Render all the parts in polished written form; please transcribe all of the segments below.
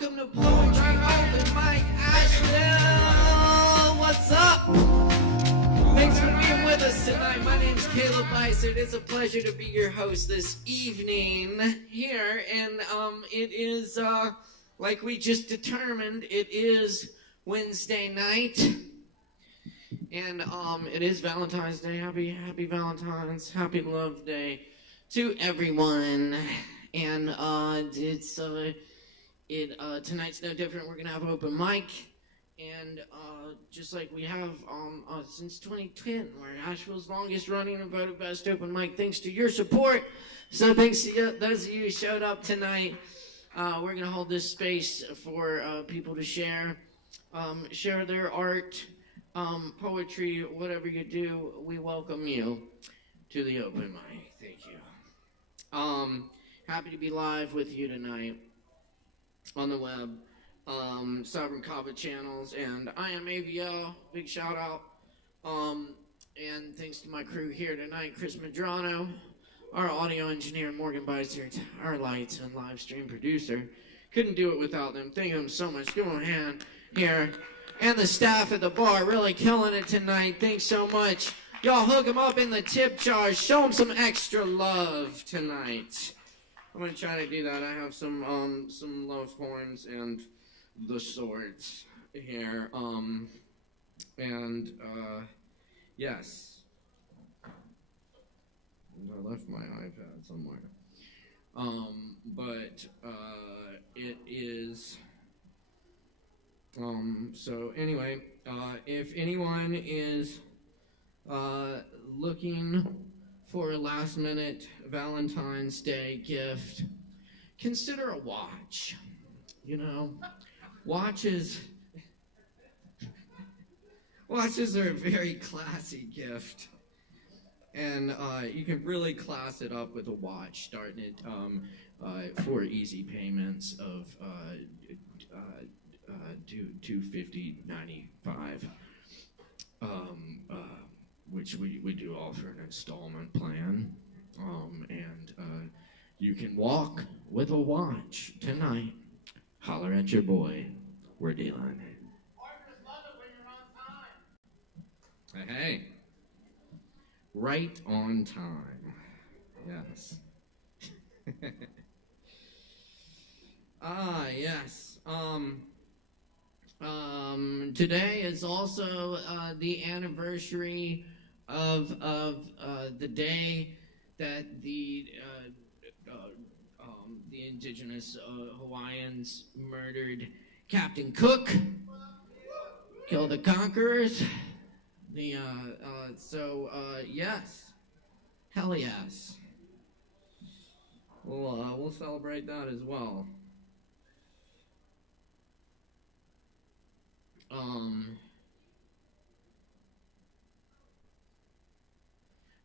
welcome to Poetry Open Mic Asheville. What's up? Thanks for being with us tonight. My name's Caleb Beissert. It's a pleasure to be your host this evening here, and it is like we just determined, it is Wednesday night, and it is Valentine's Day. Happy Valentine's, happy Love Day to everyone. And tonight's no different. We're gonna have open mic, and just like we have since 2010, we're Asheville's longest running and voted best open mic, thanks to your support. So thanks to those of you who showed up tonight. We're gonna hold this space for people to share their art, poetry, whatever you do. We welcome you to the open mic. Thank you. Happy to be live with you tonight on the web, Sovereign Kava channels, and I am AVL. Big shout out, and thanks to my crew here tonight: Chris Medrano, our audio engineer, Morgan Beissert, our lights and live stream producer. Couldn't do it without them. Thank them so much. Give them a hand here, and the staff at the bar really killing it tonight. Thanks so much. Y'all hook them up in the tip jar. Show them some extra love tonight. I'm gonna try to do that. I have some love coins and the swords here. Yes. I left my iPad somewhere. It is. So anyway, if anyone is looking for a last-minute Valentine's Day gift, consider a watch. You know, watches are a very classy gift, and you can really class it up with a watch, starting it for easy payments of $250.95, which we do offer an installment plan, and you can walk with a watch tonight. Holler at your boy. We're dealing. Partners love it when you're on time. Hey, right on time. Yes. Yes. Today is also the anniversary of the day that the indigenous Hawaiians murdered Captain Cook, killed the conquerors. Yes, hell yes. We'll celebrate that as well.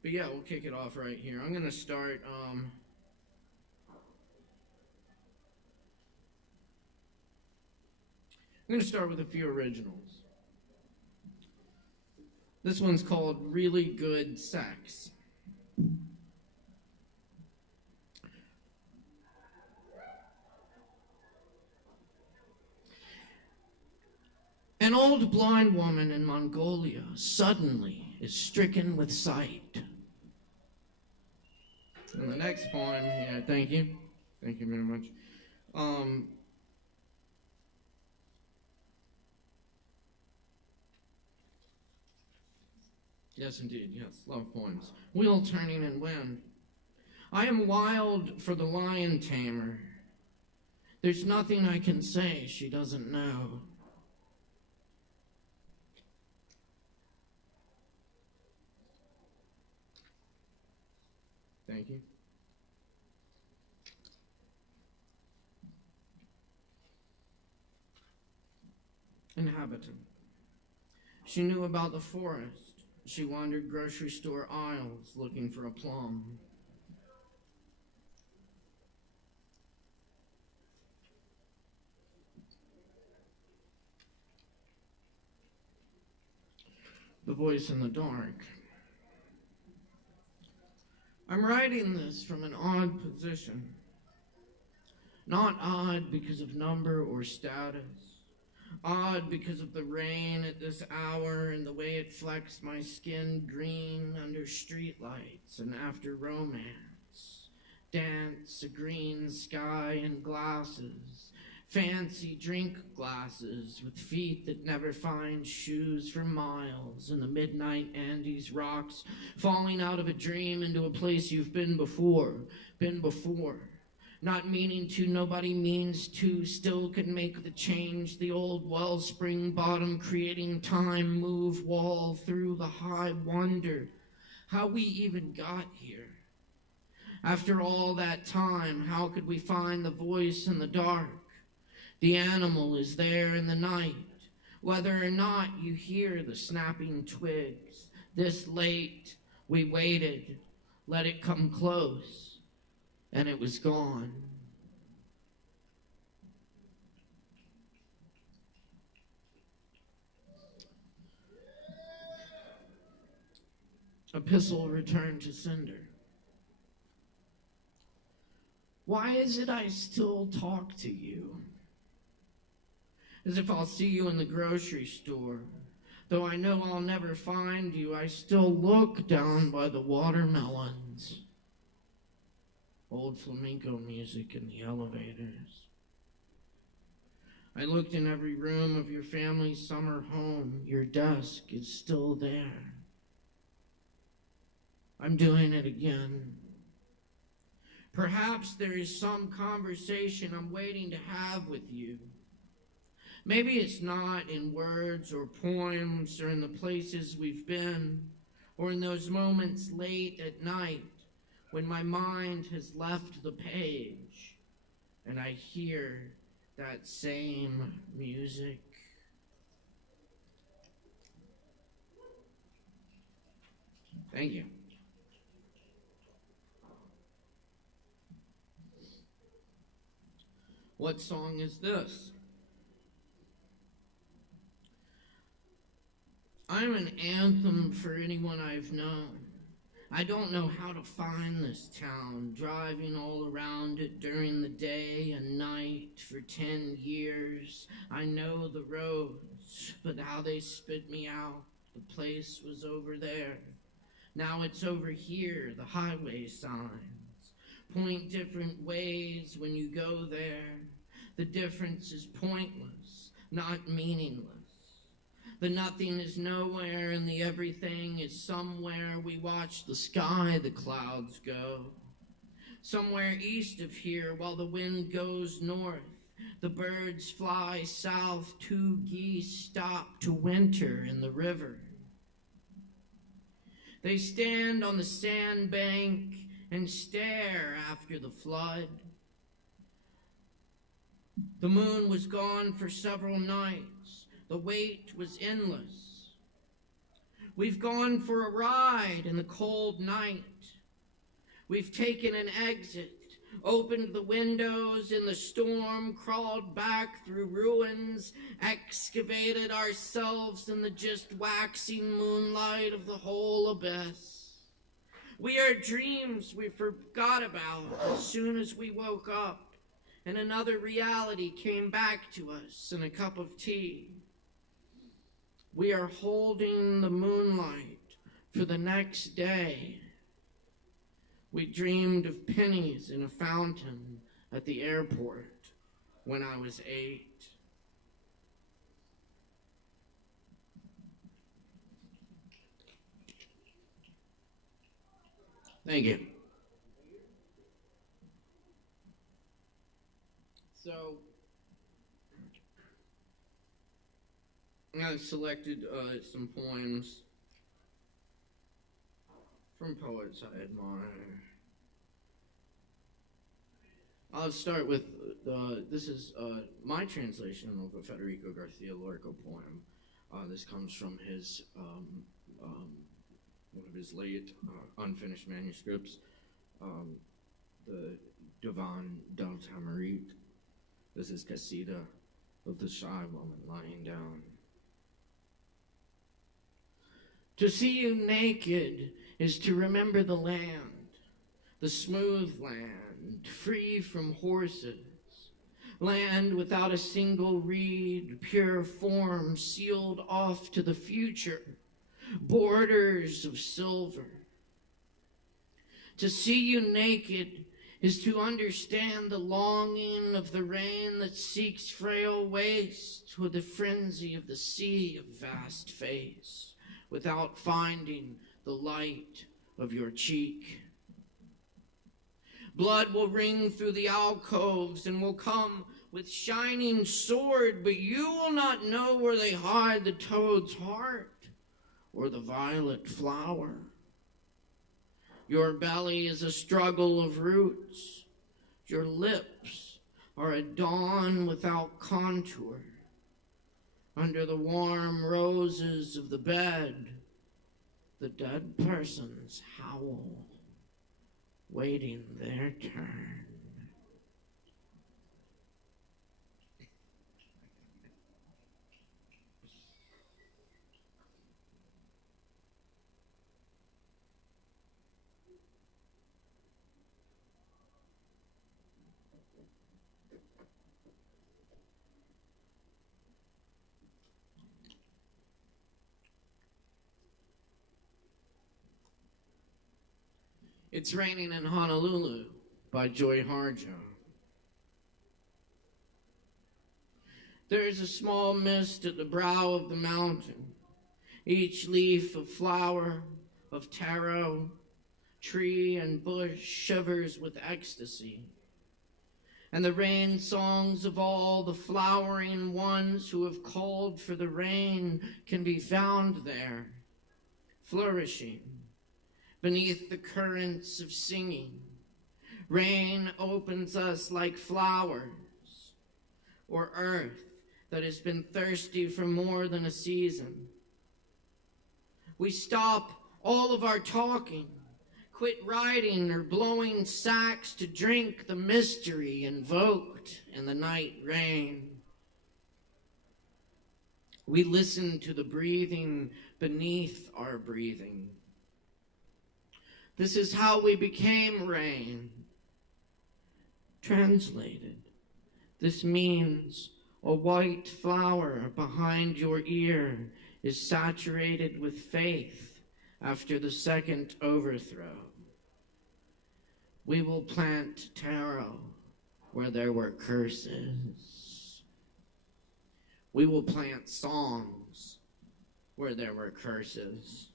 But yeah, we'll kick it off right here. I'm gonna start. I'm gonna start with a few originals. This one's called "Really Good Sex." An old blind woman in Mongolia suddenly is stricken with sight. And the next poem here, thank you very much. Yes, indeed, yes, love poems. Wheel turning in wind. I am wild for the lion tamer. There's nothing I can say she doesn't know. Thank you. Inhabitant. She knew about the forest. She wandered grocery store aisles looking for a plum. The voice in the dark. I'm writing this from an odd position. Not odd because of number or status. Odd because of the rain at this hour and the way it flecks my skin green under streetlights and after romance. Dance, a green sky and glasses. Fancy drink glasses with feet that never find shoes for miles in the midnight Andes rocks, falling out of a dream into a place you've been before. Not meaning to, nobody means to, still can make the change, the old wellspring bottom creating time, move wall through the high wonder how we even got here. After all that time, how could we find the voice in the dark? The animal is there in the night, whether or not you hear the snapping twigs. This late, we waited, let it come close, and it was gone. Epistle returned to sender. Why is it I still talk to you? As if I'll see you in the grocery store. Though I know I'll never find you, I still look down by the watermelons. Old flamenco music in the elevators. I looked in every room of your family's summer home. Your desk is still there. I'm doing it again. Perhaps there is some conversation I'm waiting to have with you. Maybe it's not in words or poems or in the places we've been or in those moments late at night when my mind has left the page and I hear that same music. Thank you. What song is this? I'm an anthem for anyone I've known. I don't know how to find this town, driving all around it during the day and night for 10 years. I know the roads, but how they spit me out. The place was over there. Now it's over here, the highway signs point different ways when you go there. The difference is pointless, not meaningless. The nothing is nowhere and the everything is somewhere. We watch the sky, the clouds go. Somewhere east of here while the wind goes north. The birds fly south, 2 geese stop to winter in the river. They stand on the sandbank and stare after the flood. The moon was gone for several nights. The wait was endless. We've gone for a ride in the cold night. We've taken an exit, opened the windows in the storm, crawled back through ruins, excavated ourselves in the just waxing moonlight of the whole abyss. We are dreams we forgot about as soon as we woke up, and another reality came back to us in a cup of tea. We are holding the moonlight for the next day. We dreamed of pennies in a fountain at the airport when I was 8. Thank you. So, I selected some poems from poets I admire. I'll start with, this is my translation of a Federico Garcia Lorca poem. This comes from his, one of his late unfinished manuscripts, the Divan del Tamarit. This is Casida of the Shy Woman lying down. To see you naked is to remember the land, the smooth land, free from horses, Land without a single reed, pure form sealed off to the future, borders of silver. To see you naked is to understand the longing of the rain that seeks frail waste with the frenzy of the sea of vast face, without finding the light of your cheek. Blood will ring through the alcoves and will come with shining sword, but you will not know where they hide the toad's heart or the violet flower. Your belly is a struggle of roots. Your lips are a dawn without contour. Under the warm roses of the bed, the dead persons howl, waiting their turn. It's Raining in Honolulu by Joy Harjo. There is a small mist at the brow of the mountain, each leaf of flower, of taro, tree and bush shivers with ecstasy. And the rain songs of all the flowering ones who have called for the rain can be found there, flourishing beneath the currents of singing. Rain opens us like flowers, or earth that has been thirsty for more than a season. We stop all of our talking, quit writing or blowing sacks to drink the mystery invoked in the night rain. We listen to the breathing beneath our breathing. This is how we became rain. Translated, this means a white flower behind your ear is saturated with faith after the second overthrow. We will plant taro where there were curses. We will plant songs where there were curses.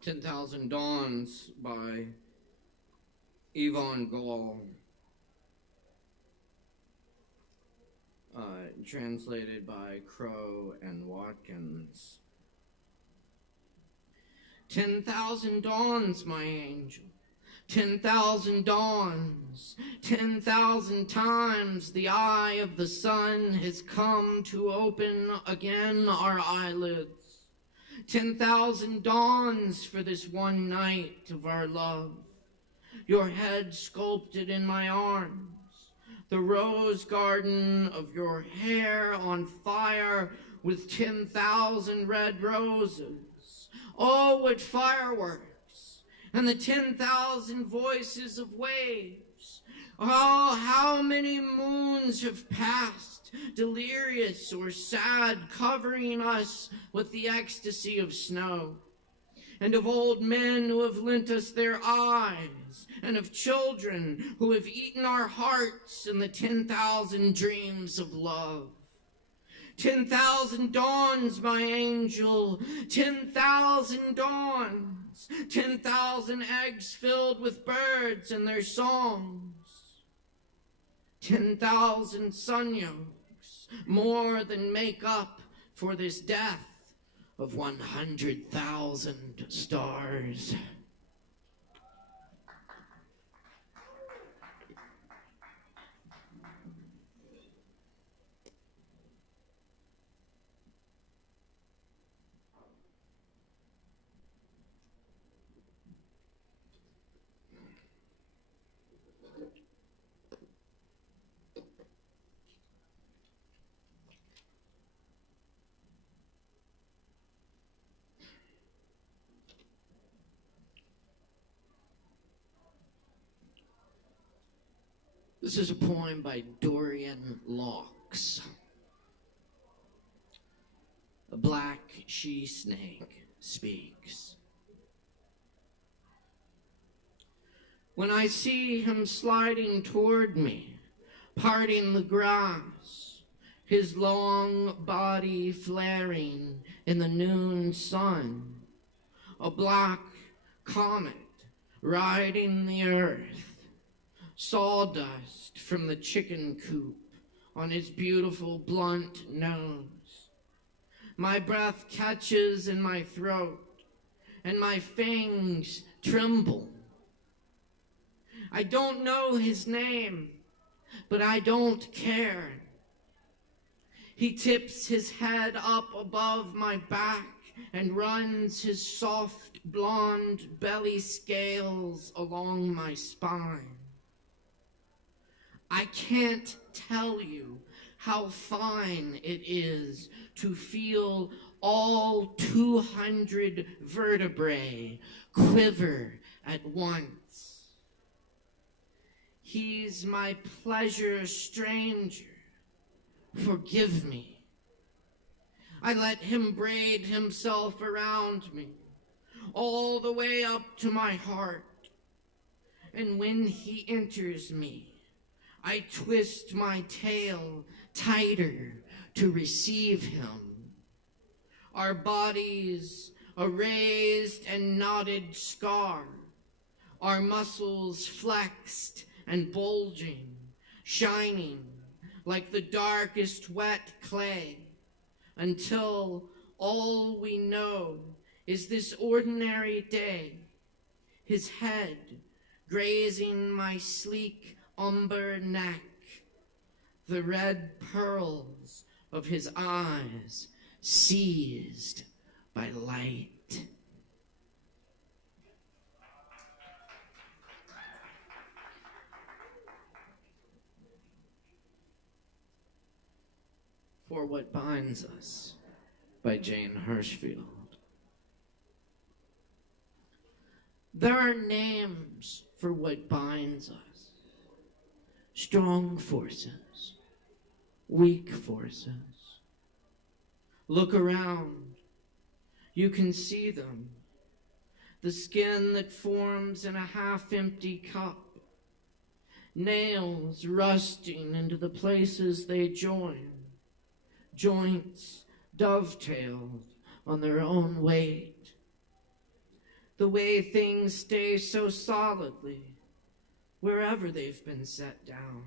"10,000 Dawns" by Yvonne Gall. Translated by Crow and Watkins. 10,000 dawns, my angel. 10,000 dawns. 10,000 times the eye of the sun has come to open again our eyelids. 10,000 dawns for this one night of our love. Your head sculpted in my arms. The rose garden of your hair on fire with 10,000 red roses. Oh, what fireworks! And the 10,000 voices of waves. Oh, how many moons have passed, delirious or sad, covering us with the ecstasy of snow. And of old men who have lent us their eyes, and of children who have eaten our hearts in the 10,000 dreams of love. 10,000 dawns, my angel, 10,000 dawns, 10,000 eggs filled with birds and their songs. 10,000 sun yolks, more than make up for this death of 100,000 stars. This is a poem by Dorian Locks. A black she-snake speaks. When I see him sliding toward me, parting the grass, his long body flaring in the noon sun, a black comet riding the earth, sawdust from the chicken coop on his beautiful blunt nose. My breath catches in my throat, and my fangs tremble. I don't know his name, but I don't care. He tips his head up above my back and runs his soft blonde belly scales along my spine. I can't tell you how fine it is to feel all 200 vertebrae quiver at once. He's my pleasure stranger. Forgive me. I let him braid himself around me, all the way up to my heart. And when he enters me, I twist my tail tighter to receive him. Our bodies a raised and knotted scar, our muscles flexed and bulging, shining like the darkest wet clay, until all we know is this ordinary day, his head grazing my sleek umber neck, the red pearls of his eyes seized by light. For What Binds Us by Jane Hirschfield. There are names for what binds us. Strong forces, weak forces. Look around. You can see them. The skin that forms in a half-empty cup. Nails rusting into the places they join. Joints dovetailed on their own weight. The way things stay so solidly wherever they've been set down.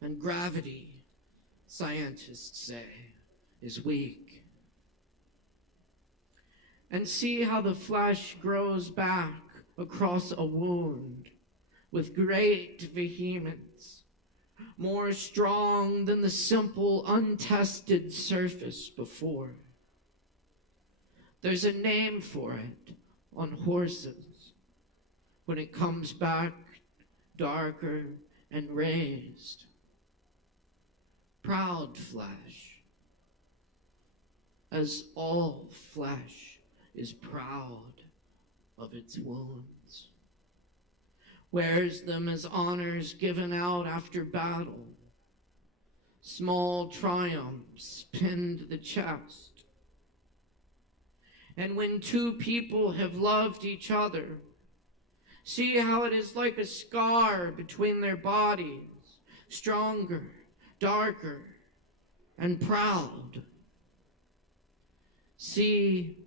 And gravity, scientists say, is weak. And see how the flesh grows back across a wound with great vehemence, more strong than the simple, untested surface before. There's a name for it on horses when it comes back darker and raised. Proud flesh, as all flesh is proud of its wounds. Wears them as honors given out after battle. Small triumphs pinned the chest. And when two people have loved each other, see how it is like a scar between their bodies, stronger, darker, and proud. See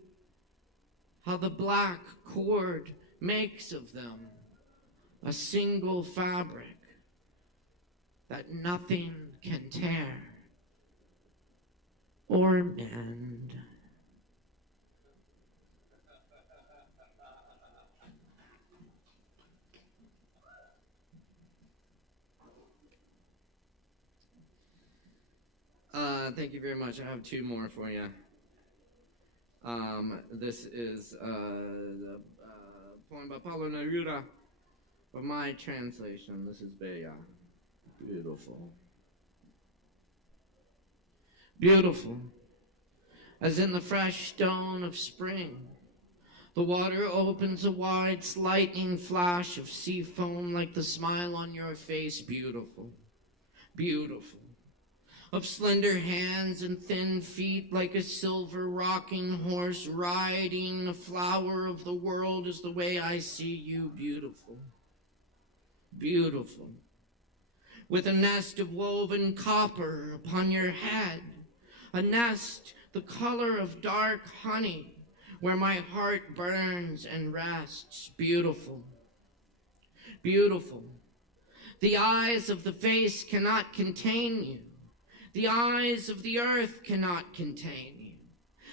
how the black cord makes of them a single fabric that nothing can tear or mend. Thank you very much. I have two more for you. This is the poem by Paulo Neruda, but my translation. This is Bella. Beautiful. Beautiful, as in the fresh stone of spring, The water opens a wide, lightning flash of sea foam like the smile on your face. Beautiful, beautiful. Of slender hands and thin feet like a silver rocking horse riding the flower of the world is the way I see you. Beautiful, beautiful. With a nest of woven copper upon your head, a nest the color of dark honey, where my heart burns and rests. Beautiful, beautiful. The eyes of the face cannot contain you. The eyes of the earth cannot contain you.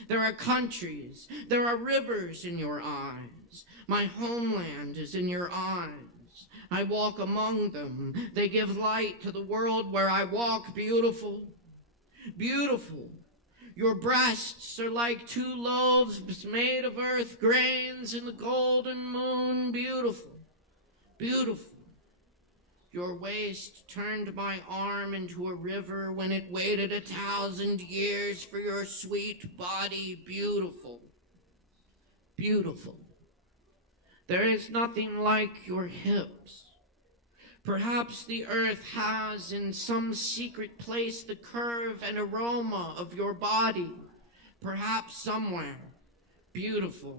There are countries, there are rivers in your eyes. My homeland is in your eyes. I walk among them. They give light to the world where I walk. Beautiful, beautiful. Your breasts are like two loaves made of earth grains in the golden moon. Beautiful, beautiful. Your waist turned my arm into a river when it waited 1,000 years for your sweet body. Beautiful, beautiful. There is nothing like your hips. Perhaps the earth has in some secret place the curve and aroma of your body. Perhaps somewhere. Beautiful,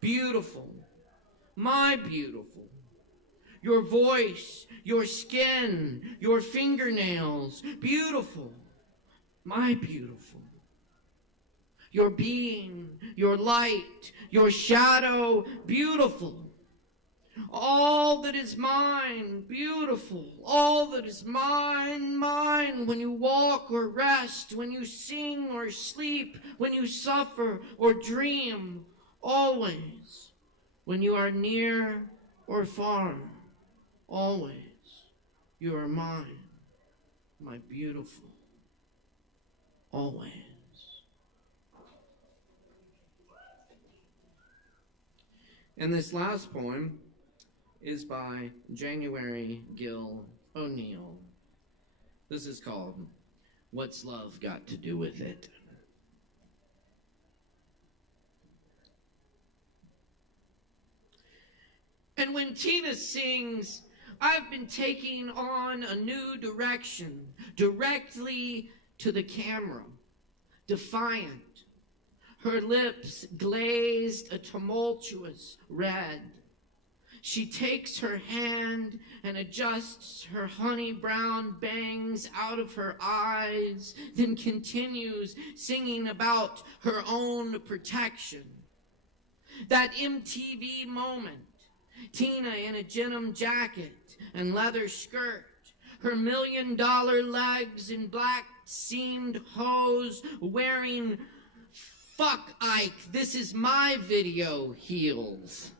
beautiful, my beautiful. Your voice, your skin, your fingernails, beautiful, my beautiful. Your being, your light, your shadow, beautiful. All that is mine, beautiful. All that is mine, mine. When you walk or rest, when you sing or sleep, when you suffer or dream, always. When you are near or far, always. You are mine, my beautiful, always. And this last poem is by January Gill O'Neill. This is called What's Love Got to Do with It? And when Tina sings, I've been taking on a new direction, directly to the camera, defiant. Her lips glazed a tumultuous red. She takes her hand and adjusts her honey brown bangs out of her eyes, then continues singing about her own protection. That MTV moment, Tina in a denim jacket and leather skirt, her $1 million legs in black seamed hose, wearing "Fuck Ike, this is my video" heels.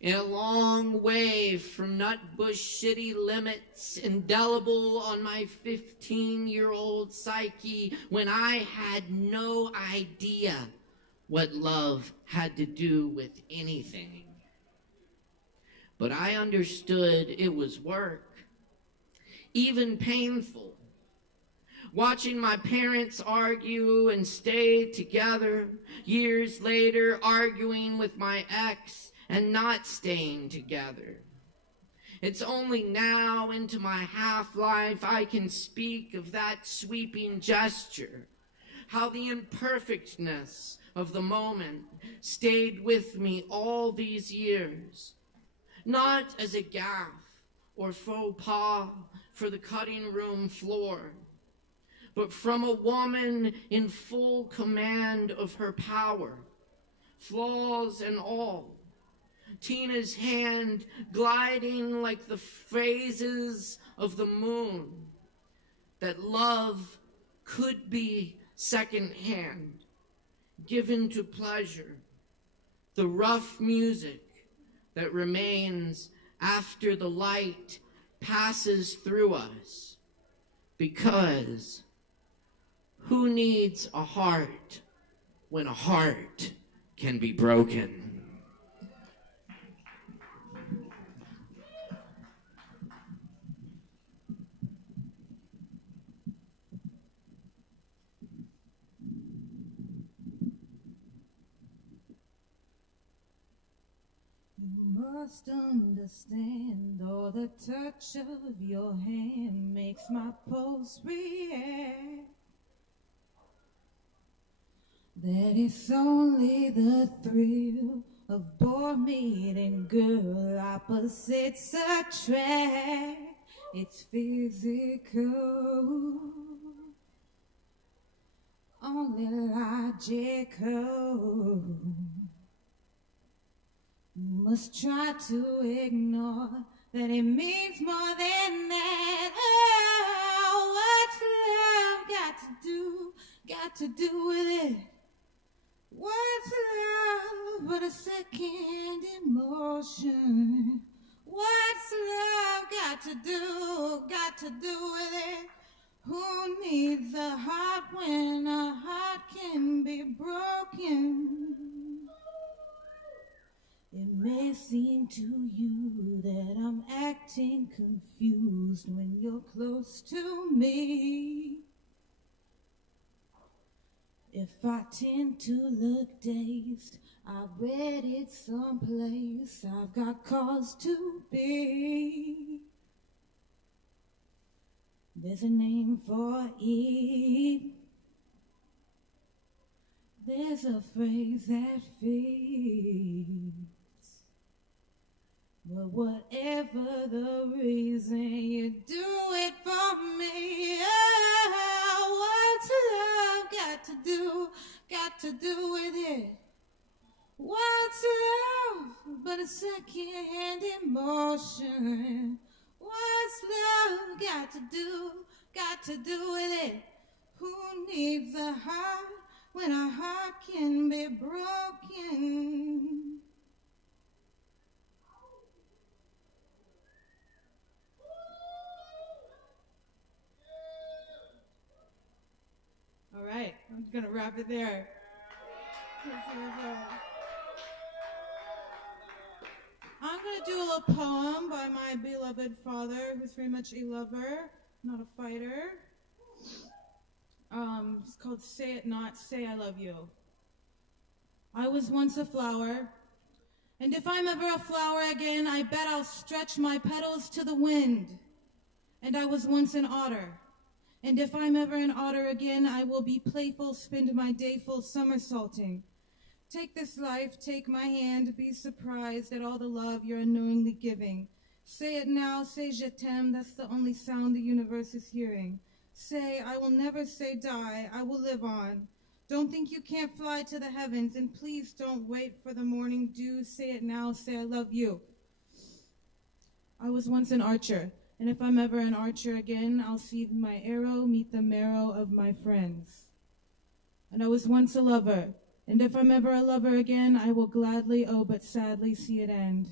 In a long way from Nutbush city limits, indelible on my 15-year-old psyche, when I had no idea what love had to do with anything. But I understood it was work, even painful. Watching my parents argue and stay together, years later arguing with my ex and not staying together. It's only now into my half-life I can speak of that sweeping gesture, how the imperfectness of the moment stayed with me all these years. Not as a gaffe or faux pas for the cutting room floor, but from a woman in full command of her power, flaws and all. Tina's hand gliding like the phases of the moon, that love could be secondhand, given to pleasure, the rough music that remains after the light passes through us, because who needs a heart when a heart can be broken? must understand, or the touch of your hand makes my pulse react. That it's only the thrill of boy meeting girl, opposites attract. It's physical, only logical. Must try to ignore that it means more than that. Oh, what's love got to do with it? What's love but a second emotion? What's love got to do with it? Who needs a heart when a heart can be broken? It may seem to you that I'm acting confused when you're close to me. If I tend to look dazed, I read it someplace. I've got cause to be. There's a name for it. There's a phrase that fits. But whatever the reason, you do it for me. Oh, what's love got to do with it? What's love but a second-hand emotion? What's love got to do with it? Who needs a heart when a heart can be broken? All right, I'm gonna wrap it there. I'm gonna do a little poem by my beloved father, who's very much a lover, not a fighter. It's called Say It Not, Say I Love You. I was once a flower, and if I'm ever a flower again, I bet I'll stretch my petals to the wind. And I was once an otter, and if I'm ever an otter again, I will be playful, spend my day full somersaulting. Take this life, take my hand, be surprised at all the love you're unknowingly giving. Say it now, say je t'aime, that's the only sound the universe is hearing. Say, I will never say die, I will live on. Don't think you can't fly to the heavens, and please don't wait for the morning dew. Say it now, say I love you. I was once an archer, and if I'm ever an archer again, I'll see my arrow meet the marrow of my friends. And I was once a lover, and if I'm ever a lover again, I will gladly, oh, but sadly see it end.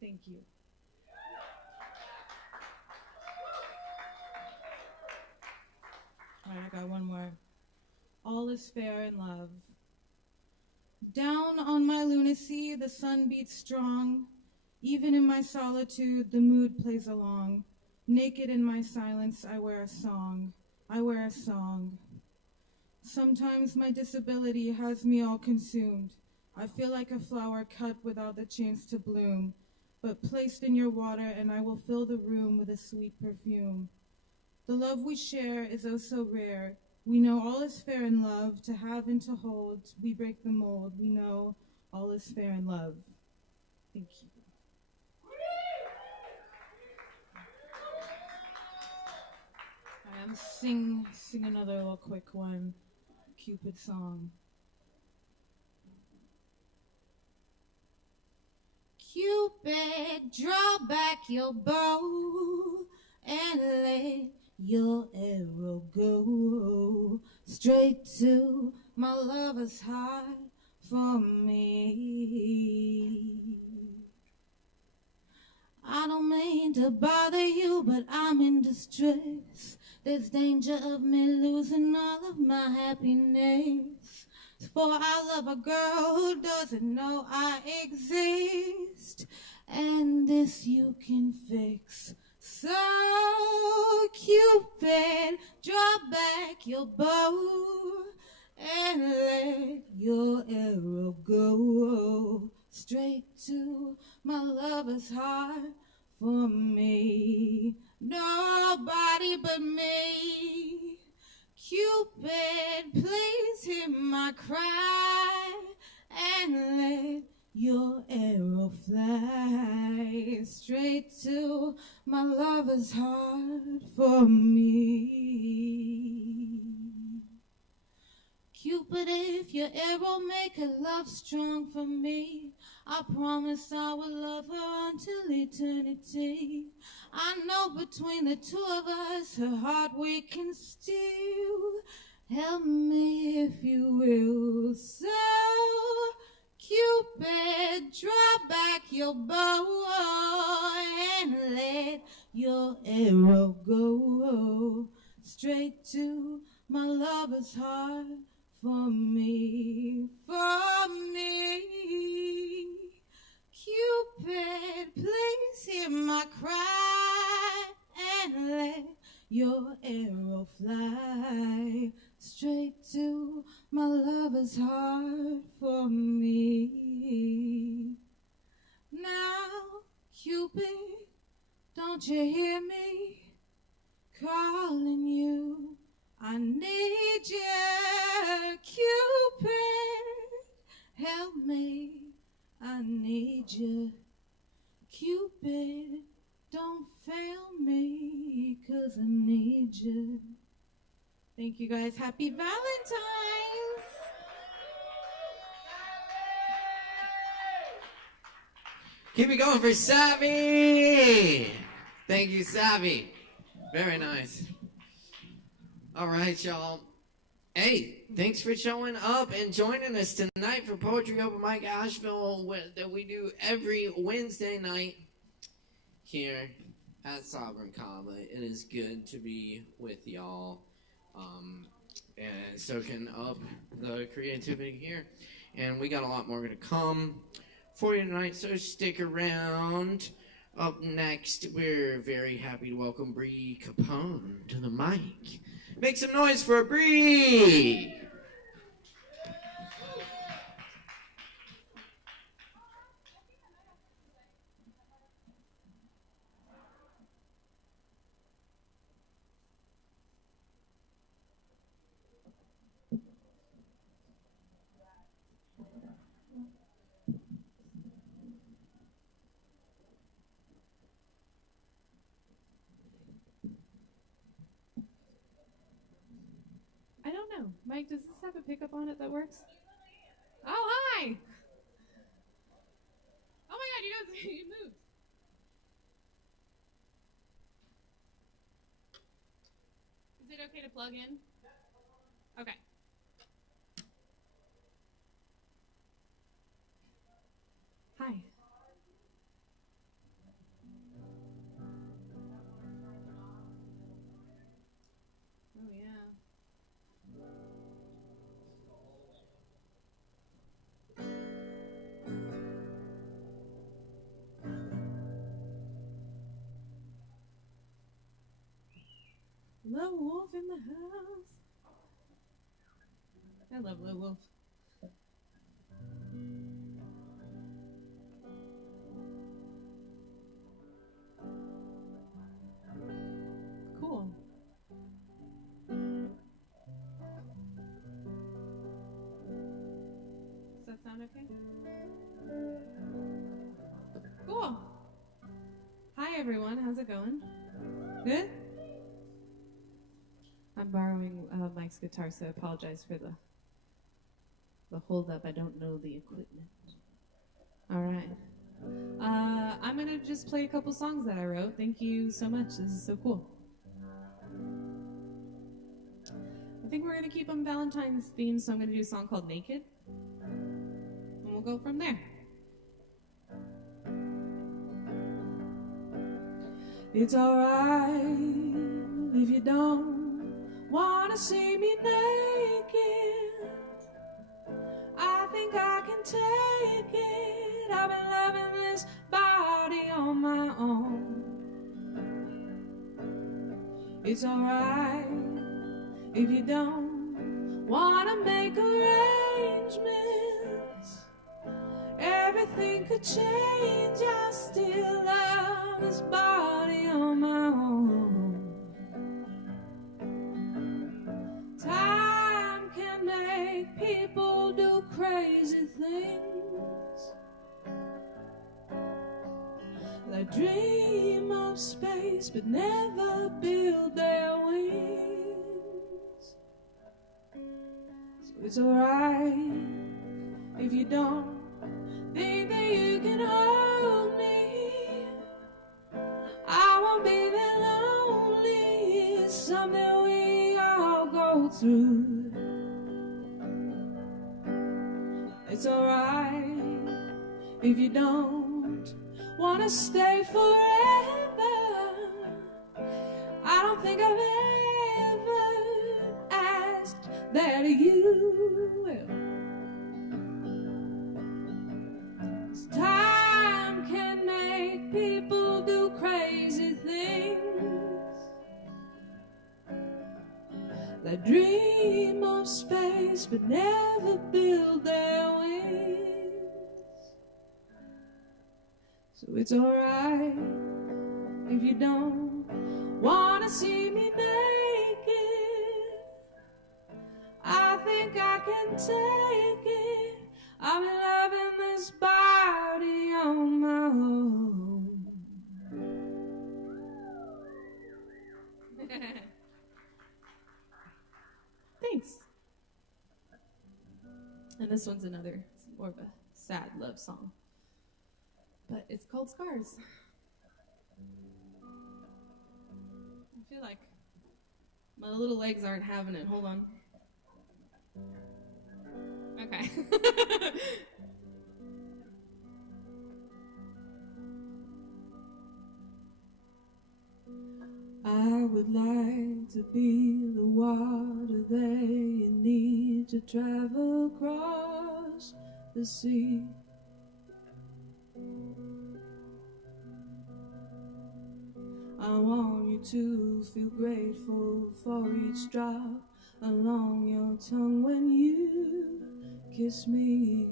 Thank you. All right, I got one more. All is fair in love. Down on my lunacy, the sun beats strong. Even in my solitude, the mood plays along. Naked in my silence, I wear a song. I wear a song. Sometimes my disability has me all consumed. I feel like a flower cut without the chance to bloom, but placed in your water, and I will fill the room with a sweet perfume. The love we share is oh so rare. We know all is fair in love, to have and to hold. We break the mold. We know all is fair in love. Thank you. I'm gonna sing another little quick one. Cupid song. Cupid, draw back your bow and let your arrow go straight to my lover's heart for me. I don't mean to bother you, but I'm in distress. There's danger of me losing all of my happiness. For I love a girl who doesn't know I exist, and this you can fix. So, Cupid, draw back your bow and let your arrow go straight to my lover's heart for me. Nobody but me. Cupid, please hear my cry and let your arrow fly straight to my lover's heart for me. Cupid, if your arrow make her love strong for me, I promise I will love her until eternity. I know between the two of us, her heart we can steal. Help me if you will. So, Cupid, draw back your bow and let your arrow go straight to my lover's heart for me, for me. Cupid, please hear my cry and let your arrow fly straight to my lover's heart for me. Now, Cupid, don't you hear me calling you? I need you, Cupid, help me, I need you. Cupid, don't fail me, 'cause I need you. Thank you guys, happy Valentine's! Keep it going for Savvy! Thank you, Savvy. Very nice. All right, y'all. Hey, thanks for showing up and joining us tonight for Poetry Open Mic Asheville that we do every Wednesday night here at Sovereign Kava. It is good to be with y'all and soaking up the creativity here. And we got a lot more going to come for you tonight, so stick around. Up next, we're very happy to welcome Bree Capone to the mic. Make some noise for Bree! I don't know. Mike, does this have a pickup on it that works? Oh, hi! Oh my god, you guys, you moved. Is it okay to plug in? Okay. Hi. Oh yeah. Lone Wolf in the house. I love Lone Wolf. Cool. Does that sound okay? Cool. Hi everyone, how's it going? Good? I'm borrowing Mike's guitar, so I apologize for the hold-up. I don't know the equipment. All right. I'm going to just play a couple songs that I wrote. Thank you so much. This is so cool. I think we're going to keep on Valentine's theme, so I'm going to do a song called Naked. And we'll go from there. It's alright if you don't wanna see me naked. I think I can take it. I've been loving this body on my own. It's alright if you don't wanna make arrangements. Every everything could change, I still love this body on my own. Time can make people do crazy things. They dream of space but never build their wings. So it's alright if you don't think that you can hold me. I won't be that lonely. It's something we all go through. It's alright if you don't wanna stay forever. I don't think I've ever asked that of you. Time can make people do crazy things. They dream of space but never build their wings. So it's alright if you don't wanna see me naked. I think I can take it. I've been loving this body on my own. Thanks. And this one's another, it's more of a sad love song. But it's called Scars. I feel like my little legs aren't having it. Hold on. Okay. I would like to be the water they need to travel across the sea. I want you to feel grateful for each drop along your tongue when you kiss me.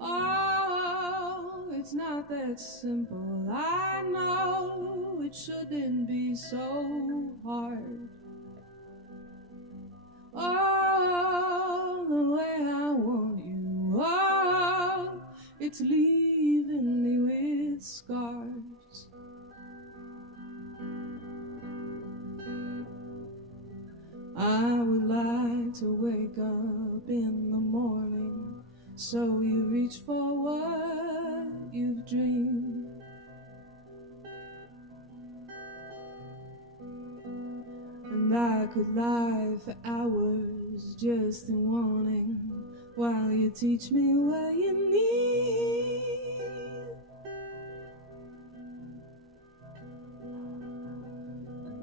Oh, it's not that simple. I know it shouldn't be so hard. Oh, the way I want you. Oh, it's leaving me with scars. I would like to wake up in the morning so you reach for what you've dreamed. And I could lie for hours just in wanting while you teach me what you need.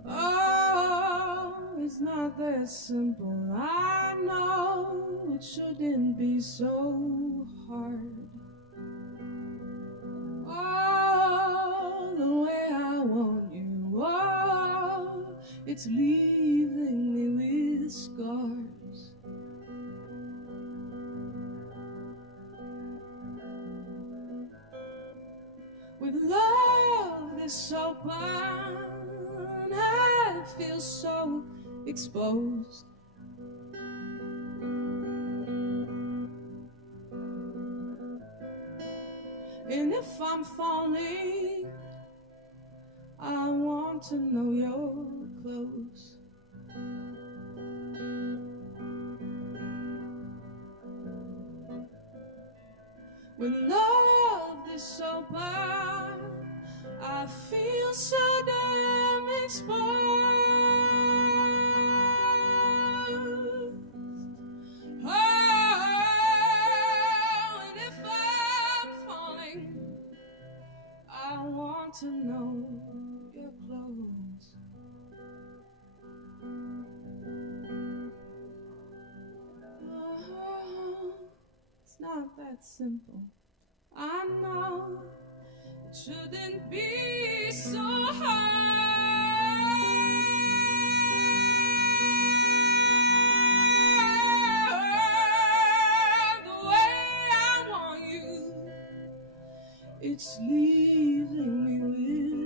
Oh, it's not that simple. I know it shouldn't be so hard. Oh, the way I want you. Oh, it's leaving me with scars. With love that's so blind, I feel so exposed. And if I'm falling, I want to know you're close. When love is so blind, I feel so damn exposed. Oh, and if I'm falling, I want to know you're close. Oh, it's not that simple. I know it shouldn't be so hard. It's leaving me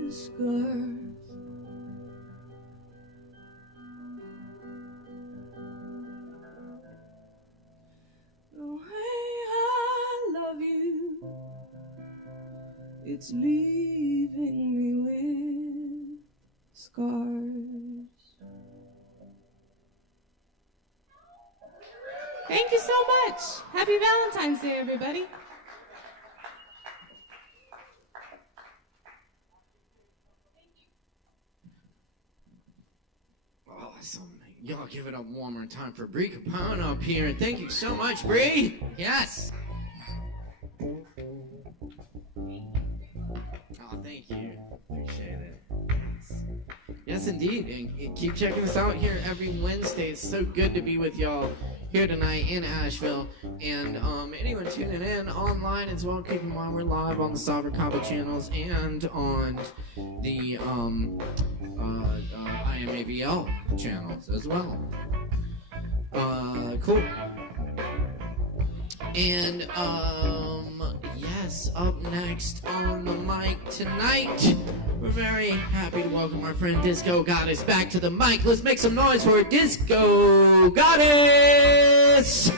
with scars. The way I love you, it's leaving me with scars. Thank you so much. Happy Valentine's Day, everybody. Awesome. Y'all give it up one more time for Bree Capone up here. And thank you so much, Bree. Yes. Oh, thank you. Appreciate it. Yes. Yes, indeed. And keep checking us out here every Wednesday. It's so good to be with y'all here tonight in Asheville. And anyone tuning in online as well, keep in mind we're live on the Sovereign Kava channels and on the IMAVL channels as well. Cool. And yes, up next on the mic tonight, we're very happy to welcome our friend Disco Goddess back to the mic. Let's make some noise for Disco Goddess!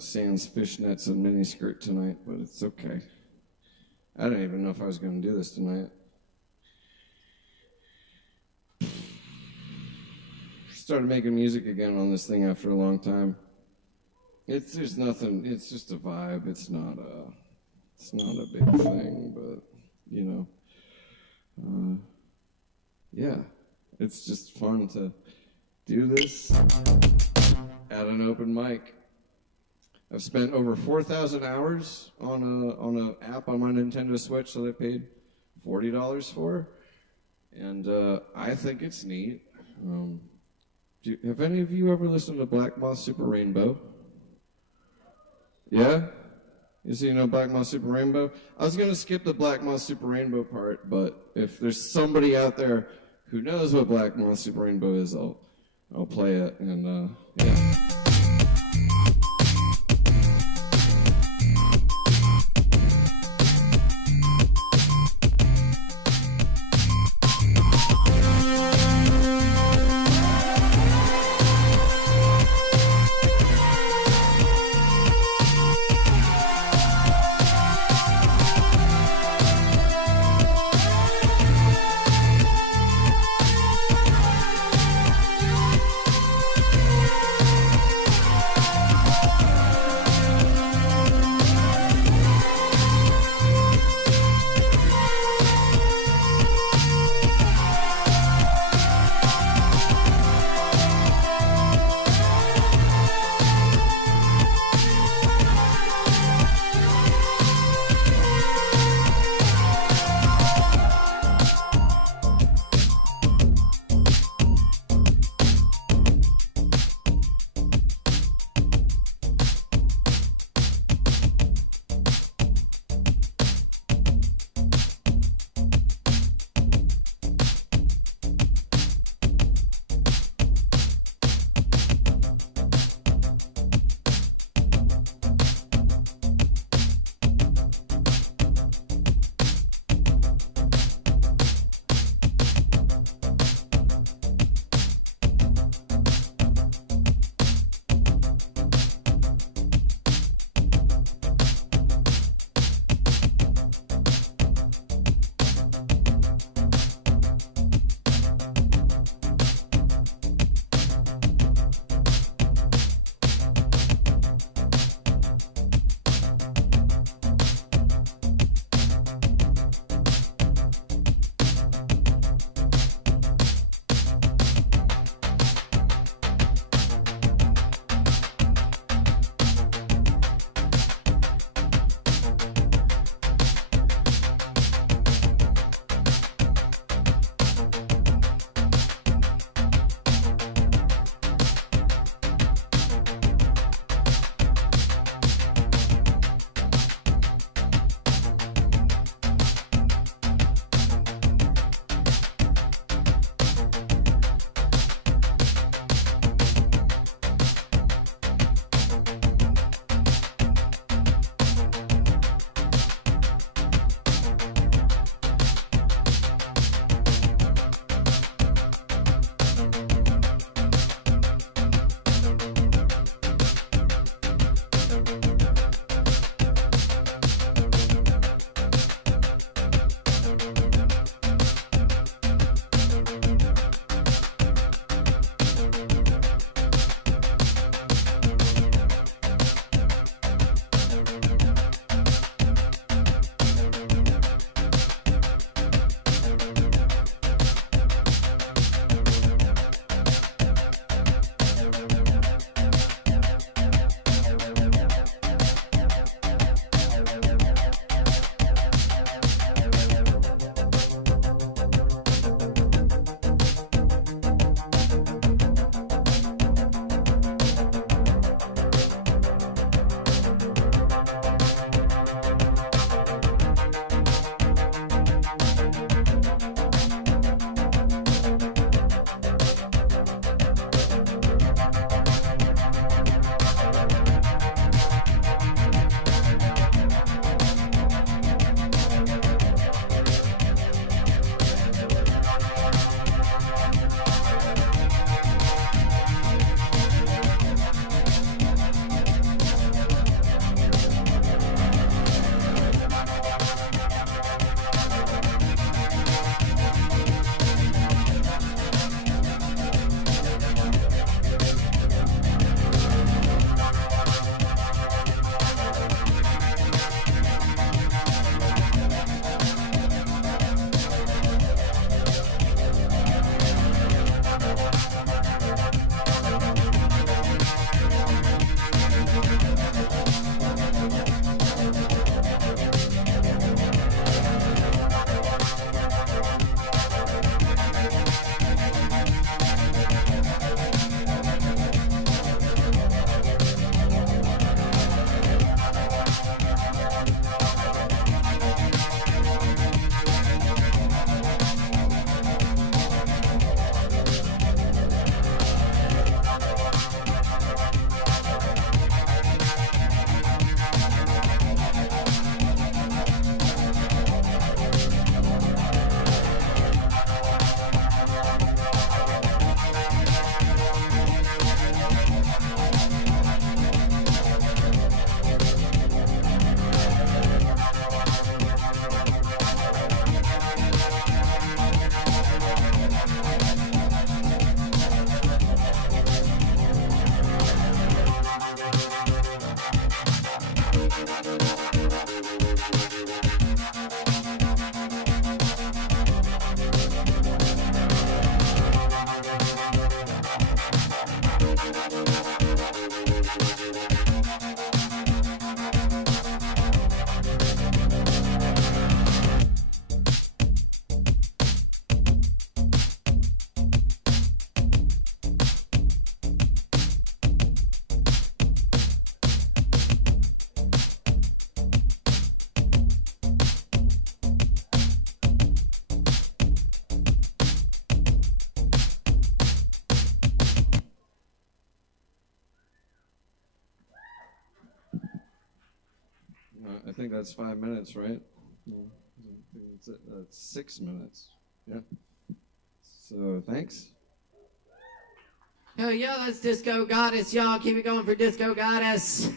Sans fishnets and miniskirt tonight, but it's okay. I didn't even know if I was going to do this tonight. Started making music again on this thing after a long time. There's nothing. It's just a vibe. It's not a big thing, but you know, yeah, it's just fun to do this at an open mic. I've spent over 4,000 hours on a app on my Nintendo Switch that I paid $40 for, and I think it's neat. Have any of you ever listened to Black Moth Super Rainbow? Yeah? You know Black Moth Super Rainbow? I was going to skip the Black Moth Super Rainbow part, but if there's somebody out there who knows what Black Moth Super Rainbow is, I'll play it, and yeah. I think that's 5 minutes, right? I think that's it. That's 6 minutes. Yeah. So, thanks. Hell yeah, that's Disco Goddess, y'all. Keep it going for Disco Goddess.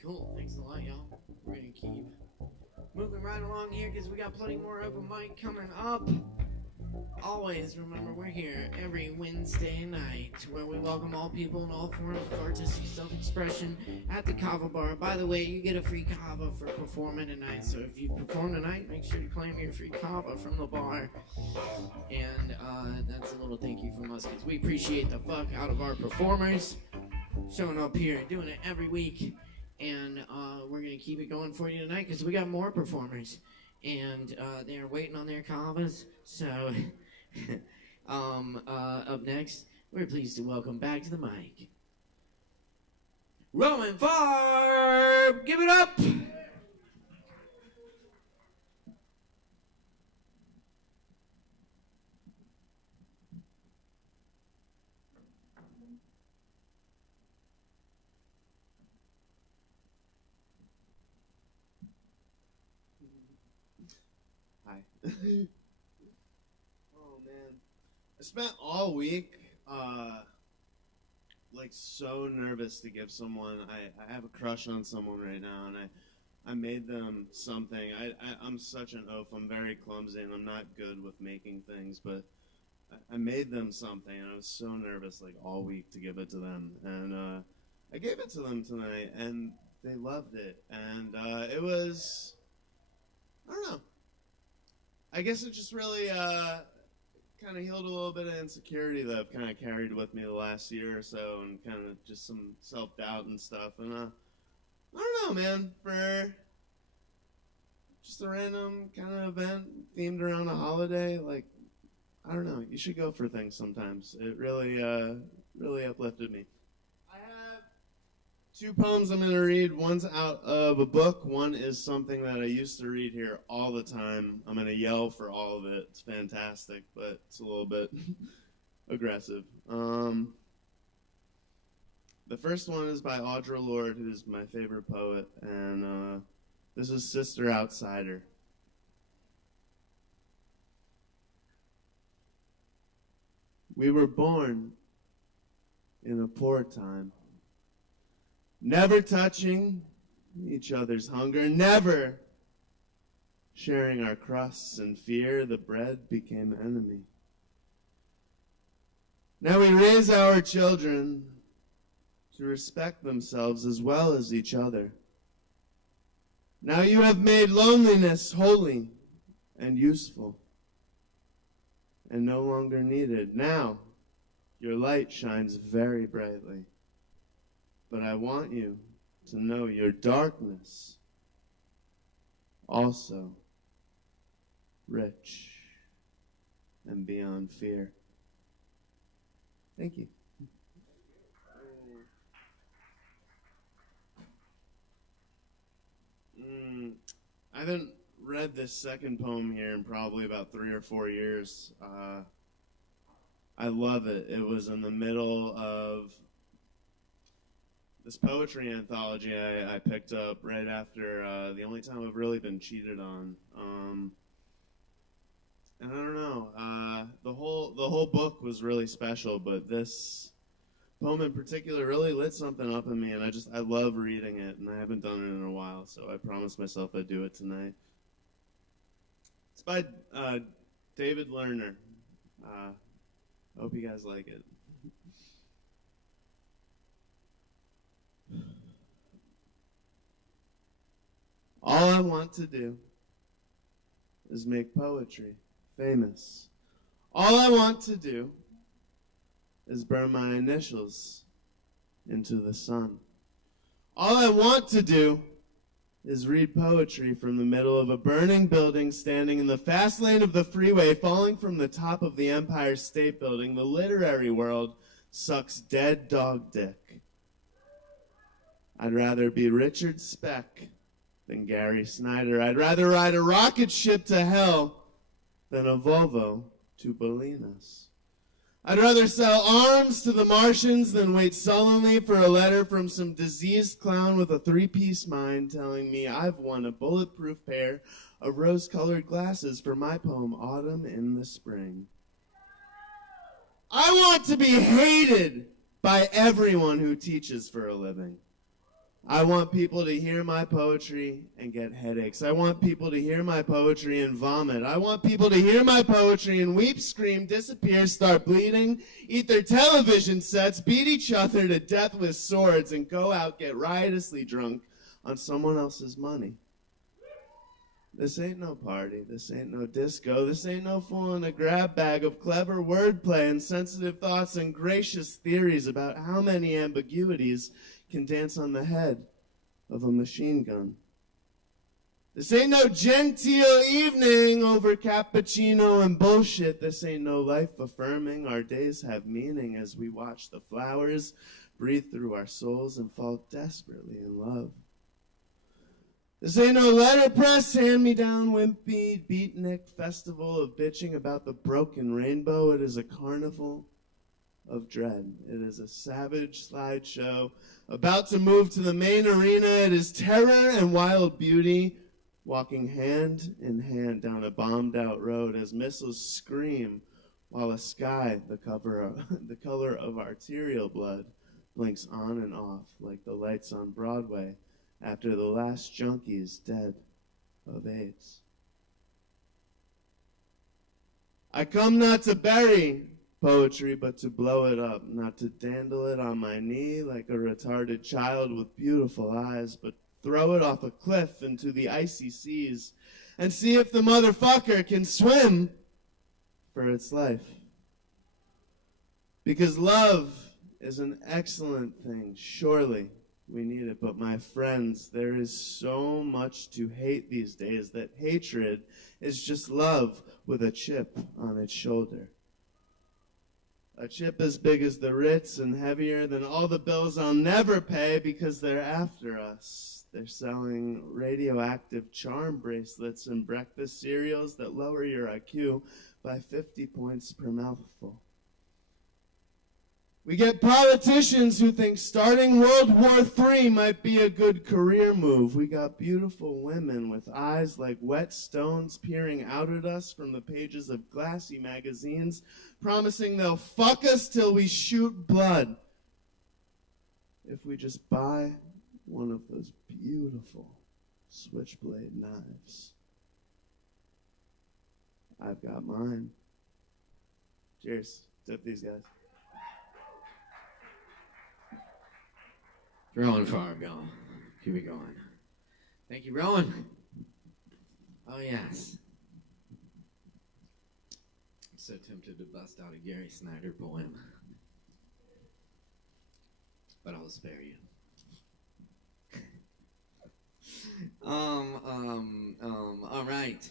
Cool. Thanks a lot, y'all. We're going to keep moving right along here because we got plenty more open mic coming up. Always remember, we're here every Wednesday night where we welcome all people in all forms of artistic self-expression at the Kava bar. By the way, you get a free Kava for performing tonight, so if you perform tonight, make sure to claim your free Kava from the bar. And that's a little thank you from us because we appreciate the fuck out of our performers showing up here and doing it every week. And we're going to keep it going for you tonight because we got more performers. And they're waiting on their Kavas. So, up next, we're pleased to welcome back to the mic Roman Farb! Give it up! Hi. Oh man, I spent all week like so nervous to give someone. I have a crush on someone right now, and I made them something. I'm such an oaf. I'm very clumsy, and I'm not good with making things. But I made them something, and I was so nervous like all week to give it to them, and I gave it to them tonight, and they loved it, and it was, I don't know. I guess it just really kind of healed a little bit of insecurity that I've kind of carried with me the last year or so, and kind of just some self-doubt and stuff. And I don't know, man, for just a random kind of event themed around a holiday, like, I don't know, you should go for things sometimes. It really uplifted me. I have 2 poems I'm going to read. One's out of a book. One is something that I used to read here all the time. I'm going to yell for all of it. It's fantastic, but it's a little bit aggressive. The first one is by Audre Lorde, who's my favorite poet, and this is Sister Outsider. We were born in a poor time, never touching each other's hunger, never sharing our crusts and fear. The bread became enemy. Now we raise our children to respect themselves as well as each other. Now you have made loneliness holy and useful and no longer needed. Now your light shines very brightly. But I want you to know your darkness also rich and beyond fear. Thank you. I haven't read this second poem here in probably about 3 or 4 years. I love it. It was in the middle of this poetry anthology I picked up right after the only time I've really been cheated on. And I don't know, the whole book was really special, but this poem in particular really lit something up in me, and I love reading it, and I haven't done it in a while, so I promised myself I'd do it tonight. It's by David Lerner. Hope you guys like it. All I want to do is make poetry famous. All I want to do is burn my initials into the sun. All I want to do is read poetry from the middle of a burning building, standing in the fast lane of the freeway, falling from the top of the Empire State Building. The literary world sucks dead dog dick. I'd rather be Richard Speck than Gary Snyder. I'd rather ride a rocket ship to hell than a Volvo to Bolinas. I'd rather sell arms to the Martians than wait sullenly for a letter from some diseased clown with a three-piece mind telling me I've won a bulletproof pair of rose-colored glasses for my poem Autumn in the Spring. I want to be hated by everyone who teaches for a living. I want people to hear my poetry and get headaches. I want people to hear my poetry and vomit. I want people to hear my poetry and weep, scream, disappear, start bleeding, eat their television sets, beat each other to death with swords, and go out, get riotously drunk on someone else's money. This ain't no party. This ain't no disco. This ain't no fooling a grab bag of clever wordplay and sensitive thoughts and gracious theories about how many ambiguities can dance on the head of a machine gun. This ain't no genteel evening over cappuccino and bullshit. This ain't no life affirming. Our days have meaning as we watch the flowers breathe through our souls and fall desperately in love. This ain't no letterpress, hand-me-down, wimpy, beatnik festival of bitching about the broken rainbow. It is a carnival of dread. It is a savage slideshow about to move to the main arena. It is terror and wild beauty walking hand in hand down a bombed-out road as missiles scream while a sky the color of arterial blood blinks on and off like the lights on Broadway after the last junkie's dead of AIDS. I come not to bury poetry, but to blow it up, not to dandle it on my knee like a retarded child with beautiful eyes, but throw it off a cliff into the icy seas and see if the motherfucker can swim for its life. Because love is an excellent thing, surely we need it, but my friends, there is so much to hate these days that hatred is just love with a chip on its shoulder. A chip as big as the Ritz and heavier than all the bills I'll never pay because they're after us. They're selling radioactive charm bracelets and breakfast cereals that lower your IQ by 50 points per mouthful. We get politicians who think starting World War III might be a good career move. We got beautiful women with eyes like wet stones peering out at us from the pages of glassy magazines, promising they'll fuck us till we shoot blood if we just buy one of those beautiful switchblade knives. I've got mine. Cheers. Tip these guys. Rowan Fargo. Keep it going. Thank you, Rowan. Oh, yes. I'm so tempted to bust out a Gary Snyder poem. But I'll spare you. All right.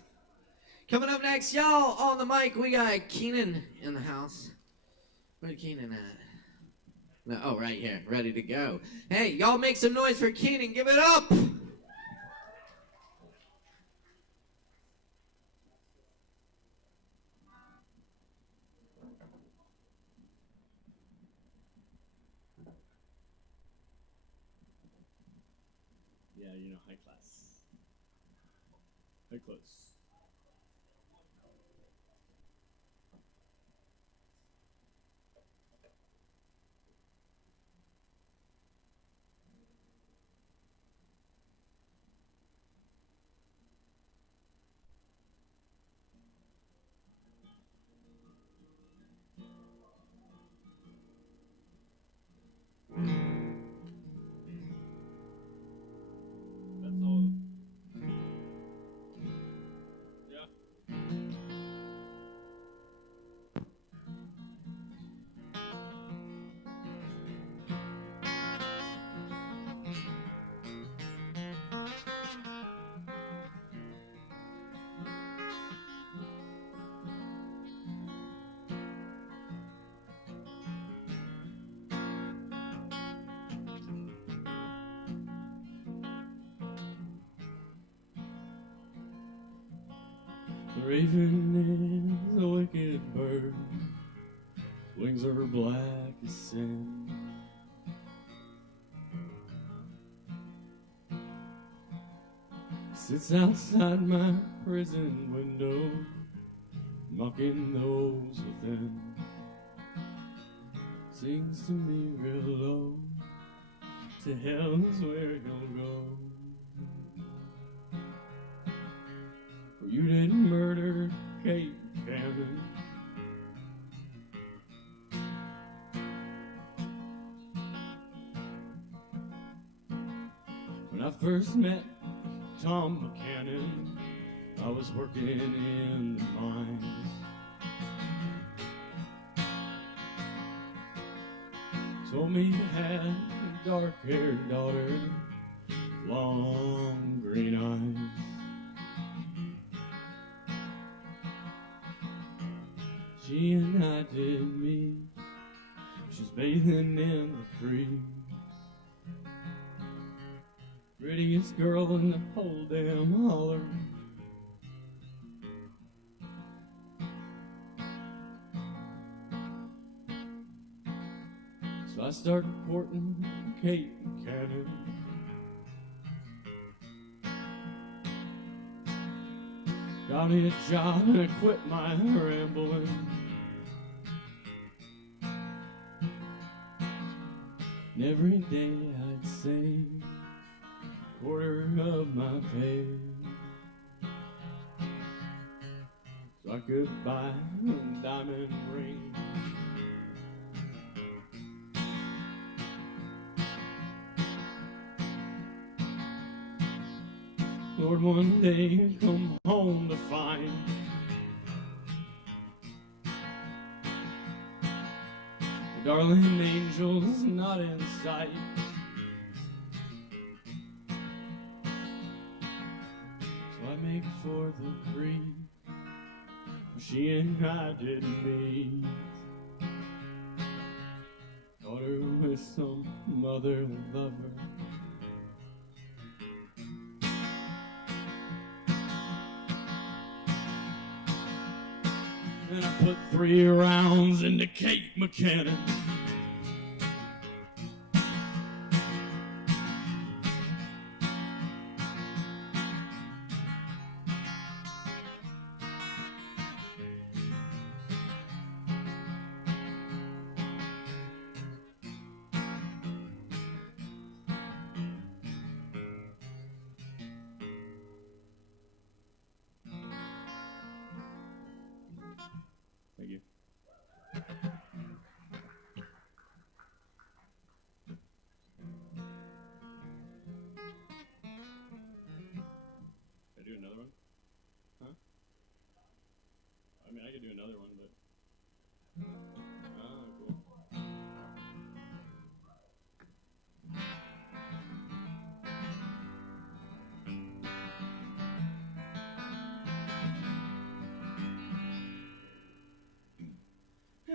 Coming up next, y'all, on the mic, we got Keenan in the house. Where's Keenan at? No, oh, right here, ready to go. Hey, y'all make some noise for Keenan. Give it up. Yeah, you know, high class. High class. That's all. raven is a wicked bird, wings are black as sin. Sits outside my prison window, mocking those within. Sings to me real low, to hell's where you'll go. For you didn't murder Kate Cannon. When I first met Tom Buchanan, I was working in the mines. Told me you had a dark-haired daughter, long green eyes. She and I did meet. She's bathing in the creek. Prettiest girl in the whole damn holler. So I started courting Kate Cannon. Got me a job and I quit my rambling. And every day I'd save a quarter of my pay so I could buy a diamond ring. Lord, one day I come home to find the darling angel's not in sight. So I make for the creek where she and I did meet. Caught her with some other lover. And I put 3 rounds into Kate Buchanan. Thank you. Can I do another one? Huh? I mean, I could do another one, but... Ah, cool.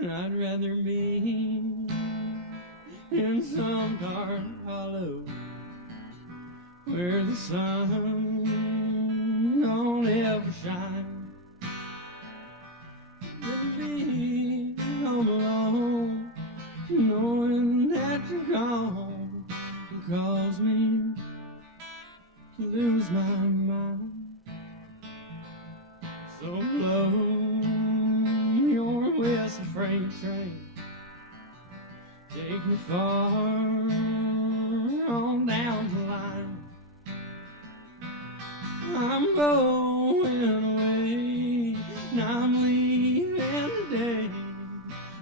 I'd rather be in some dark hollow where the sun don't ever shine than be home alone, knowing that you're gone and cause me to lose my mind. So blow your whistle, freight train, take me far on down the line. I'm going away, and I'm leaving today,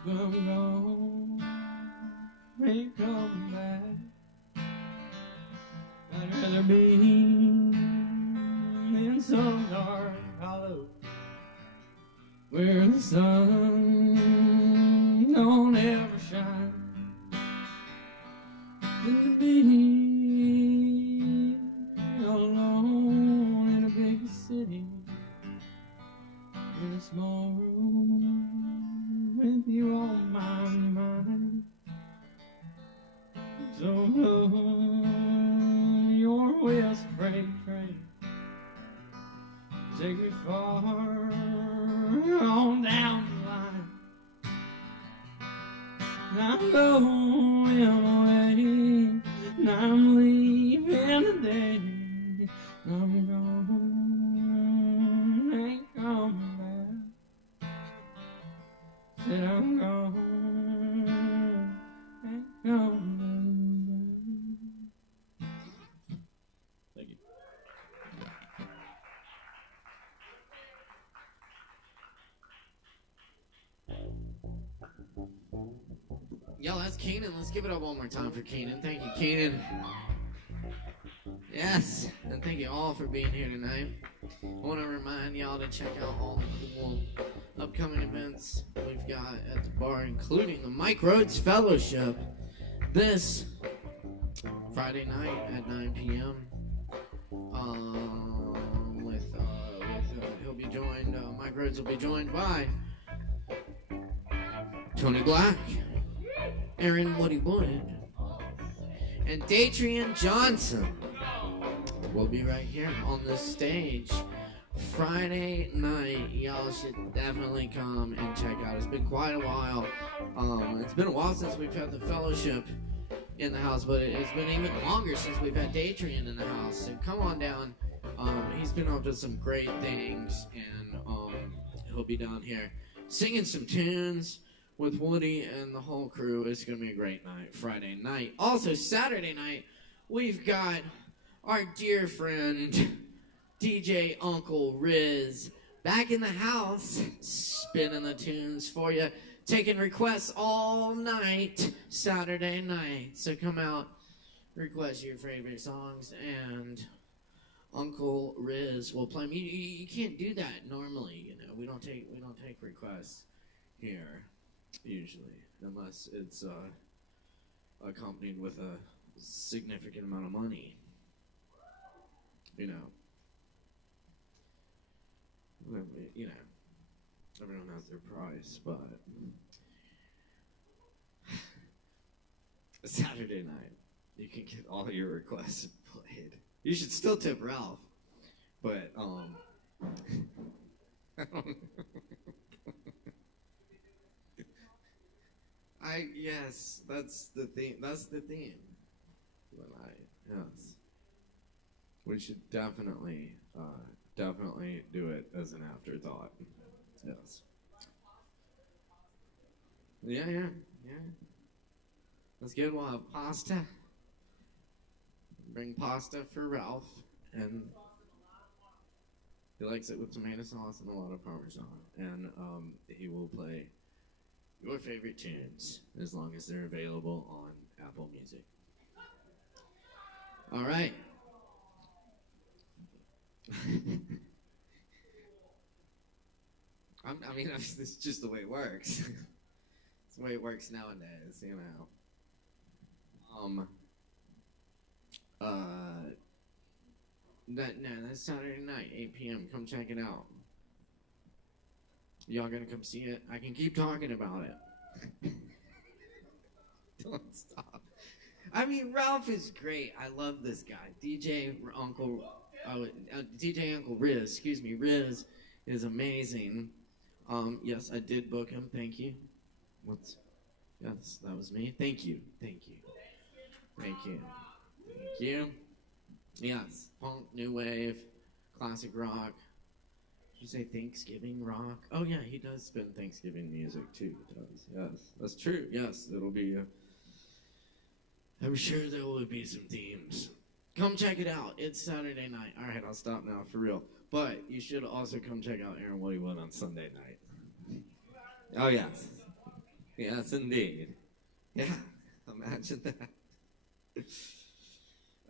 but I'm gone, ain't coming back. I'd rather be in some dark hollow where the sun don't ever shine than to be all alone in a big city in a small room with you on my mind. So blow your whistle, freight train, take me far I'm going away, and I'm leaving today. I'm gone, ain't coming back. Said I'm gone, ain't coming back. Thank you. Yo, that's Keenan. Let's give it up one more time for Keenan. Thank you, Keenan. Yes, and thank you all for being here tonight. I want to remind y'all to check out all the cool upcoming events we've got at the bar, including the Mike Rhodes Fellowship this Friday night at 9 p.m. He'll be joined. Mike Rhodes will be joined by Tony Black, Aaron Woody Boyd, and Datrian Johnson will be right here on the stage Friday night. Y'all should definitely come and check out. It's been quite a while. It's been a while since we've had the fellowship in the house, but it's been even longer since we've had Datrian in the house. So come on down. He's been up to some great things, and he'll be down here singing some tunes with Woody and the whole crew. It's going to be a great night, Friday night. Also, Saturday night, we've got our dear friend, DJ Uncle Riz, back in the house, spinning the tunes for you, taking requests all night, Saturday night. So come out, request your favorite songs, and Uncle Riz will play them. You can't do that normally, you know. We don't take requests here usually, unless it's accompanied with a significant amount of money. You know, everyone has their price, but Saturday night, you can get all your requests played. You should still tip Ralph, but I don't know. Yes, that's the theme. That's the theme. Yes. We should definitely do it as an afterthought. Yes. Yeah. That's good. We'll have pasta. Bring pasta for Ralph, and he likes it with tomato sauce and a lot of Parmesan. And he will play your favorite tunes as long as they're available on Apple Music. All right. I mean, it's just the way it works. It's the way it works nowadays, you know. That's Saturday night, 8 p.m. Come check it out. Y'all gonna come see it? I can keep talking about it. Don't stop. I mean, Ralph is great. I love this guy. DJ Uncle Riz, Riz is amazing. Yes, I did book him. Thank you. Yes, that was me. Thank you. Yes, punk, new wave, classic rock. Did you say Thanksgiving rock? Oh yeah, he does spin Thanksgiving music too. He does. Yes, that's true. Yes, it'll be. I'm sure there will be some themes. Come check it out. It's Saturday night. All right, I'll stop now for real. But you should also come check out Aaron Woody on Sunday night. Oh yes, yes indeed. Yeah, imagine that.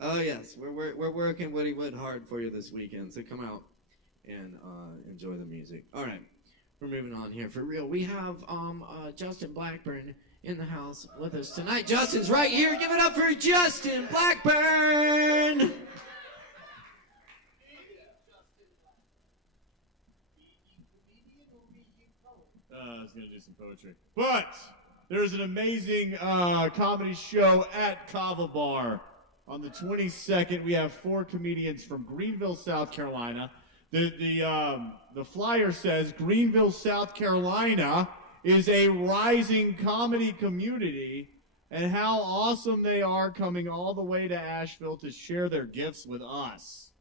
Oh yes, we're working Woody Wood hard for you this weekend. So come out and enjoy the music. All right, we're moving on here for real. We have Justin Blackburn in the house with us tonight. Justin's right here. Give it up for Justin Blackburn. I was going to do some poetry. But there's an amazing comedy show at Kava Bar. On the 22nd, we have 4 comedians from Greenville, South Carolina. The flyer says Greenville, South Carolina, is a rising comedy community and how awesome they are coming all the way to Asheville to share their gifts with us.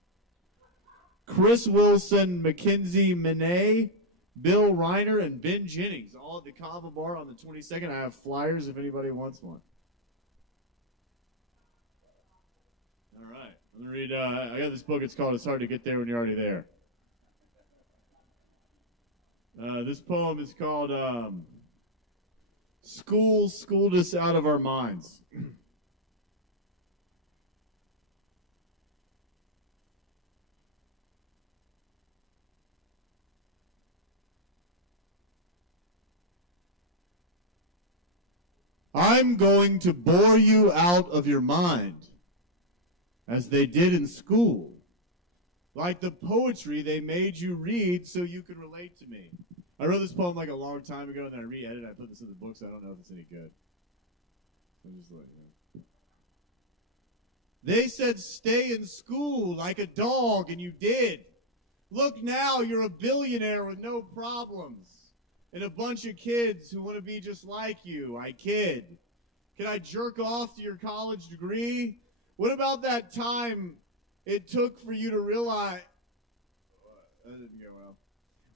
Chris Wilson, Mackenzie Minay, Bill Reiner, and Ben Jennings, all at the Kava Bar on the 22nd. I have flyers if anybody wants one. All right. I'm going to read, I got this book. It's called It's Hard to Get There When You're Already There. This poem is called School Schooled Us Out of Our Minds. I'm going to bore you out of your mind, as they did in school, like the poetry they made you read so you could relate to me. I wrote this poem like a long time ago, and then I re-edited it. I put this in the book, so I don't know if it's any good. I'm just letting you know. They said stay in school like a dog, and you did. Look now, you're a billionaire with no problems. And a bunch of kids who want to be just like you. I kid. Can I jerk off to your college degree? What about that time it took for you to realize... That didn't go well.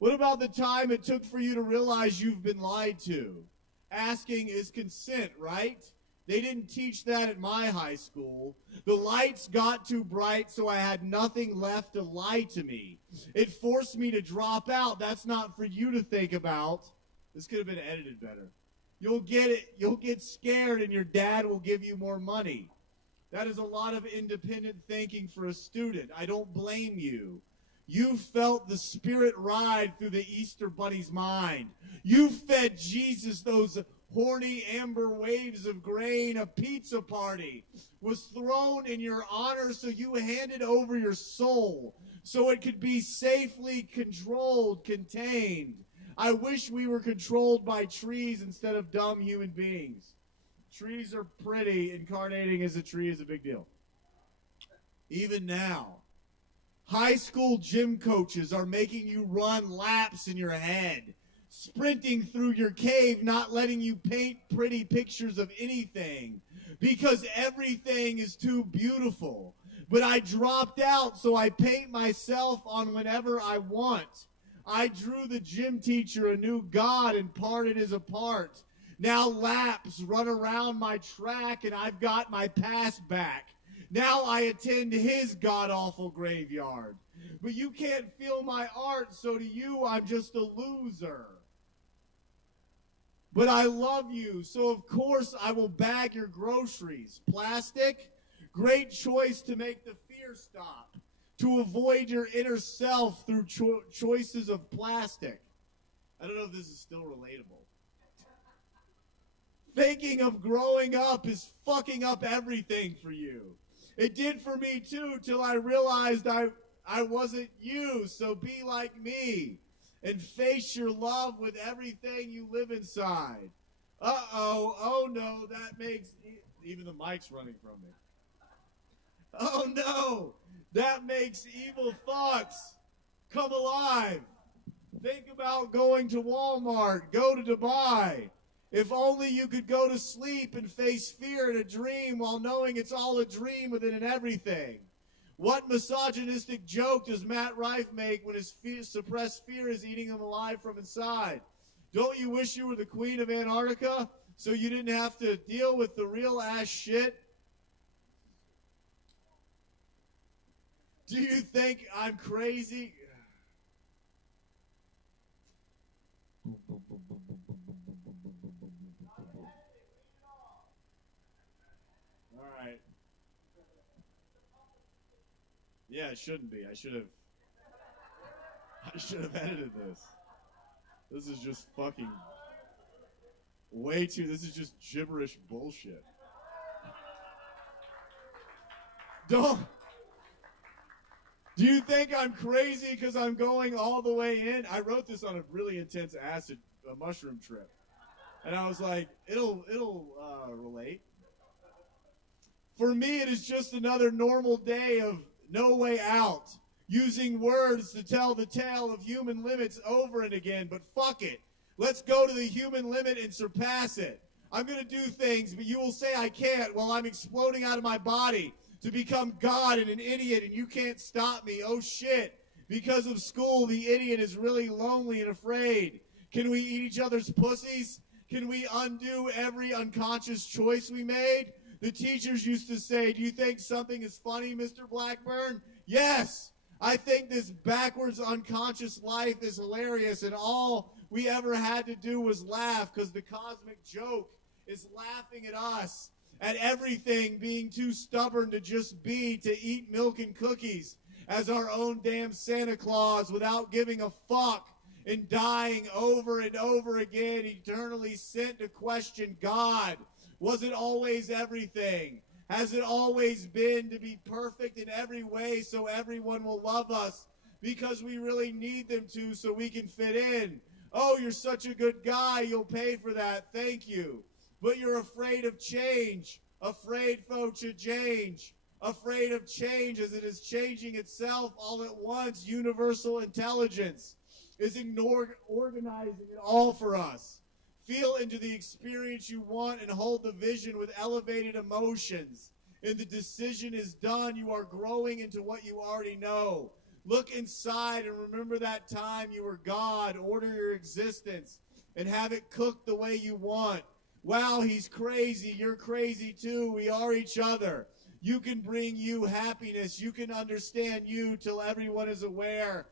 What about the time it took for you to realize you've been lied to? Asking is consent, right? They didn't teach that at my high school. The lights got too bright, so I had nothing left to lie to me. It forced me to drop out. That's not for you to think about. This could have been edited better. You'll get it. You'll get scared, and your dad will give you more money. That is a lot of independent thinking for a student. I don't blame you. You felt the spirit ride through the Easter Bunny's mind. You fed Jesus those horny amber waves of grain. A pizza party was thrown in your honor, so you handed over your soul so it could be safely controlled, contained. I wish we were controlled by trees instead of dumb human beings. Trees are pretty. Incarnating as a tree is a big deal. Even now, high school gym coaches are making you run laps in your head, sprinting through your cave, not letting you paint pretty pictures of anything because everything is too beautiful. But I dropped out, so I paint myself on whenever I want. I drew the gym teacher a new god and parted his apart. Now laps run around my track and I've got my pass back. Now I attend his god-awful graveyard. But you can't feel my art, so to you I'm just a loser. But I love you, so of course I will bag your groceries. Plastic? Great choice to make the fear stop. To avoid your inner self through choices of plastic. I don't know if this is still relatable. Thinking of growing up is fucking up everything for you. It did for me too, till I realized I wasn't you, so be like me. And face your love with everything you live inside. Uh-oh, oh no, that makes... Even the mic's running from me. Oh no, that makes evil thoughts come alive. Think about going to Walmart, go to Dubai. If only you could go to sleep and face fear in a dream while knowing it's all a dream within and everything. What misogynistic joke does Matt Rife make when his suppressed fear is eating him alive from inside? Don't you wish you were the queen of Antarctica so you didn't have to deal with the real ass shit? Do you think I'm crazy? All right. Yeah, it shouldn't be. I should have edited this. This is just fucking way too, this is just gibberish bullshit. Do you think I'm crazy because I'm going all the way in? I wrote this on a really intense acid mushroom trip. And I was like, it'll relate. For me, it is just another normal day of no way out. Using words to tell the tale of human limits over and again. But fuck it. Let's go to the human limit and surpass it. I'm going to do things, but you will say I can't while I'm exploding out of my body to become God and an idiot, and you can't stop me. Oh, shit. Because of school, the idiot is really lonely and afraid. Can we eat each other's pussies? Can we undo every unconscious choice we made? The teachers used to say, do you think something is funny, Mr. Blackburn? Yes. I think this backwards unconscious life is hilarious, and all we ever had to do was laugh because the cosmic joke is laughing at us, at everything being too stubborn to just be, to eat milk and cookies as our own damn Santa Claus without giving a fuck, and dying over and over again, eternally sent to question God. Was it always everything? Has it always been to be perfect in every way so everyone will love us because we really need them to so we can fit in? Oh, you're such a good guy, you'll pay for that, thank you. But you're afraid of change, afraid folks should change, afraid of change as it is changing itself all at once. Universal intelligence is organizing it all for us. Feel into the experience you want and hold the vision with elevated emotions. And the decision is done. You are growing into what you already know. Look inside and remember that time you were God. Order your existence and have it cooked the way you want. Wow, he's crazy. You're crazy too. We are each other. You can bring you happiness. You can understand you till everyone is aware.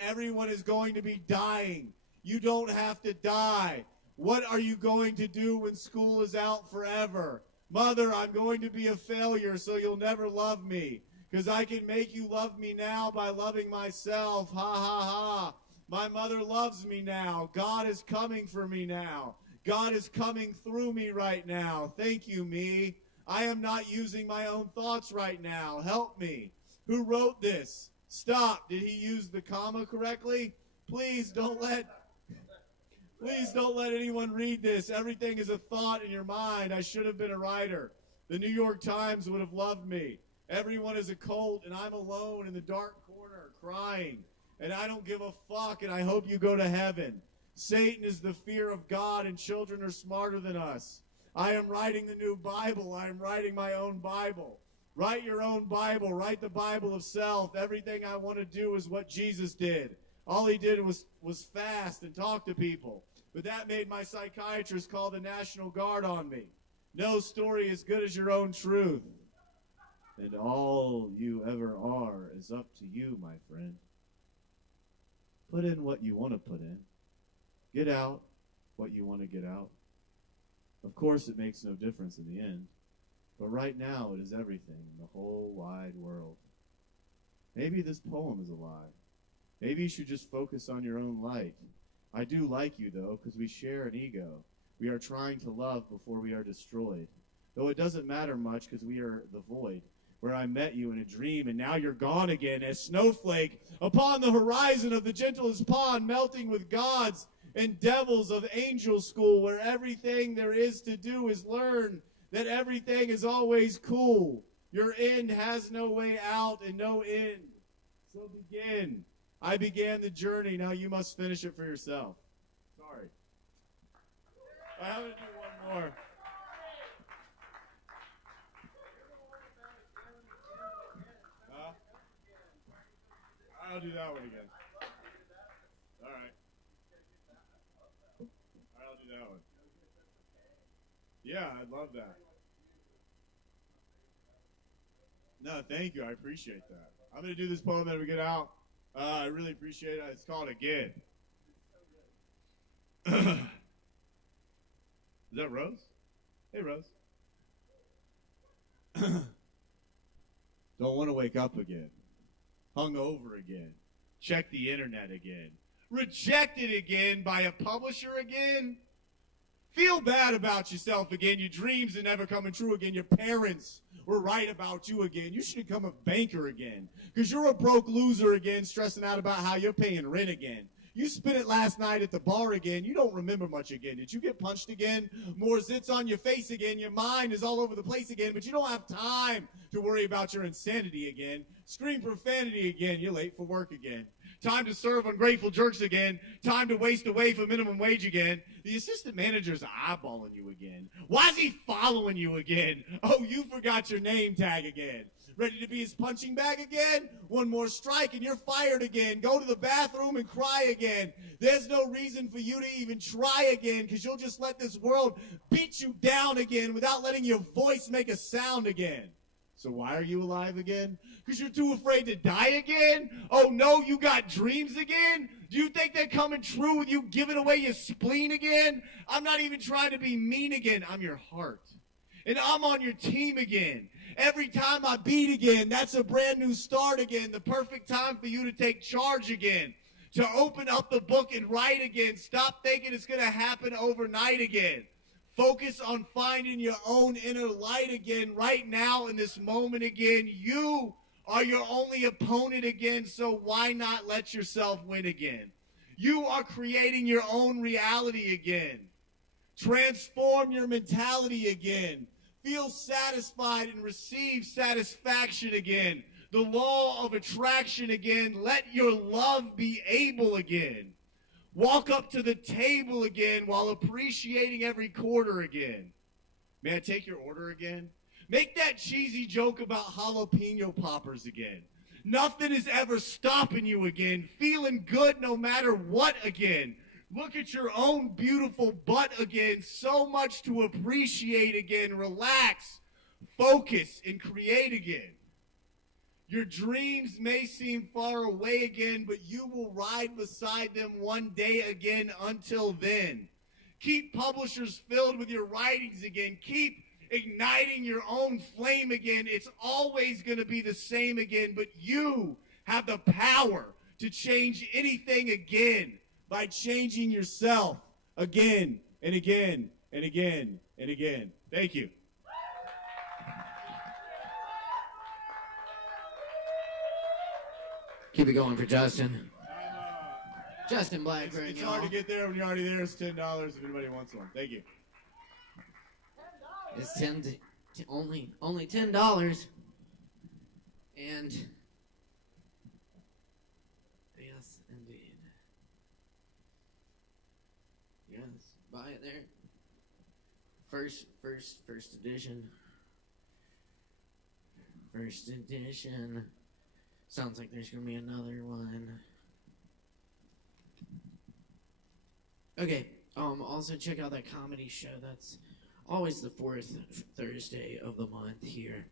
Everyone is going to be dying. You don't have to die. What are you going to do when school is out forever? Mother, I'm going to be a failure, so you'll never love me. Because I can make you love me now by loving myself. Ha, ha, ha. My mother loves me now. God is coming for me now. God is coming through me right now. Thank you, me. I am not using my own thoughts right now. Help me. Who wrote this? Stop. Did he use the comma correctly? Please don't let anyone read this. Everything is a thought in your mind. I should have been a writer. The New York Times would have loved me. Everyone is a cult, and I'm alone in the dark corner crying. And I don't give a fuck, and I hope you go to heaven. Satan is the fear of God, and children are smarter than us. I am writing the new Bible. I am writing my own Bible. Write your own Bible. Write the Bible of self. Everything I want to do is what Jesus did. All he did was fast and talk to people. But that made my psychiatrist call the National Guard on me. No story as good as your own truth. And all you ever are is up to you, my friend. Put in what you want to put in. Get out what you want to get out. Of course, it makes no difference in the end. But right now, it is everything in the whole wide world. Maybe this poem is a lie. Maybe you should just focus on your own light. I do like you, though, because we share an ego. We are trying to love before we are destroyed. Though it doesn't matter much because we are the void, where I met you in a dream, and now you're gone again as snowflake upon the horizon of the gentlest pond, melting with gods and devils of angel school, where everything there is to do is learn that everything is always cool. Your end has no way out and no end. So begin. I began the journey. Now you must finish it for yourself. Sorry. I'm going to do one more. I'll do that one again. All right. I'll do that one. Yeah, I'd love that. No, thank you. I appreciate that. I'm going to do this poem that we get out. I really appreciate it. It's called Again. Is that Rose? Hey, Rose. Don't want to wake up again. Hungover again. Check the internet again. Rejected again by a publisher again. Feel bad about yourself again. Your dreams are never coming true again. Your parents were right about you again. You should become a banker again. Because you're a broke loser again, stressing out about how you're paying rent again. You spent it last night at the bar again. You don't remember much again. Did you get punched again? More zits on your face again. Your mind is all over the place again. But you don't have time to worry about your insanity again. Scream profanity again. You're late for work again. Time to serve ungrateful jerks again. Time to waste away for minimum wage again. The assistant manager's eyeballing you again. Why's he following you again? Oh, you forgot your name tag again. Ready to be his punching bag again? One more strike and you're fired again. Go to the bathroom and cry again. There's no reason for you to even try again because you'll just let this world beat you down again without letting your voice make a sound again. So why are you alive again? Because you're too afraid to die again? Oh no, you got dreams again? Do you think they're coming true with you giving away your spleen again? I'm not even trying to be mean again. I'm your heart. And I'm on your team again. Every time I beat again, that's a brand new start again. The perfect time for you to take charge again. To open up the book and write again. Stop thinking it's going to happen overnight again. Focus on finding your own inner light again right now in this moment again. You are your only opponent again, so why not let yourself win again? You are creating your own reality again. Transform your mentality again. Feel satisfied and receive satisfaction again. The law of attraction again. Let your love be able again. Walk up to the table again while appreciating every quarter again. May I take your order again? Make that cheesy joke about jalapeno poppers again. Nothing is ever stopping you again. Feeling good no matter what again. Look at your own beautiful butt again. So much to appreciate again. Relax, focus, and create again. Your dreams may seem far away again, but you will ride beside them one day again until then. Keep publishers filled with your writings again. Keep igniting your own flame again. It's always going to be the same again, but you have the power to change anything again by changing yourself again and again and again and again. Thank you. Keep it going for Justin. Justin Blackburn, It's hard to get there when you're already there. It's $10 if anybody wants one. Thank you. It's only $10. And yes, indeed. Yes, buy it there. First edition. First edition. Sounds like there's gonna be another one. Okay. Also check out that comedy show. That's always the fourth Thursday of the month here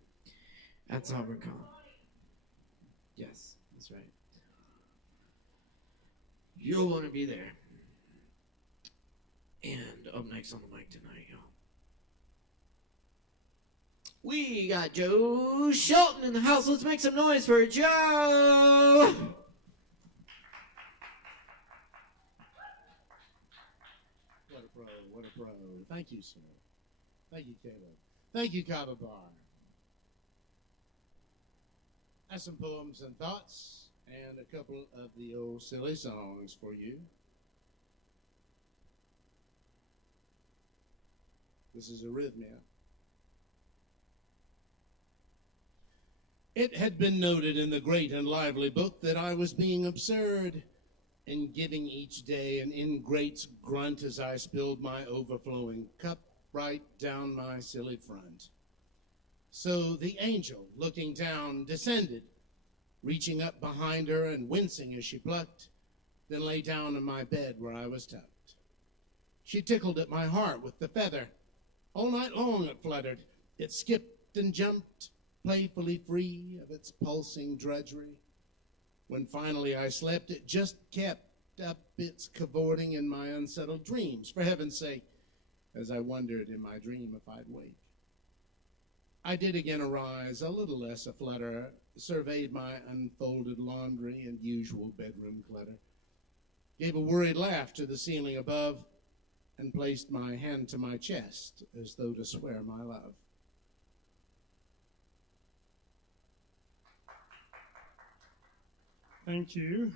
at SoberCon. Yes, that's right. You'll want to be there. And up next on the mic tonight, y'all, we got Joe Shelton in the house. Let's make some noise for Joe. What a pro, what a pro. Thank you, sir. Thank you, Caleb. Thank you, Kava Bar. I have some poems and thoughts and a couple of the old silly songs for you. This is Arrhythmia. It had been noted in the great and lively book that I was being absurd in giving each day an ingrate's grunt as I spilled my overflowing cup right down my silly front. So the angel, looking down, descended, reaching up behind her and wincing as she plucked, then lay down in my bed where I was tucked. She tickled at my heart with the feather. All night long it fluttered. It skipped and jumped, playfully free of its pulsing drudgery. When finally I slept, it just kept up its cavorting in my unsettled dreams, for heaven's sake, as I wondered in my dream if I'd wake. I did again arise, a little less aflutter, surveyed my unfolded laundry and usual bedroom clutter, gave a worried laugh to the ceiling above, and placed my hand to my chest as though to swear my love. Thank you.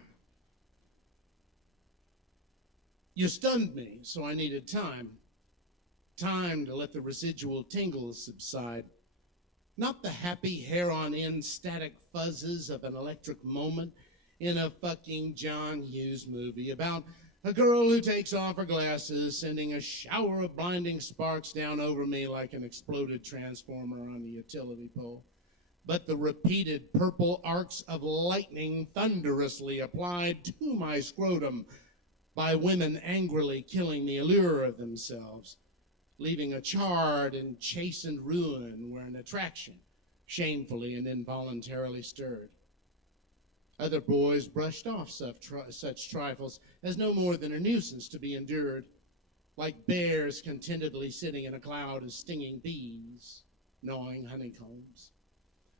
You stunned me, so I needed time. Time to let the residual tingles subside. Not the happy hair-on-end static fuzzes of an electric moment. in a fucking John Hughes movie about a girl who takes off her glasses, sending a shower of blinding sparks down over me like an exploded transformer on a utility pole. But the repeated purple arcs of lightning thunderously applied to my scrotum by women angrily killing the allure of themselves, leaving a charred and chastened ruin where an attraction shamefully and involuntarily stirred. Other boys brushed off such trifles as no more than a nuisance to be endured, like bears contentedly sitting in a cloud of stinging bees, gnawing honeycombs.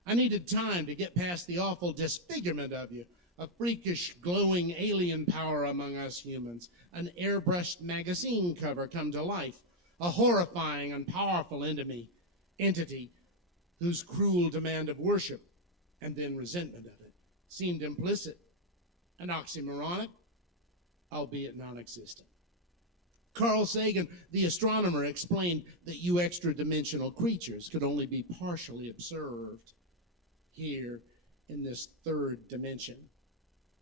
I needed time to get past the awful disfigurement of you, a freakish, glowing alien power among us humans, an airbrushed magazine cover come to life, a horrifying and powerful entity whose cruel demand of worship and then resentment of it seemed implicit and oxymoronic, albeit non-existent. Carl Sagan, the astronomer, explained that you extra-dimensional creatures could only be partially observed here in this third dimension,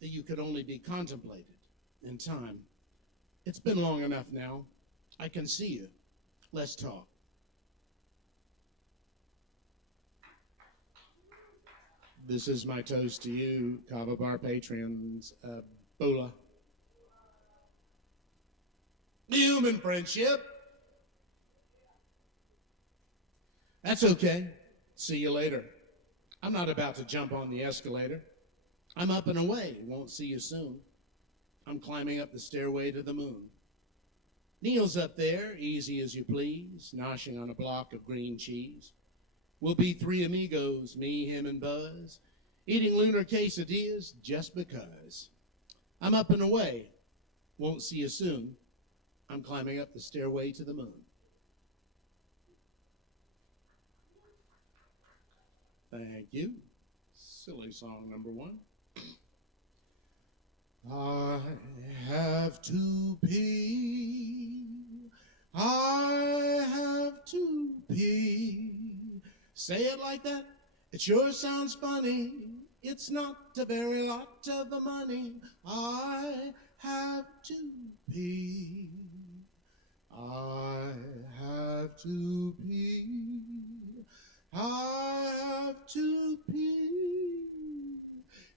that you could only be contemplated in time. It's been long enough now. I can see you. Let's talk. This is my toast to you, Kava Bar patrons. Bola. Human friendship. That's okay. See you later. I'm not about to jump on the escalator. I'm up and away. Won't see you soon. I'm climbing up the stairway to the moon. Neil's up there, easy as you please, noshing on a block of green cheese. We'll be three amigos, me, him, and Buzz, eating lunar quesadillas just because. I'm up and away. Won't see you soon. I'm climbing up the stairway to the moon. Thank you. Silly song number one. I have to pee. I have to pee. Say it like that. It sure sounds funny. It's not a very lot of money. I have to pee. I have to pee. I have to pee.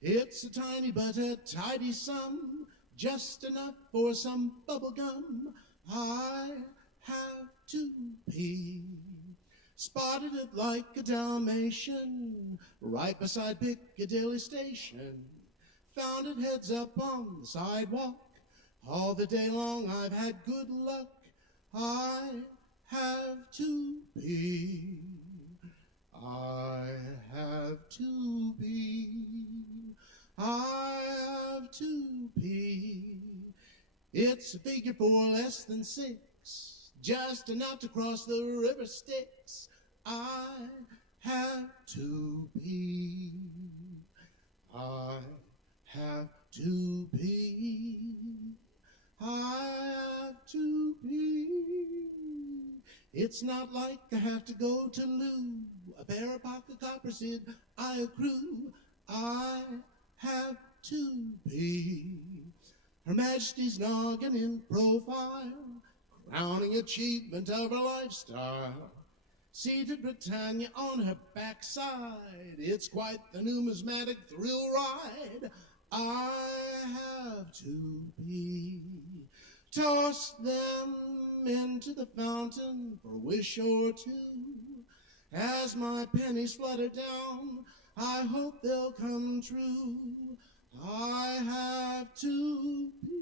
It's a tiny but a tidy sum, just enough for some bubble gum. I have to pee. Spotted it like a Dalmatian, right beside Piccadilly Station. Found it heads up on the sidewalk. All the day long I've had good luck. I have to pee. I have to pee. I have to pee. It's a figure 4 less than 6, just enough to cross the river Styx. I have to pee. I have to pee. I have to pee. It's not like I have to go to loo. A pair of pocket coppers did I accrue. I have to pee. Her Majesty's noggin in profile, crowning achievement of her lifestyle. Seated Britannia on her backside, it's quite the numismatic thrill ride. I have to pee. Toss them into the fountain for a wish or two. As my pennies flutter down, I hope they'll come true. I have to pee.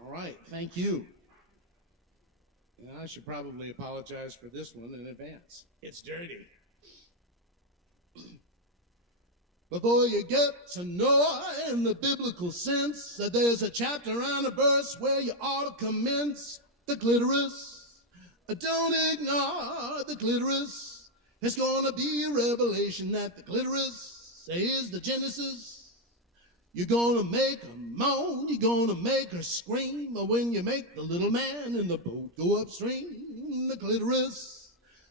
All right, thank you. And I should probably apologize for this one in advance. It's dirty. Before you get to know in the biblical sense, there's a chapter and a verse where you ought to commence. The clitoris, don't ignore the clitoris. It's going to be a revelation that the clitoris is the genesis. You're going to make her moan, you're going to make her scream, but when you make the little man in the boat go upstream, the clitoris,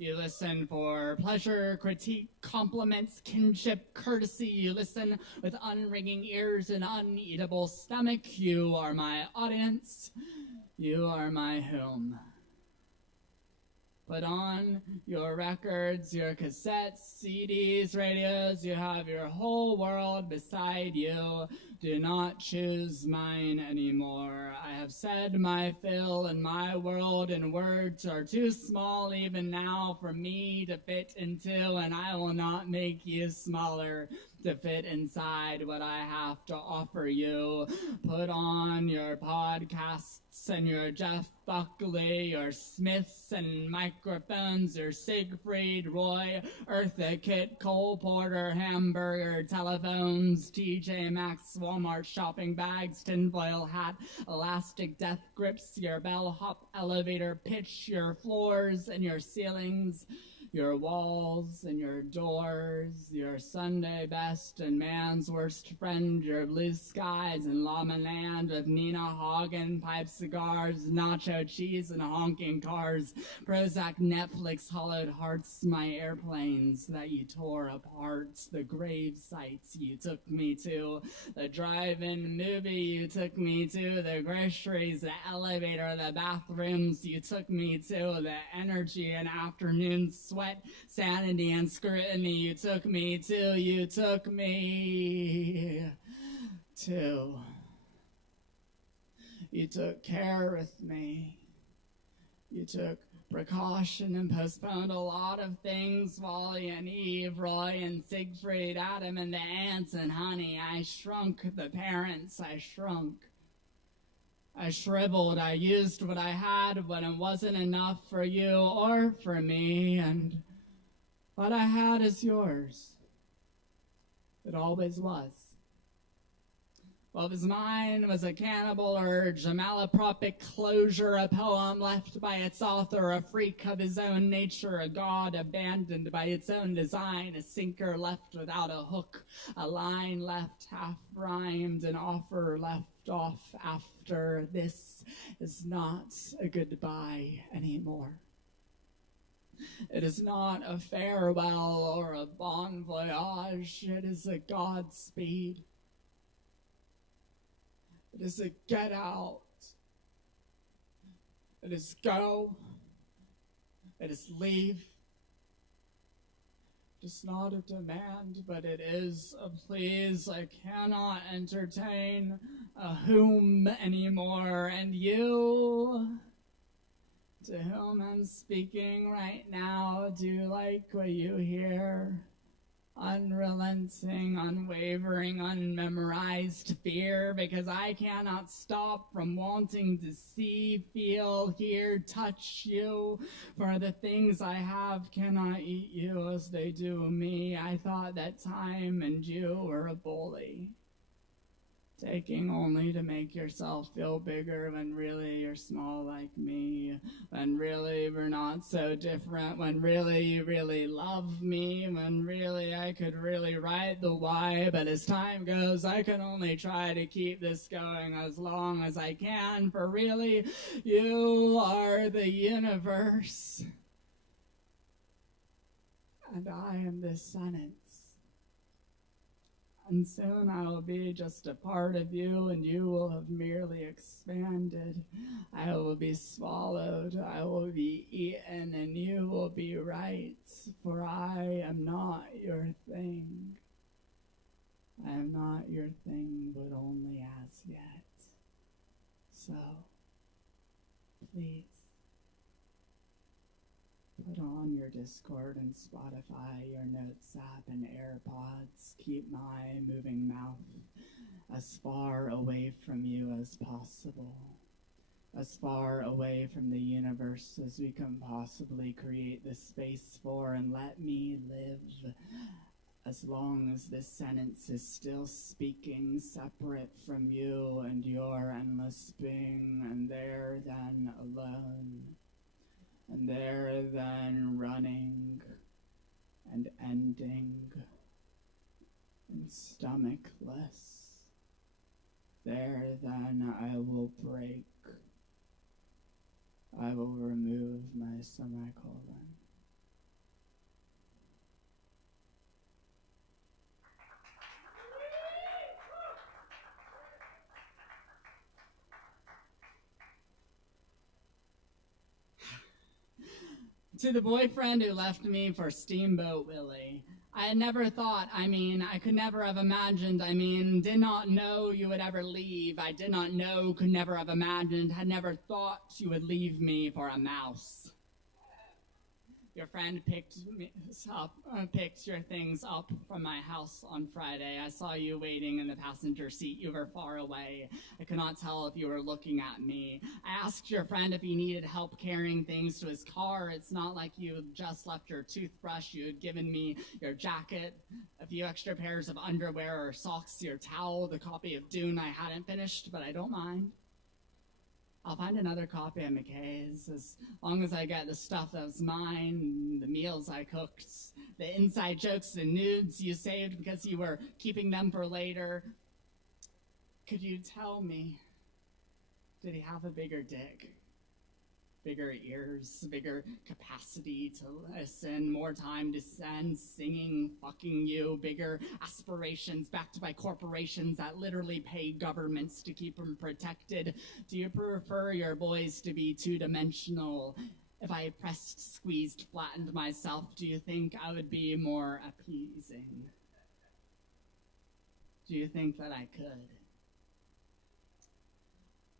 You listen for pleasure, critique, compliments, kinship, courtesy. You listen with unringing ears and uneatable stomach. You are my audience. You are my home. Put on your records, your cassettes, CDs, radios. You have your whole world beside you. Do not choose mine anymore. I have said my fill, and my world and words are too small even now for me to fit into, and I will not make you smaller to fit inside what I have to offer you. Put on your podcasts and your Jeff Buckley, your Smiths and microphones, your Siegfried, Roy, Eartha Kitt, Cole Porter, hamburger, telephones, TJ Maxx, Walmart shopping bags, tinfoil hat, elastic death grips, your bellhop elevator pitch, your floors and your ceilings, your walls and your doors, your Sunday best and man's worst friend, your blue skies and llama land with Nina Hagen, pipe cigars, nacho cheese and honking cars, Prozac, Netflix, hollowed hearts, my airplanes that you tore apart, the grave sites you took me to, the drive-in movie you took me to, the groceries, the elevator, the bathrooms you took me to, the energy and afternoon sweat, sanity and scrutiny you took me to. You took me to. You took care with me. You took precaution and postponed a lot of things. Wally and Eve, Roy and Siegfried, Adam and the ants, and honey, I shrunk the parents. I shrunk. I shriveled. I used what I had when it wasn't enough for you or for me, and what I had is yours. It always was. What was mine was a cannibal urge, a malapropic closure, a poem left by its author, a freak of his own nature, a god abandoned by its own design, a sinker left without a hook, a line left half-rhymed, an offer left off after. This is not a goodbye anymore. It is not a farewell or a bon voyage. It is a Godspeed. It is a get out. It is go. It is leave. It is not a demand, but it is a please. I cannot entertain a whom anymore. And you, to whom I'm speaking right now, do you like what you hear? Unrelenting, unwavering, unmemorized fear, because I cannot stop from wanting to see, feel, hear, touch you, for the things I have cannot eat you as they do me. I thought that time and you were a bully, taking only to make yourself feel bigger when really you're small like me, when really we're not so different, when really you really love me, when really I could really write the why, but as time goes I can only try to keep this going as long as I can, for really you are the universe and I am this sentence. And soon I will be just a part of you, and you will have merely expanded. I will be swallowed, I will be eaten, and you will be right, for I am not your thing. I am not your thing, but only as yet. So, please, put on your Discord and Spotify, your Notes app and AirPods. Keep my moving mouth as far away from you as possible, as far away from the universe as we can possibly create the space for, and let me live as long as this sentence is still speaking, separate from you and your endless being, and there then alone. And there then running and ending and stomachless. There then I will break. I will remove my semicolon. To the boyfriend who left me for Steamboat Willie. I had never thought, I could never have imagined, did not know you would ever leave. I did not know, could never have imagined, had never thought you would leave me for a mouse. Your friend picked your things up from my house on Friday. I saw you waiting in the passenger seat. You were far away. I could not tell if you were looking at me. I asked your friend if he needed help carrying things to his car. It's not like you had just left your toothbrush. You had given me your jacket, a few extra pairs of underwear or socks, your towel, the copy of Dune I hadn't finished, but I don't mind. I'll find another copy of McKay's as long as I get the stuff that was mine, the meals I cooked, the inside jokes, the nudes you saved because you were keeping them for later. Could you tell me, did he have a bigger dick? Bigger ears, bigger capacity to listen, more time to spend singing, fucking you, bigger aspirations backed by corporations that literally pay governments to keep them protected. Do you prefer your boys to be two-dimensional? If I pressed, squeezed, flattened myself, do you think I would be more appeasing? Do you think that I could?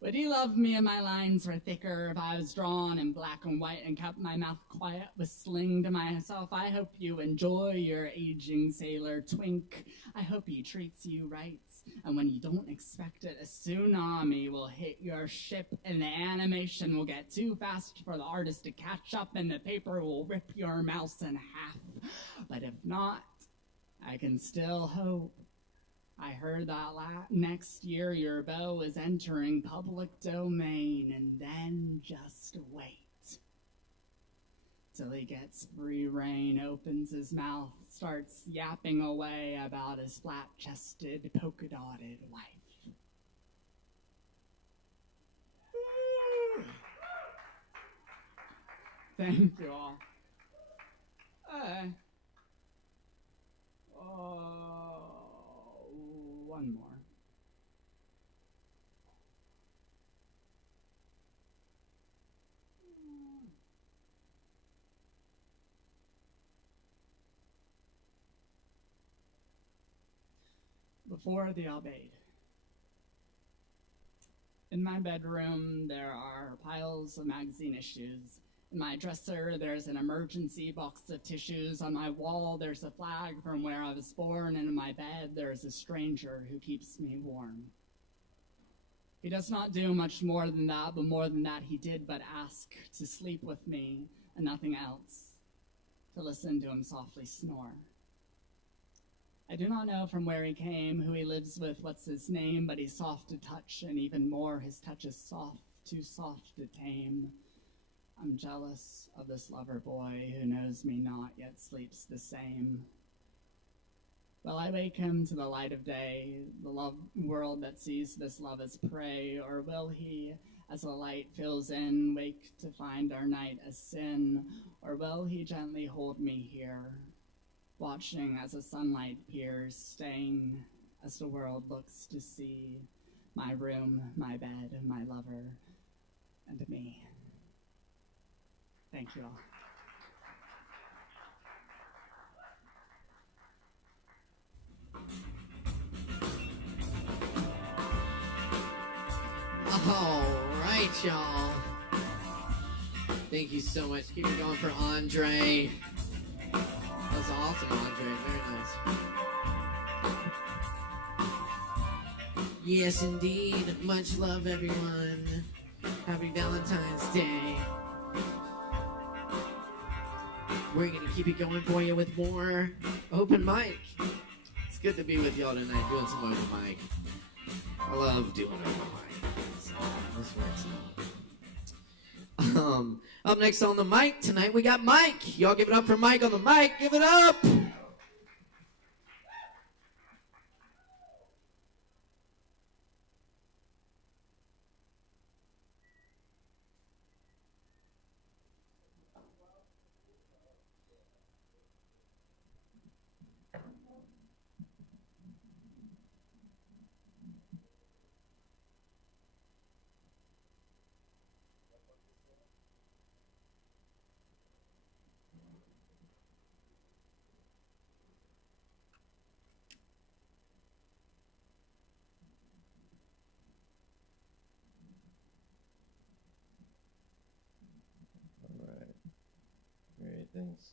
Would he love me if my lines were thicker, if I was drawn in black and white and kept my mouth quiet with sling to myself? I hope you enjoy your aging sailor twink. I hope he treats you right. And when you don't expect it, a tsunami will hit your ship and the animation will get too fast for the artist to catch up and the paper will rip your mouse in half. But if not, I can still hope. I heard that next year your beau is entering public domain, and then just wait. Till he gets free rein, opens his mouth, starts yapping away about his flat-chested, polka-dotted wife. Thank you all. One more. Before the Aubade. In my bedroom, there are piles of magazine issues. In my dresser, there's an emergency box of tissues. On my wall, there's a flag from where I was born. And in my bed, there's a stranger who keeps me warm. He does not do much more than that, but more than that he did but ask to sleep with me and nothing else, to listen to him softly snore. I do not know from where he came, who he lives with, what's his name, but he's soft to touch, and even more, his touch is soft, too soft to tame. I'm jealous of this lover boy who knows me not, yet sleeps the same. Will I wake him to the light of day, the love world that sees this love as prey, or will he, as the light fills in, wake to find our night a sin, or will he gently hold me here, watching as the sunlight peers, staying as the world looks to see my room, my bed, my lover, and me. Thank you all. All right, y'all. Thank you so much. Keep it going for Andre. That was awesome, Andre. Very nice. Yes, indeed. Much love, everyone. Happy Valentine's Day. We're going to keep it going for you with more open mic. It's good to be with y'all tonight doing some open mic. I love doing open mic. So this works out. Up next on the mic tonight, we got Mike. Y'all give it up for Mike on the mic. Give it up. channels.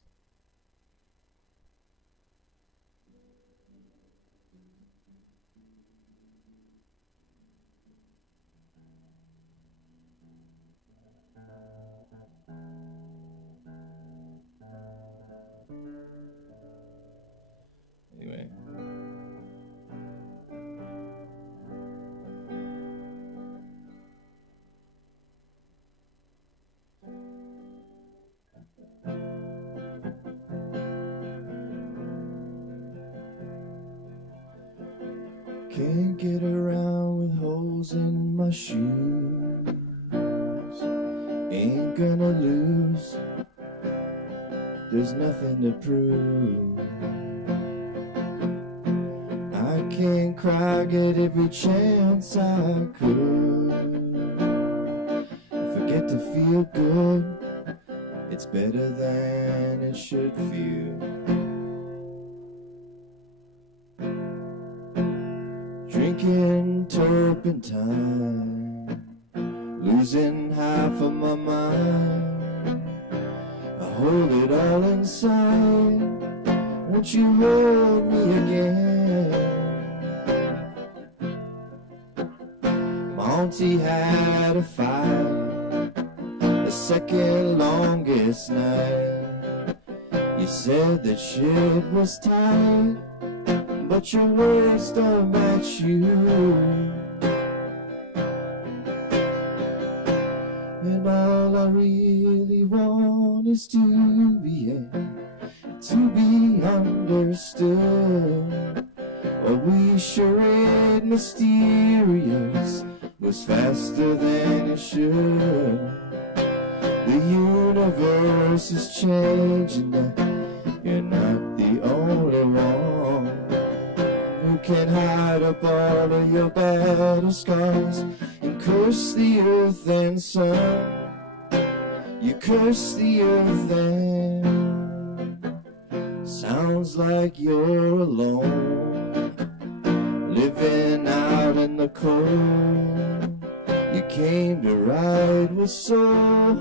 Anyway. Can't get around with holes in my shoes. Ain't gonna lose. There's nothing to prove. I can't cry, get every chance I could. If I get to feel good, it's better than it should feel. Drinking turpentine, losing half of my mind. I hold it all inside. Won't you hold me again? Monty had a fight, the second longest night. You said that shit was tight, but your words don't match you. And all I really want is to be understood. What we charade mysterious was faster than it should. The universe is changing now. You're not the only one who can hide up all of your battle scars and curse the earth and sun. You curse the earth and sounds like you're alone, living out in the cold. You came to ride with soul,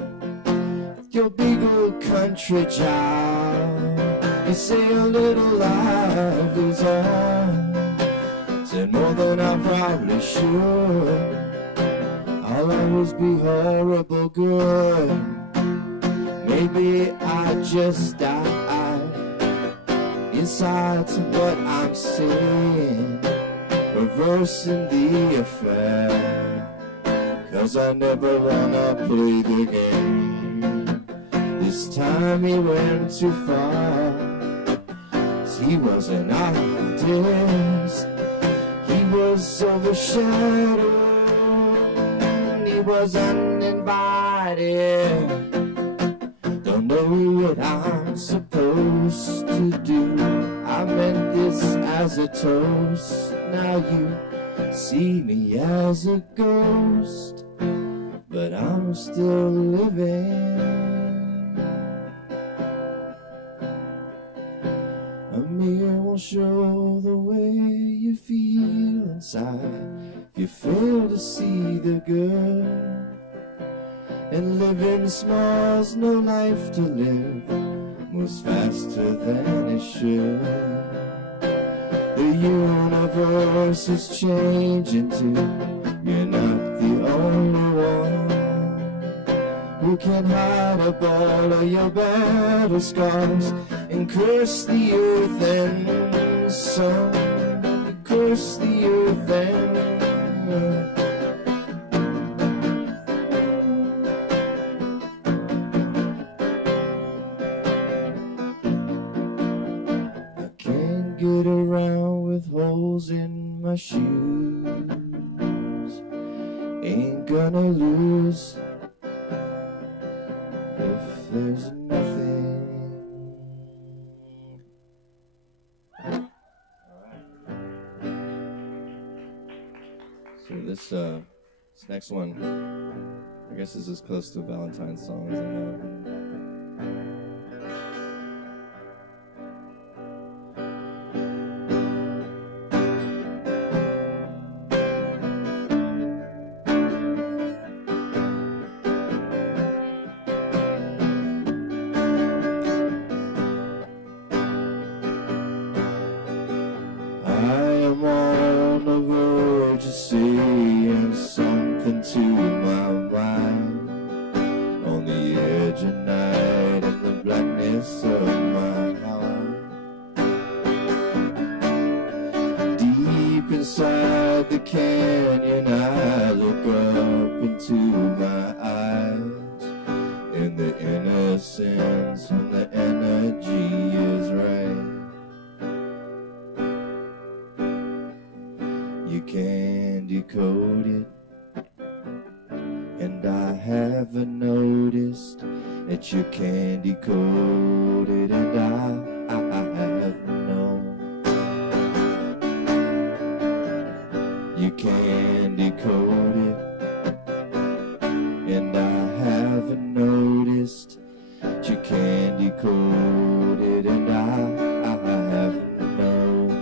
your big old country job. You say a little life is on, said more than I probably should. I'll always be horrible good. Maybe I just died inside to what I'm seeing, reversing the affair, 'cause I never wanna play the game. This time he went too far. He was an artist, he was overshadowed, he was uninvited. Don't know what I'm supposed to do. I meant this as a toast. Now you see me as a ghost, but I'm still living. A mirror will show the way you feel inside. If you fail to see the good, and living small's no life to live, moves faster than it should. The universe is changing too. You're not the only one who can hide up all of your battle scars and curse the earth and sun. Curse the earth and I can't get around with holes in my shoes. Ain't gonna lose if there's nothing. So this next one, I guess, is as close to a Valentine's song as I know. darkness of my heart. Deep inside the canyon, I look up into my eyes, and the innocence and the energy is right. You can decode it, and I haven't noticed that you can decode it, and I haven't known. You can decode it, and I haven't noticed that you can decode it, and I haven't known.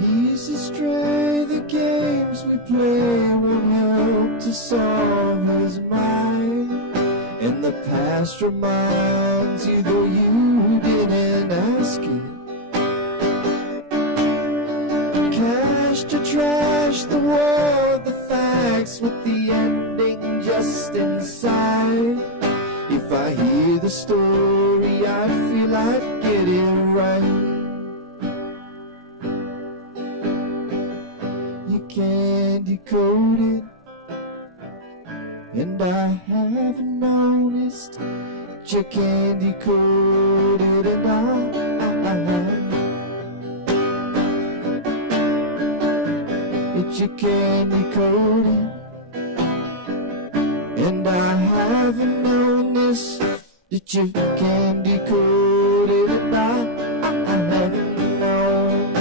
He's astray, the games we play won't help to solve his mind. And the past reminds you, though you didn't ask it. Cash to trash, the war, the facts, with the ending just inside. If I hear the story, I feel I'd get it right. Can decode it, and I haven't noticed that you can decode it, and I that you can decode it, and I haven't noticed that you can decode it, and I haven't known.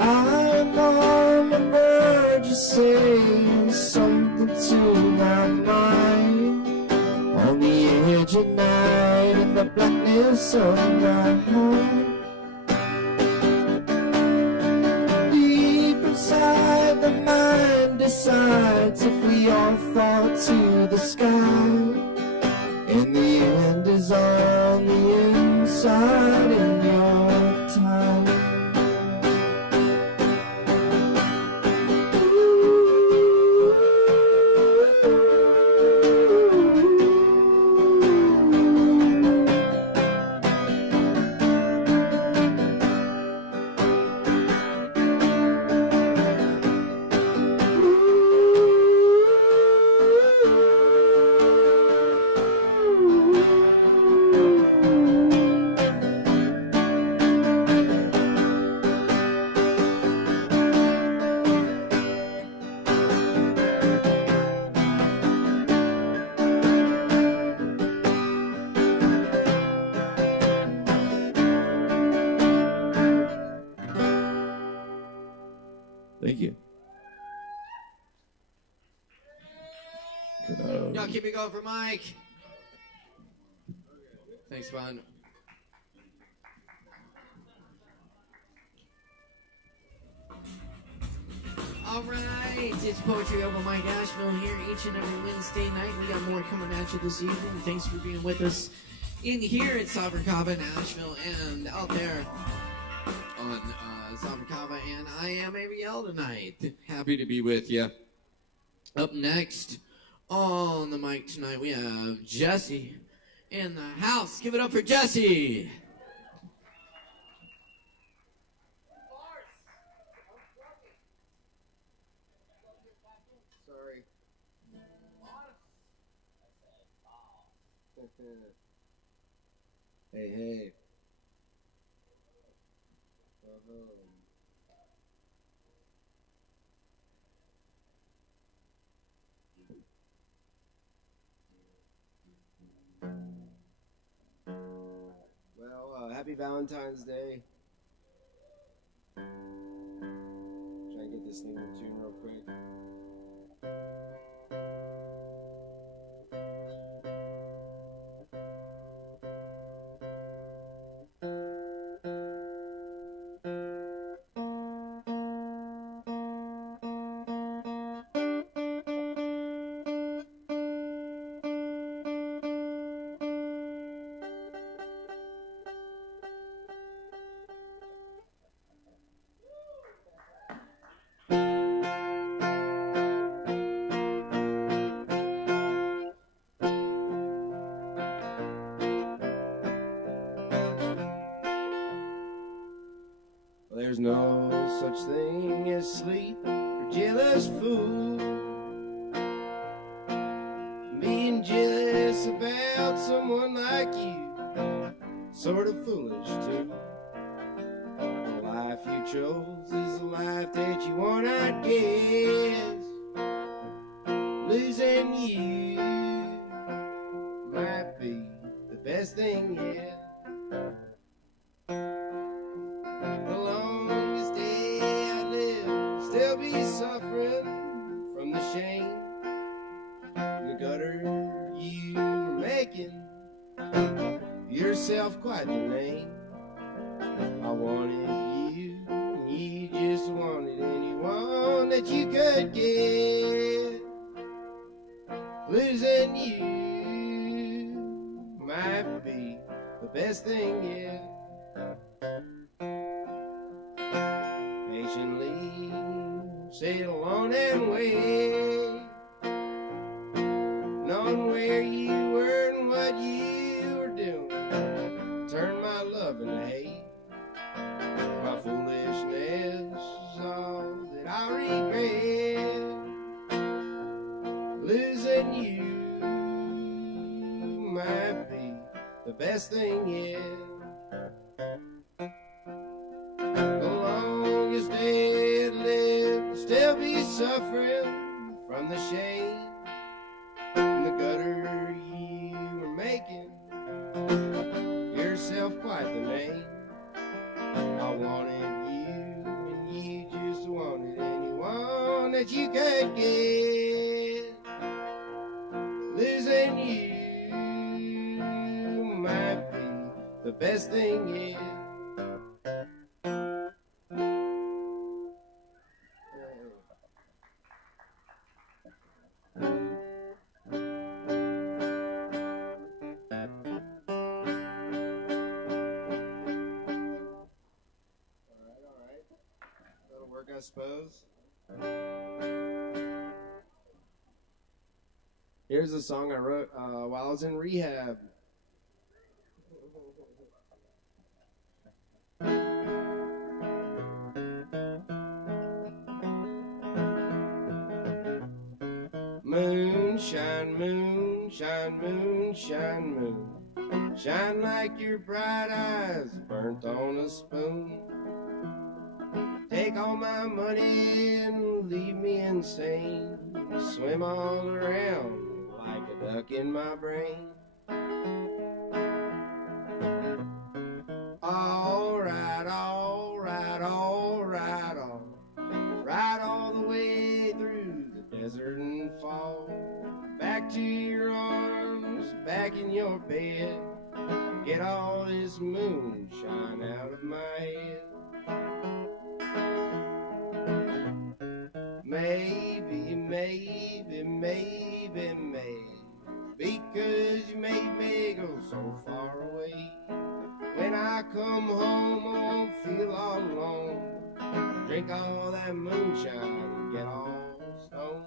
I'm on the verge of saying something to my mind, on the edge of night in the blackness of my heart. Deep inside, the mind decides if we all fall to the sky, and the end is on the inside in your time. Thank you. Y'all keep it going for Mike. Thanks, bud. All right, it's Poetry Open Mike Asheville here each and every Wednesday night. We got more coming at you this evening. Thanks for being with us in here at Sovereign Kava in Asheville and out there on Sovereign Kava. And I am ABL tonight. Happy to be with you. Up next on the mic tonight, we have Jesse in the house. Give it up for Jesse. Sorry. Hey, hey. Well, happy Valentine's Day. Try and get this thing in tune real quick. There's no such thing as sleep or jealous fool. Being jealous about someone like you, sort of foolish too. The life you chose is the life that you want, I guess. Losing you might be the best thing yet. The longest day I live, still be suffering from the shame. The gutter you were making yourself quite the name. I wanted you, and you just wanted anyone that you could get. Losing you might be the best thing yet. Patiently sail on and wait, knowing where you were and what you were doing. Turn my love into hate. My foolishness is all that I regret. Losing you might be the best thing yet. The longest day I'd live, still be suffering from the shame. In the gutter you were making yourself quite the name. I wanted you, and you just wanted anyone that you could get. Losing you might be the best thing yet. I suppose. Here's a song I wrote while I was in rehab. Moonshine, moonshine, moonshine, moon. Shine like your bright eyes burnt on a spoon. Take all my money and leave me insane. Swim all around like a duck in my brain. All right, all right, all right, all right, all the way through the desert and fall. Back to your arms, back in your bed. Get all this moonshine out of my head. Maybe, maybe, maybe, maybe, because you made me go so far away. When I come home, I won't feel all alone. Drink all that moonshine and get all stoned.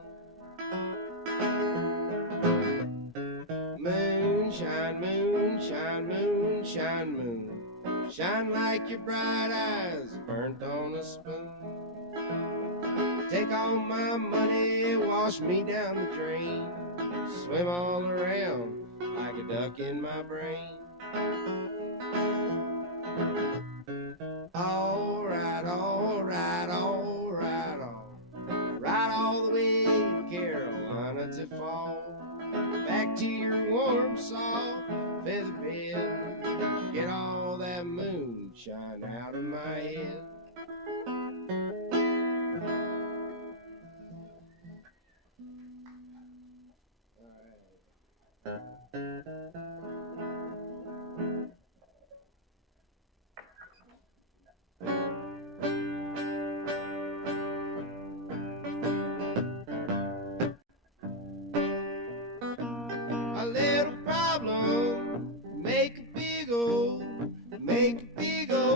Moonshine, moonshine, moonshine, moon. Shine like your bright eyes burnt on a spoon. Take all my money, wash me down the drain. Swim all around like a duck in my brain. All right, all right, all right, all right, all the way to Carolina to fall. Back to your warm, soft feather bed. Get all that moonshine out of my head. A little problem, make a big old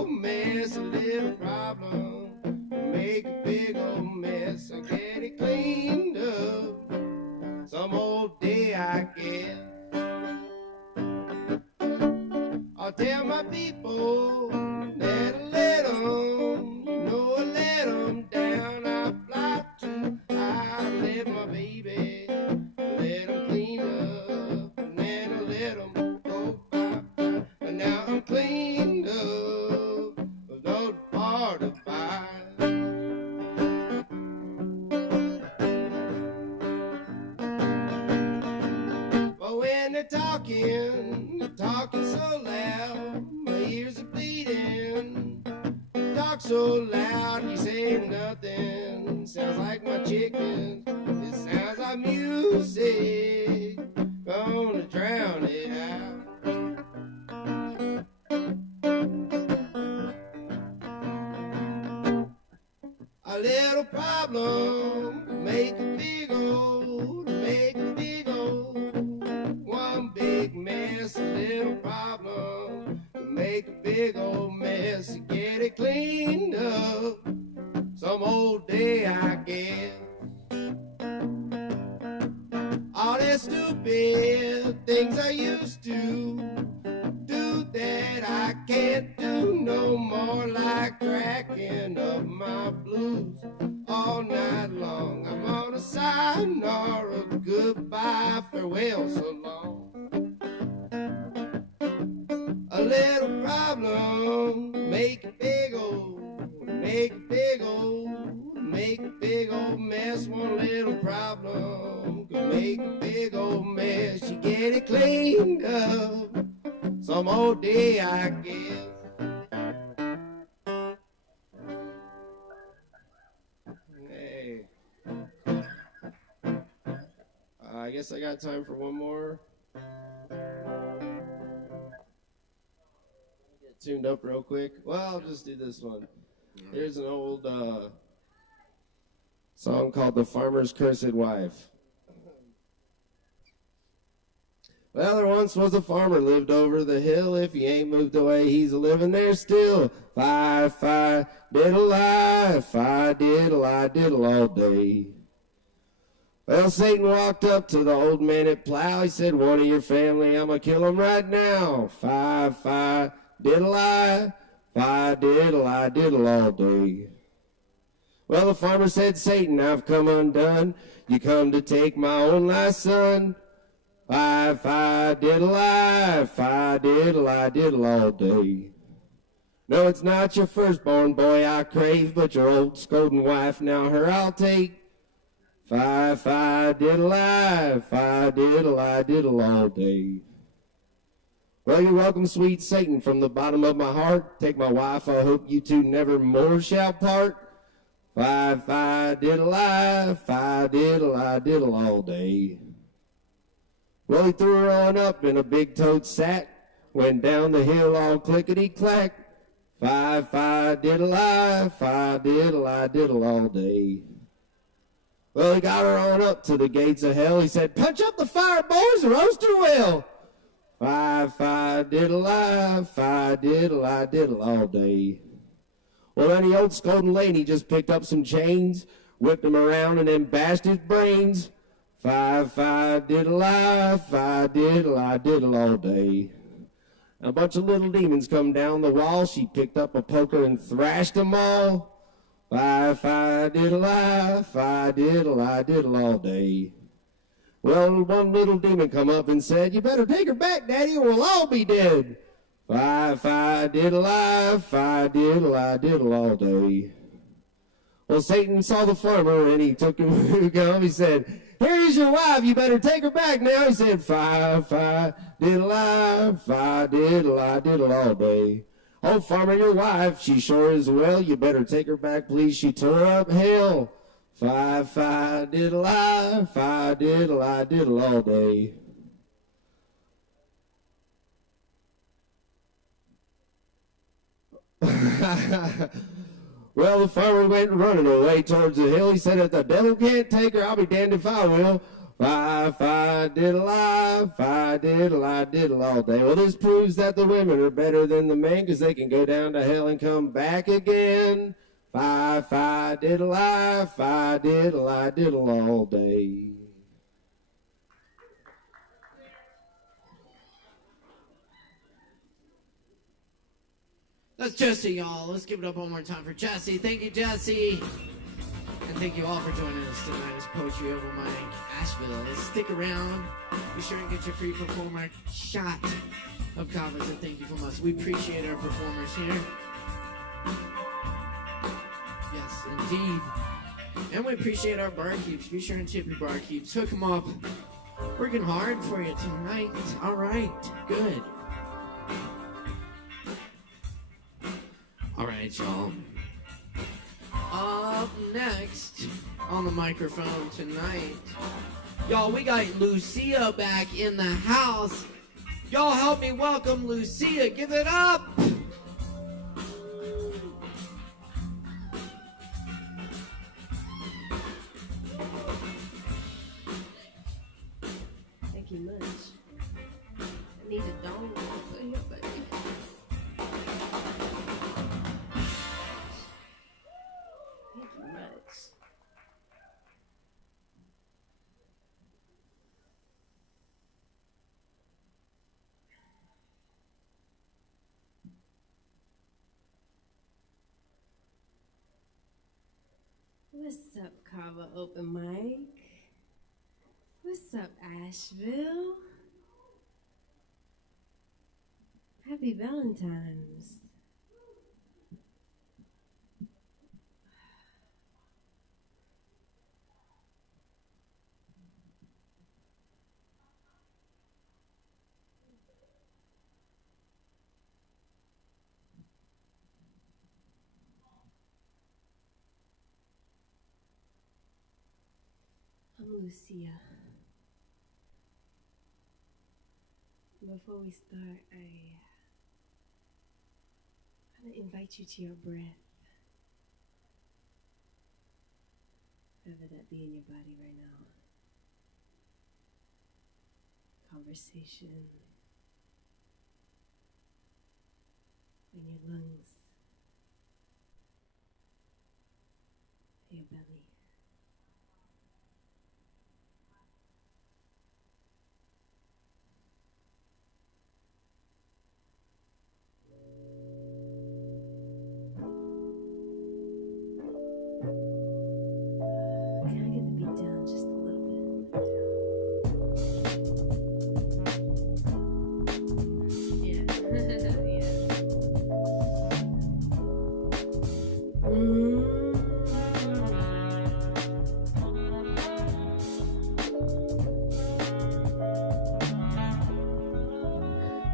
mess. A little problem, make a big old mess. I get it cleaned up some old day, I guess. I'll tell my people that I let 'em talking so loud, my ears are bleeding. Talk so loud, you say nothing. Sounds like my chicken. It sounds like music. Gonna drown it out. A little problem, make a big old, make a big old. One big mess, a little problem, make a big old mess. Get it cleaned up, some old day I guess. All the stupid things I used to do that I can't do no more, like cracking up my blues all night long. I'm on a sayonara, goodbye, farewell, so long. A little problem, make a big old, make a big old, make a big old mess. One little problem can make a big old mess. You get it cleaned up some old day, I guess. Hey, I guess I got time for one more. Get tuned up real quick. Well, I'll just do this one. Here's an old song called "The Farmer's Cursed Wife." Well, there once was a farmer lived over the hill. If he ain't moved away, he's a-living there still. Fi, diddle-I, fi, diddle-I, diddle all day. Well, Satan walked up to the old man at plow. He said, one of your family, I'm gonna kill him right now. Fi, diddle-I, fi, diddle-I, diddle all day. Well, the farmer said, Satan, I've come undone. You come to take my only son. Fi, diddle-I, fi, diddle-I, diddle all day. No, it's not your firstborn boy I crave, but your old scolding wife, now her I'll take. Fi, diddle-I, fi, diddle-I, diddle all day. Well, you're welcome, sweet Satan, from the bottom of my heart. Take my wife, I hope you two never more shall part. Fi, diddle-I, fi, diddle-I, diddle all day. Well, he threw her on up in a big tote sack, went down the hill all clickety-clack. Fi, diddle-I, fi, diddle-I, diddle all day. Well, he got her on up to the gates of hell. He said, punch up the fire, boys, and roast her well. Fi, diddle-I, fi, diddle-I, diddle all day. Well, then the old scolding lady just picked up some chains, whipped him around, and then bashed his brains. Fi, diddle-I, fi, diddle-I, diddle all day. A bunch of little demons come down the wall. She picked up a poker and thrashed them all. Fi, diddle-I, fi, diddle-I, diddle all day. Well, one little demon come up and said, you better take her back, Daddy, or we'll all be dead. Fi, diddle-I, fi, diddle-I, diddle all day. Well, Satan saw the farmer and he took him to He said, here's your wife, you better take her back now. He said, fi, diddle-I, fi, diddle-I, diddle all day. Oh, farmer, your wife, she sure is well. You better take her back, please. She tore up hell. Fi, diddle-I, fi, diddle-I, diddle all day. Well, the farmer went running away towards the hill. He said, if the devil can't take her, I'll be damned if I will. Fi, diddle-I, fi, diddle-I, diddle all day. Well, this proves that the women are better than the men, because they can go down to hell and come back again. Fi, diddle-I, fi, diddle-I, diddle all day. That's Jesse, y'all. Let's give it up one more time for Jesse. Thank you, Jesse. And thank you all for joining us tonight as Poetry Over Mic Asheville. Stick around. Be sure and get your free performer shot of Kava. And thank you from us. We appreciate our performers here. Yes, indeed. And we appreciate our barkeeps. Be sure and tip your barkeeps. Hook them up. Working hard for you tonight. All right, good. All right, y'all. Up next on the microphone tonight, y'all, we got Lucia back in the house. Y'all help me welcome Lucia. Give it up. Thank you much. I need a dome for you, baby. Thank you much. What's up, Kava Open Mic? What's up, Asheville? Happy Valentine's. I'm Lucia. Before we start, I want to invite you to your breath. Whatever that be in your body right now. Conversation. In your lungs. Your belly. Can I get the beat down just a little bit? Yeah.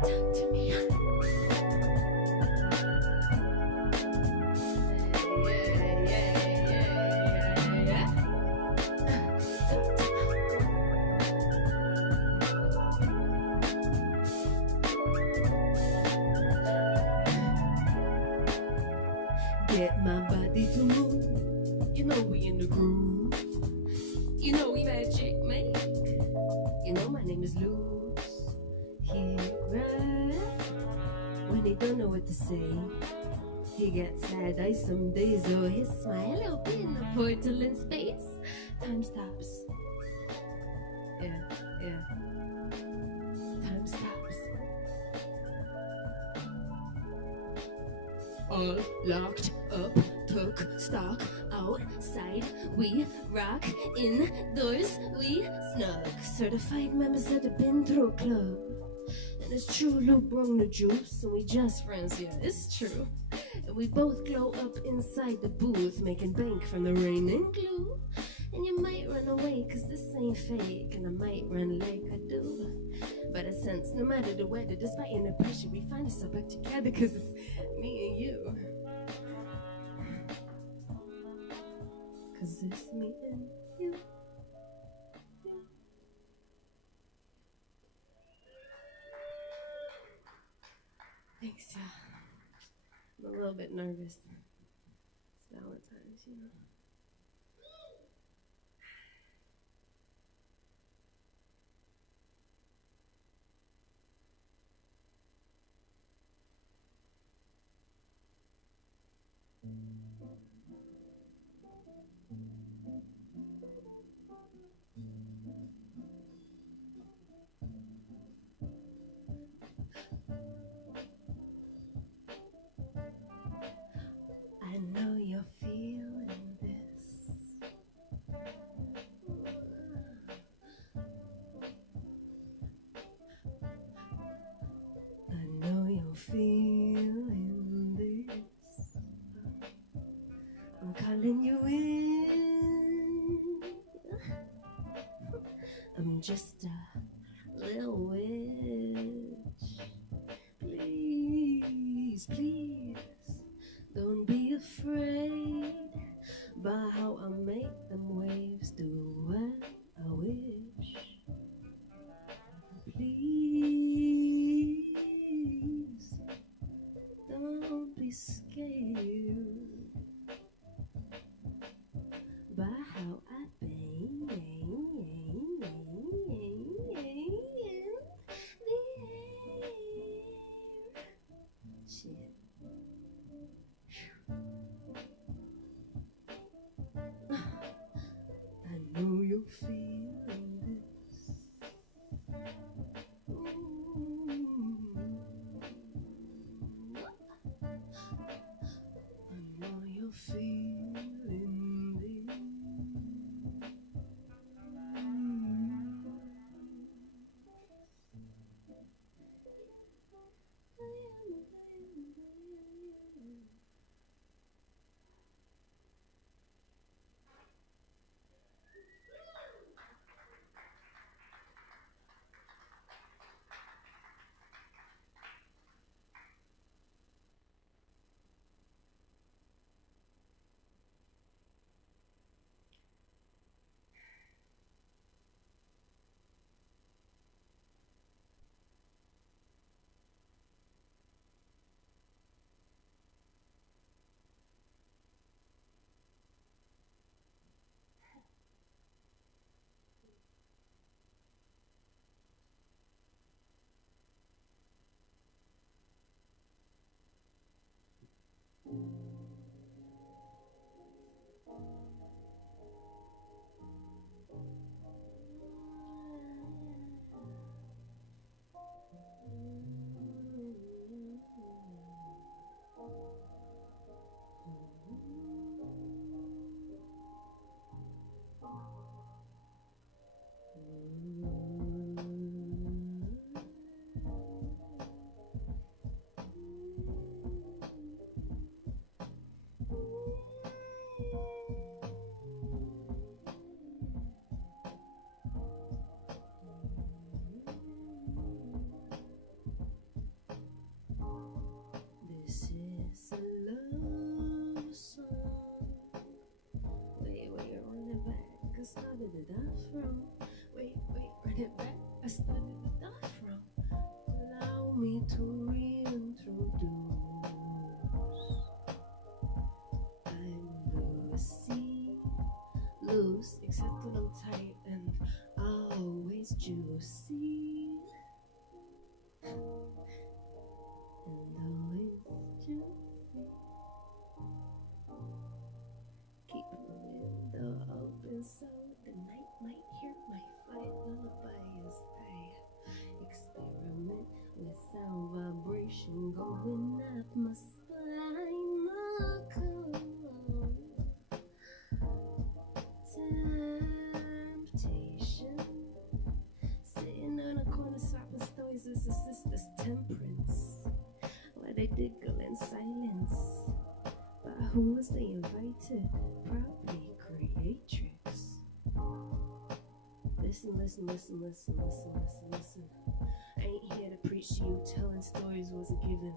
Talk to me. Get my body to move. You know we in the groove. You know we magic make. You know my name is Luz. He right when he don't know what to say. He gets sad eyes some days, or his smile open a portal in space. Time stops. Yeah. Time stops. All locked up, took stock, outside we rock, indoors we snug. Certified members of the Been Through Club. And it's true, Luke brung the juice, and we just friends, yeah, it's true. And we both glow up inside the booth, making bank from the rain and glue. And you might run away, cause this ain't fake, and I might run like I do. But I sense no matter the weather, despite any pressure, we find ourselves back together, cause it's me and you. Cause it's me and you. Thanks, yeah. I'm a little bit nervous. It's Valentine's, you know. I know you're feeling this. I know you're feeling this. I'm calling you in. I'm just a little witch. Please, please, don't be afraid by how I make them waves do what I wish. Please, don't be scared by how I bang the air. Shit. I know you're feeling this. I know you're feeling this. This is a love song. Wait, run it back. I started it off from. Wait, run it back. I started it off from. Allow me to reintroduce. I'm loose, except when I'm tight and always juicy. And always juicy. Keep the window open so the night might hear my flight lullaby as I experiment with sound vibration going up my spinal cord. Temptation, sitting on a corner swapping stories with the sisters' temperance, while they giggle in silence. But who was they invited? Probably creatrix. Listen. I ain't here to preach to you. Telling stories was a given.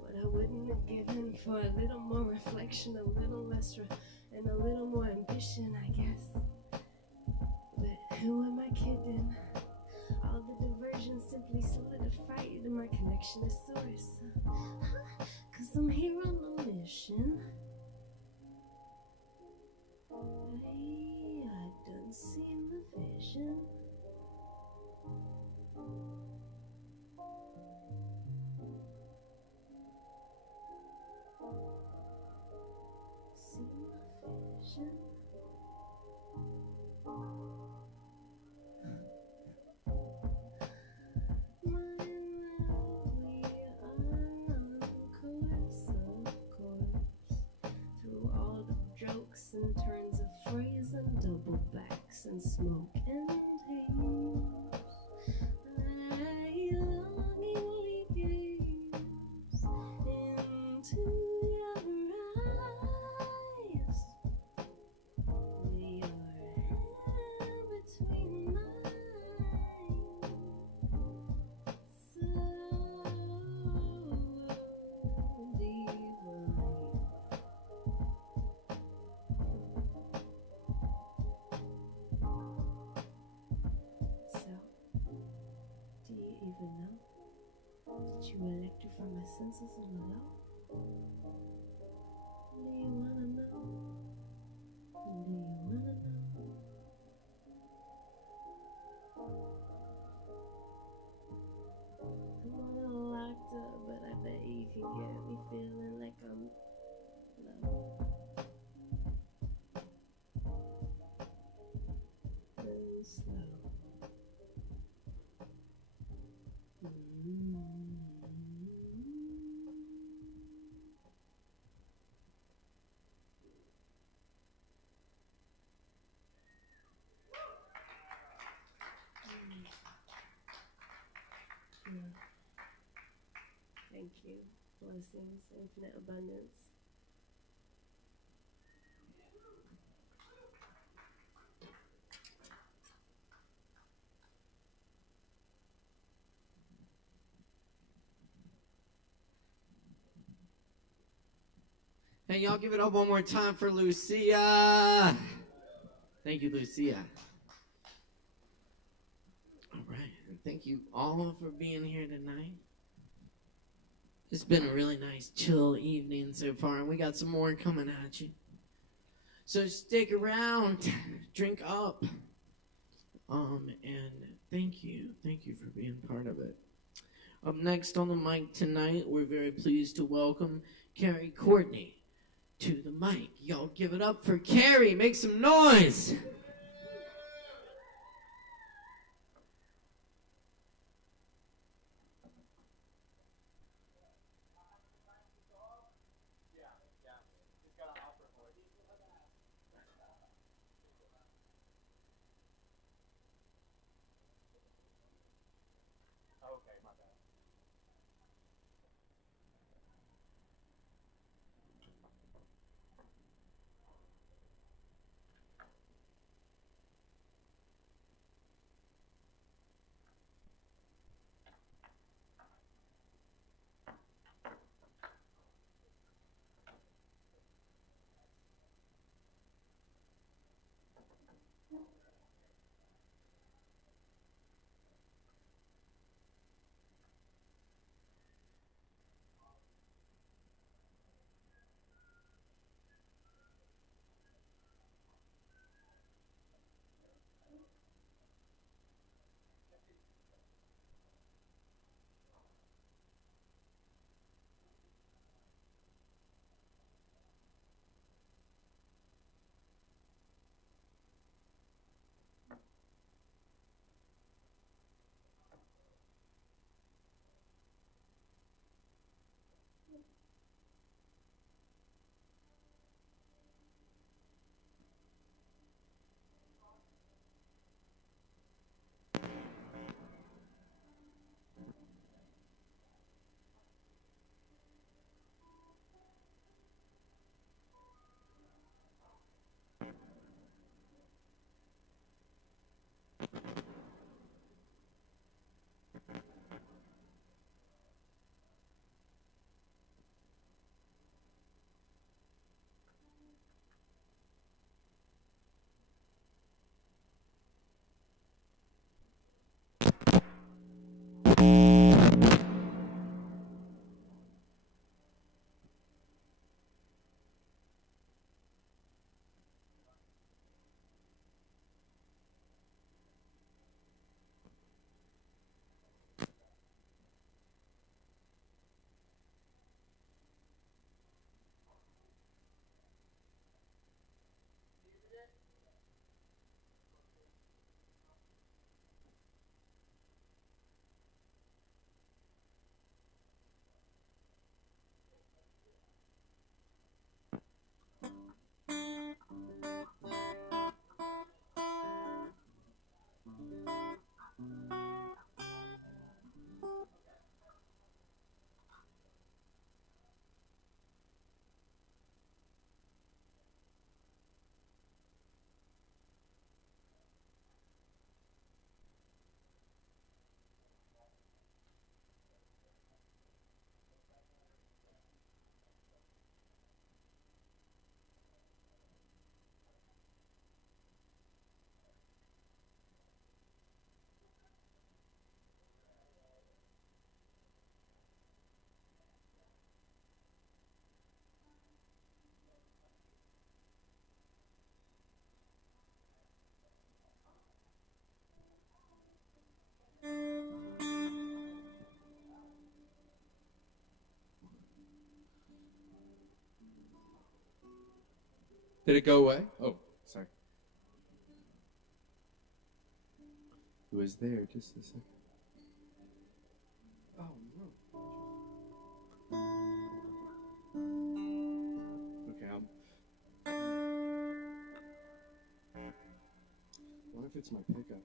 What I wouldn't have given for a little more reflection, a little less and a little more ambition, I guess. But who am I kidding? All the diversions simply solidified my connection to source. Cause I'm here on a mission. I done seen the vision. Seen the vision. And turns of phrase and double backs and smoke and haze. I longingly gaze into your eyes. We are between my Did you electrify my senses on the low? Do you wanna know? Do you wanna know? I'm a little locked up, but I bet you can get me feeling like I'm low. And slow. Thank you. Blessings, infinite abundance. Hey, y'all give it up one more time for Lucia. Thank you, Lucia. All right. And thank you all for being here tonight. It's been a really nice, chill evening so far, and we got some more coming at you. So stick around, drink up, and thank you for being part of it. Up next on the mic tonight, we're very pleased to welcome Carrie Courtney to the mic. Y'all give it up for Carrie. Make some noise. Did it go away? Oh, sorry. It was there just a second. Oh, no. Okay, what if it's my pickup?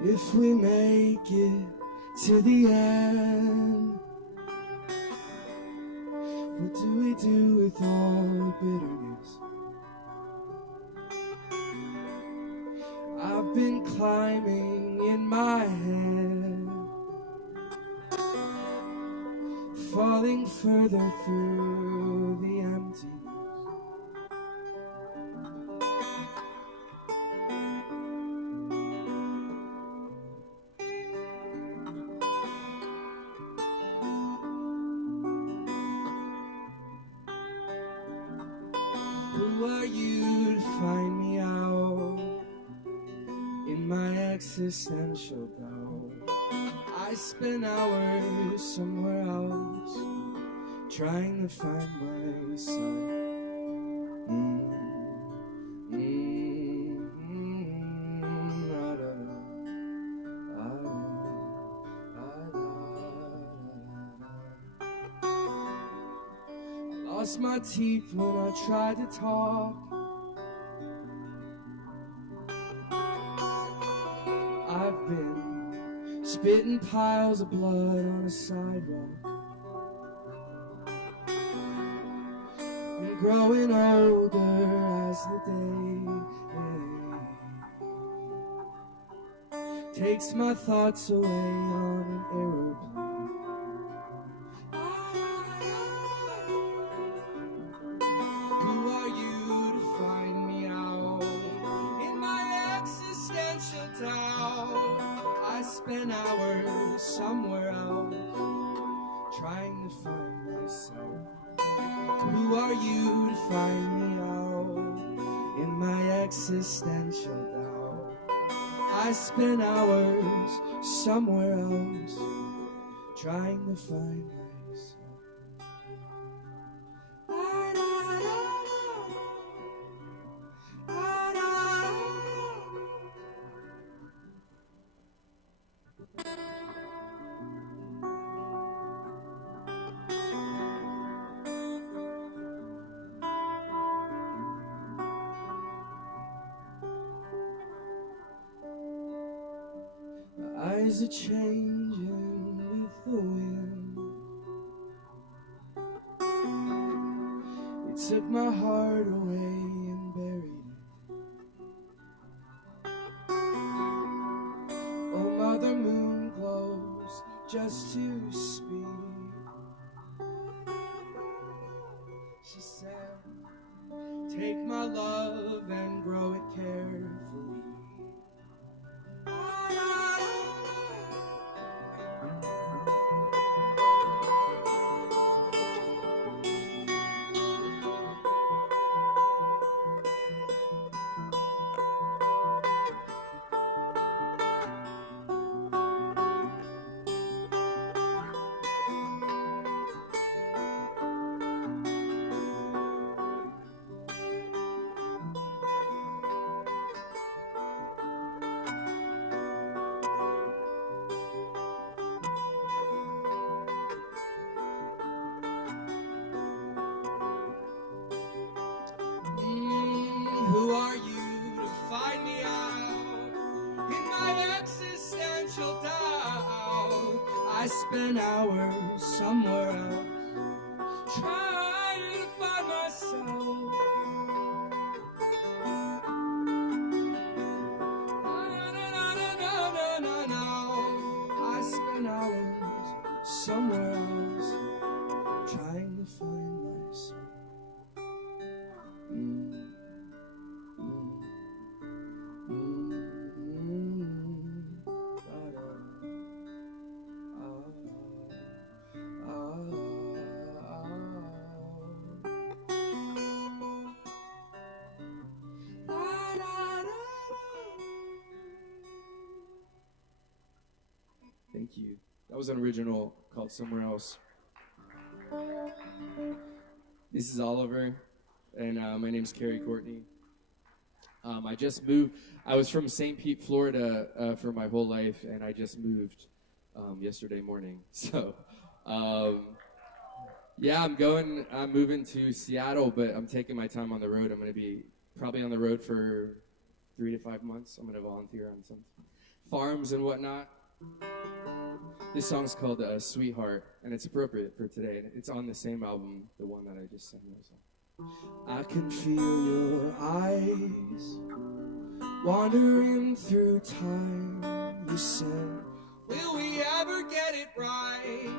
If we make it to the end, what do we do with all the bitterness? I've been climbing in my head, falling further through the emptiness. Who are you to find me out in my existential doubt? I spend hours somewhere else trying to find myself. Lost my teeth when I tried to talk. I've been spitting piles of blood on a sidewalk. I'm growing older as the day takes my thoughts away on an aeroplane. Who are you to find me out in my existential doubt? I spend hours somewhere else trying to find myself. Who are you to find me out in my existential doubt? I spend hours somewhere else trying to find myself. Eyes are changing with the wind. It took my heart away and buried it. Oh, Mother Moon glows just to speak. She said, take my love and grow it carefully. Who are you to find me out in my existential doubt? I spend hours somewhere else trying to find myself. Thank you. That was an original called Somewhere Else. This is Oliver, and my name's Carrie Courtney. I just moved. I was from St. Pete, Florida for my whole life, and I just moved yesterday morning. So, yeah, I'm moving to Seattle, but I'm taking my time on the road. I'm going to be probably on the road for 3 to 5 months. I'm going to volunteer on some farms and whatnot. This song's called Sweetheart, and it's appropriate for today. It's on the same album, the one that I just sang. I can feel your eyes wandering through time. You said, will we ever get it right?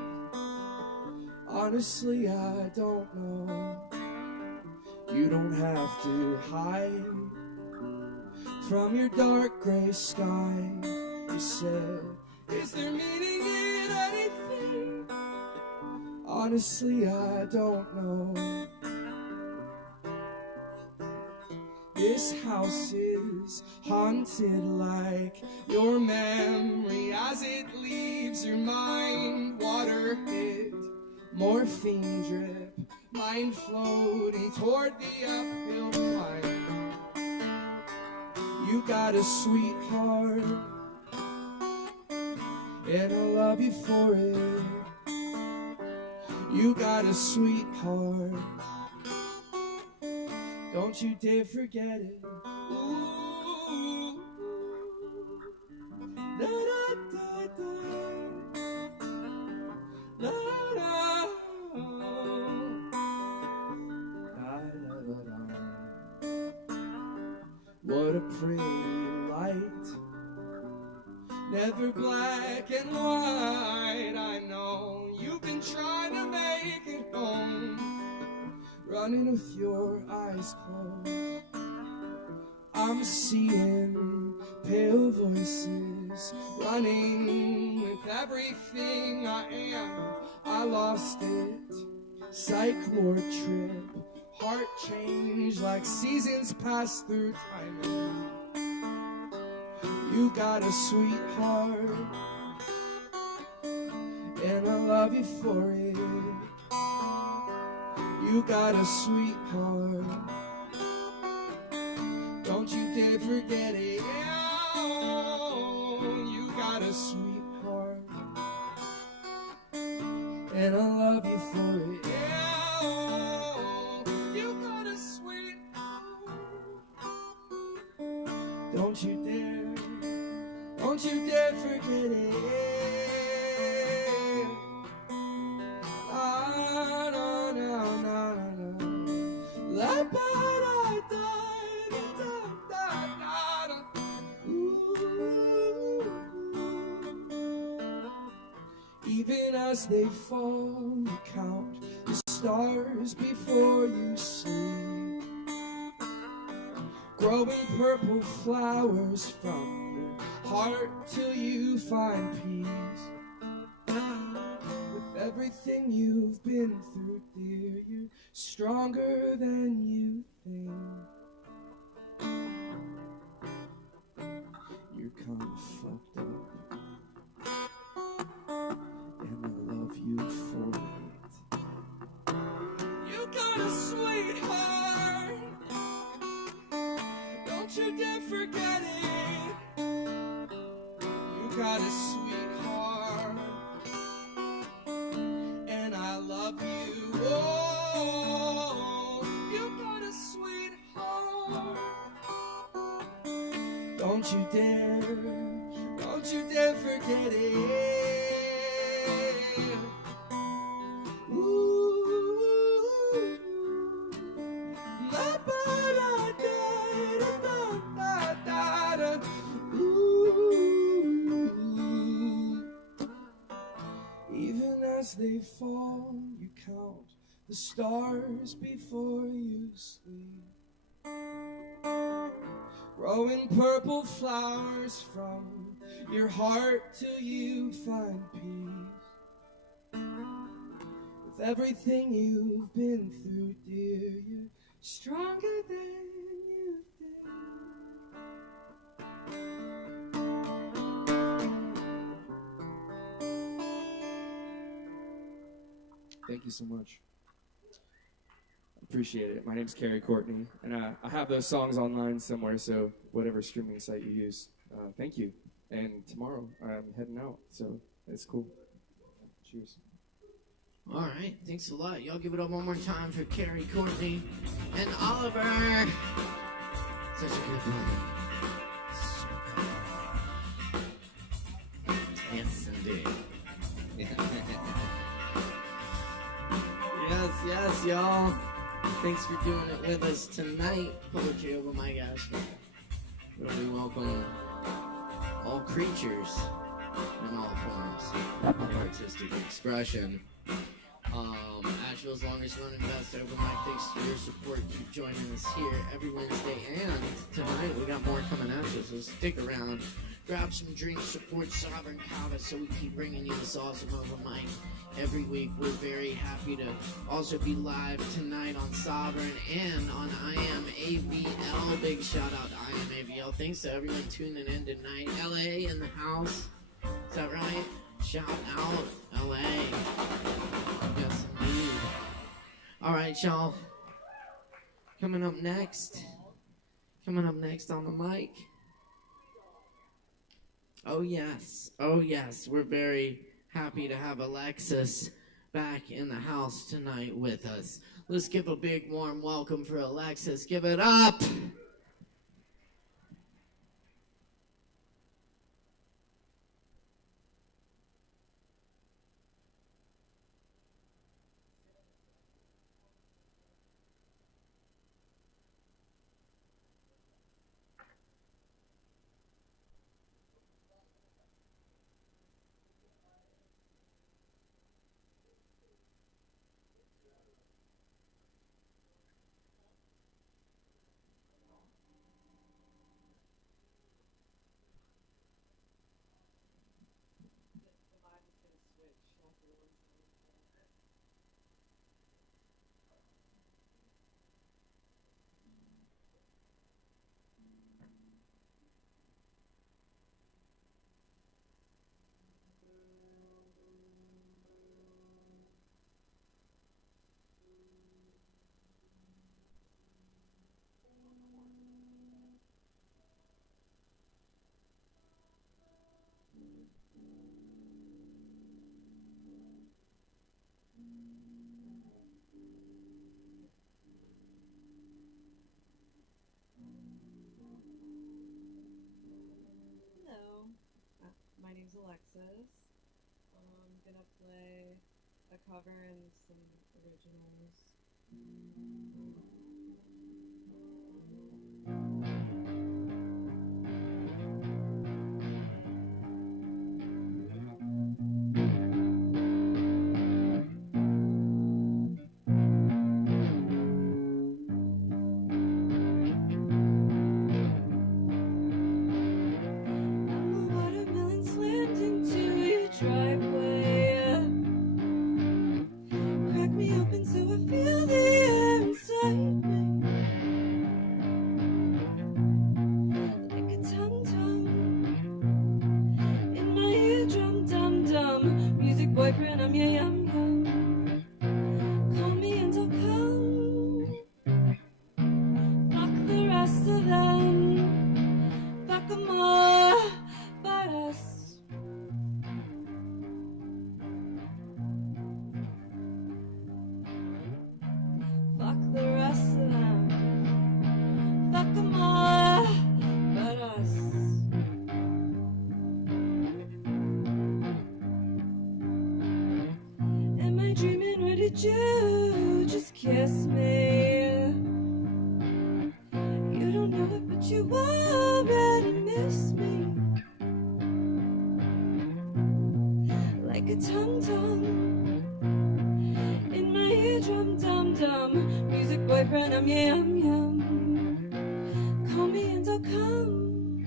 Honestly, I don't know. You don't have to hide from your dark gray sky. You said, is there meaning in anything? Honestly, I don't know. This house is haunted like your memory as it leaves your mind. Water hit, morphine drip, mind floating toward the uphill climb. You got a sweetheart, and I love you for it. You got a sweetheart, don't you dare forget it. Ooh, da da da da, da da, what a pretty light, never black and white. I know you've been trying to make it home, running with your eyes closed. I'm seeing pale voices, running with everything I am. I lost it, psych ward trip, heart change like seasons pass through time. You got a sweetheart, and I love you for it. You got a sweetheart, don't you dare forget it. Oh, you got a sweetheart, and I love you for it. Oh, you got a sweetheart, don't you dare forget it. Even as they fall, you count the stars before you sleep. Growing purple flowers from your heart till you find peace. With everything you've been through, dear, you're stronger than you think. You're kind of fucked up, and I love you for it. You got a sweetheart, don't you dare forget it. You got a sweetheart, and I love you. Oh, you got a sweetheart, don't you dare forget it. Even as they fall, you count the stars before you sleep. Growing purple flowers from your heart till you find peace. With everything you've been through, dear, you're stronger than you think. Thank you so much. Appreciate it. My name's Carrie Courtney, and I have those songs online somewhere, so whatever streaming site you use, thank you. And tomorrow I'm heading out, so it's cool. Cheers. All right, thanks a lot. Y'all give it up one more time for Carrie Courtney and Oliver. Such a good movie. Yes, indeed. Yes, y'all. Thanks for doing it with us tonight. Poetry over my gosh. Where we welcome all creatures in all forms of artistic expression. Asheville's longest running best open mic. Thanks to your support. Keep joining us here every Wednesday, and tonight we got more coming at you, so stick around. Grab some drinks, support Sovereign Kava, so we keep bringing you this awesome open mic every week. We're very happy to also be live tonight on Sovereign and on I Am AVL. Big shout out to I Am AVL. Thanks to everyone tuning in tonight. LA in the house. Is that right? Shout out LA. Yes, indeed. All right, y'all. Coming up next on the mic. Oh yes, we're very happy to have Alexis back in the house tonight with us. Let's give a big warm welcome for Alexis. Give it up! My name's Alexis. I'm gonna play a cover and some originals. You just kiss me. You don't know it, but you already miss me. Like a tum-tum in my eardrum, dum-dum. Music boyfriend, I'm yum-yum. Call me and I'll come.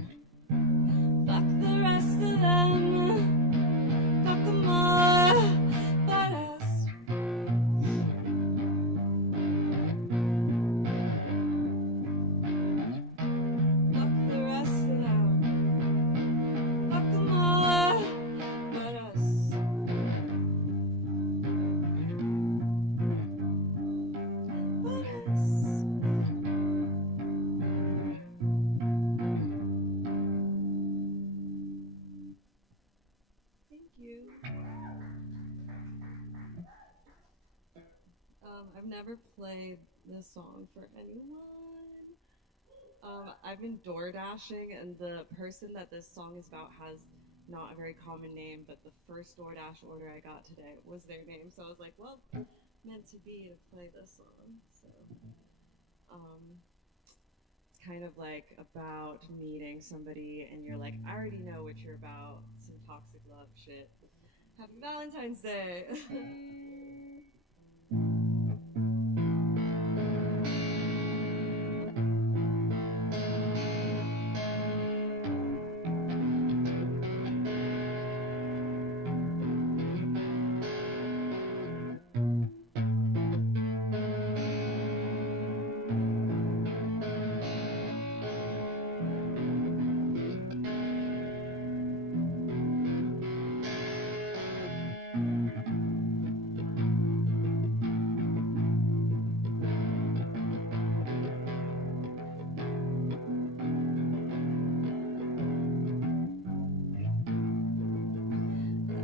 Fuck the rest of them. Fuck them all. I've never played this song for anyone. I've been door dashing, and the person that this song is about has not a very common name, but the first DoorDash order I got today was their name, so I was like, well, meant to be to play this song. So it's kind of like about meeting somebody and you're like, I already know what you're about, some toxic love shit. Happy Valentine's Day.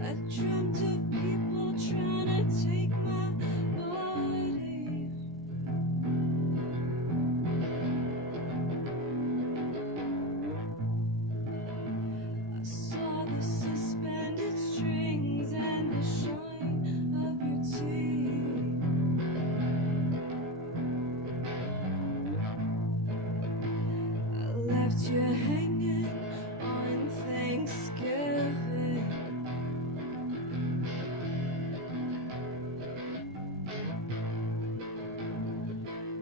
I dreamt of people trying to take my body. I saw the suspended strings and the shine of your teeth. I left you hanging on Thanksgiving.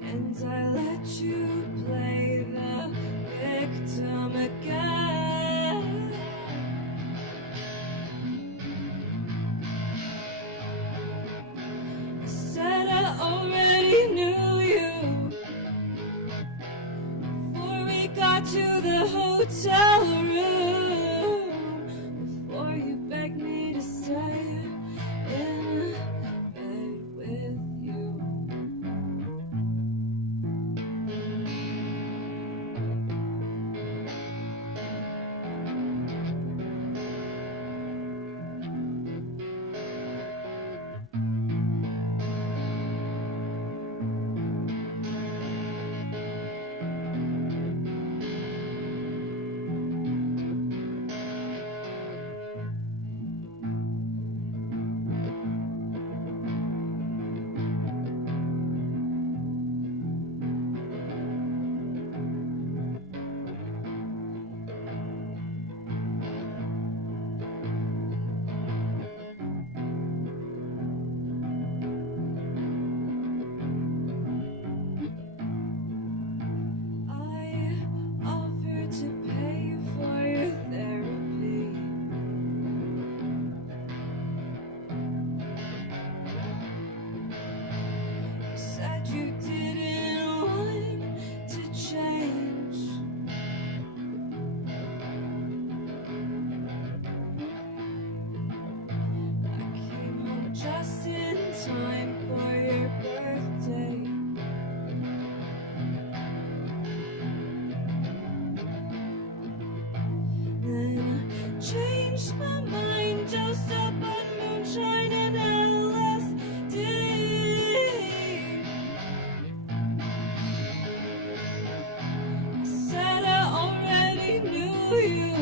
And I let you play the victim again. I said I already knew you before we got to the hotel room, before you begged me to stay in bed with you. I offered to pay for your therapy. You said you didn't want to change. I came home just in time for your birthday. Then I changed my mind just up on moonshine and LSD. I said I already knew you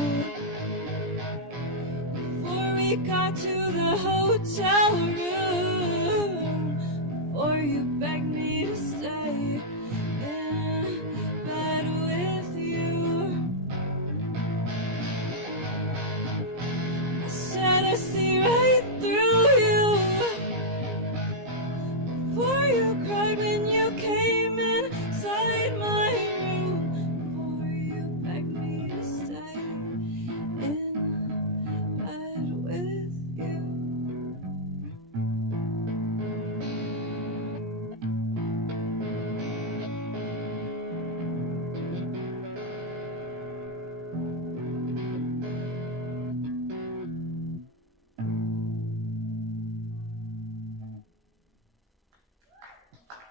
before we got to the hotel room, before you begged me to stay in bed with you. I said I see right through you before you cried when you came inside my room, before you begged me to stay in bed with you.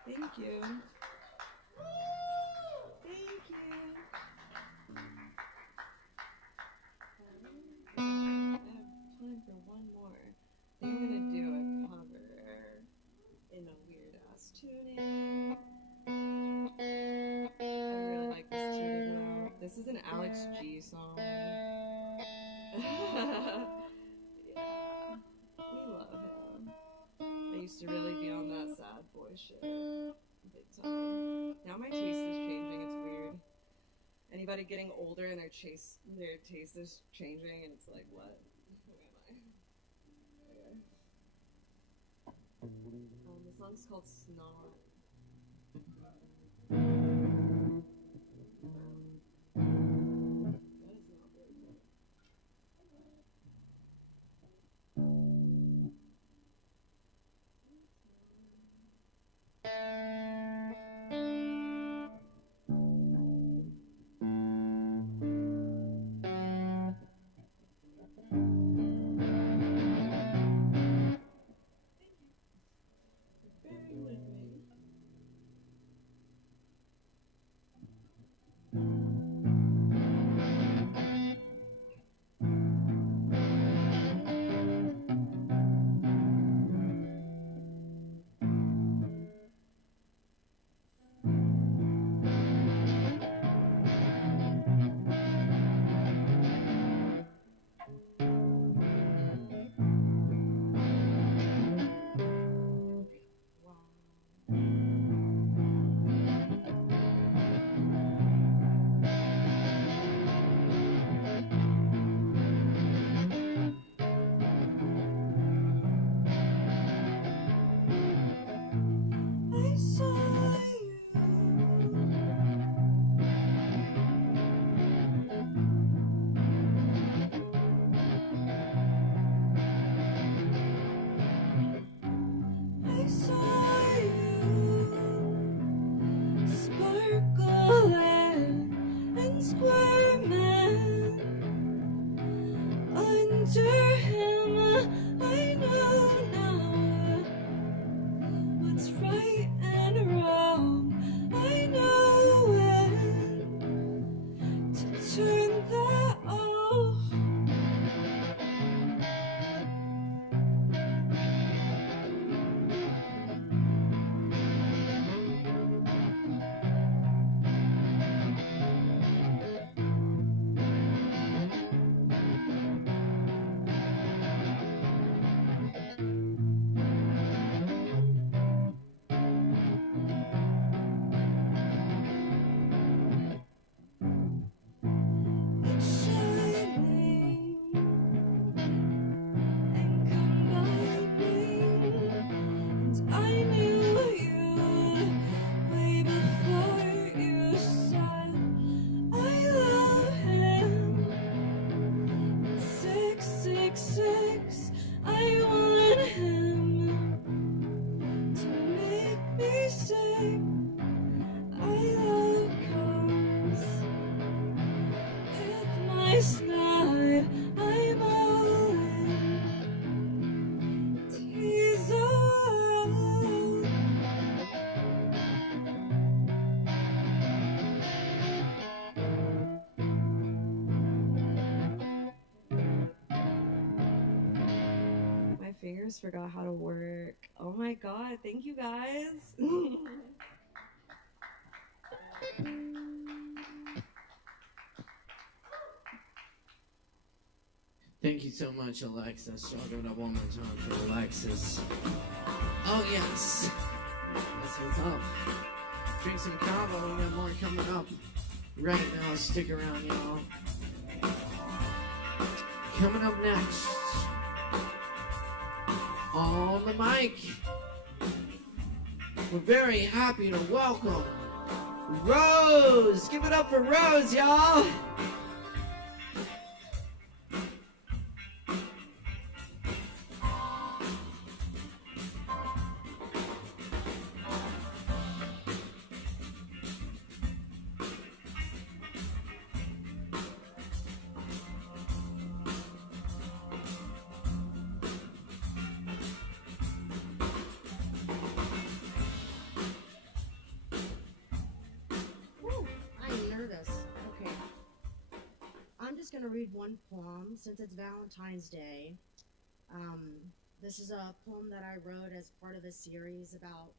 Thank you. Thank you. I have time for one more. I think I'm gonna do a cover in a weird ass tuning. I really like this tuning though. This is an Alex G song. Yeah, we love him. I used to really be on that sad boy shit big time. Now my taste is changing. It's weird. Anybody getting older and their taste is changing, and it's like, what? Who am I? Okay. The song's called Snot. Fingers forgot how to work. Oh my god, thank you guys. Thank you so much, Alexis. So I'll give it up one more time for Alexis. Oh yes, that's what's up. Drink some Kava, we got more coming up right now. Stick around, y'all. Coming up next, on the mic, we're very happy to welcome Rose. Give it up for Rose, y'all. Going to read one poem since it's Valentine's Day. This is a poem that I wrote as part of a series about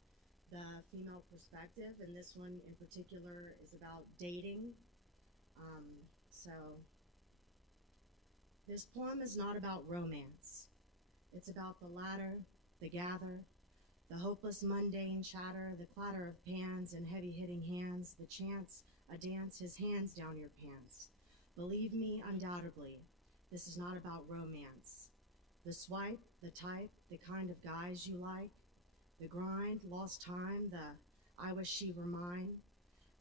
the female perspective, and this one in particular is about dating. So this poem is not about romance. It's about the ladder, the gather, the hopeless mundane chatter, the clatter of pans and heavy-hitting hands, the chance a dance, his hands down your pants. Believe me, undoubtedly, this is not about romance. The swipe, the type, the kind of guys you like, the grind, lost time, the I wish she were mine,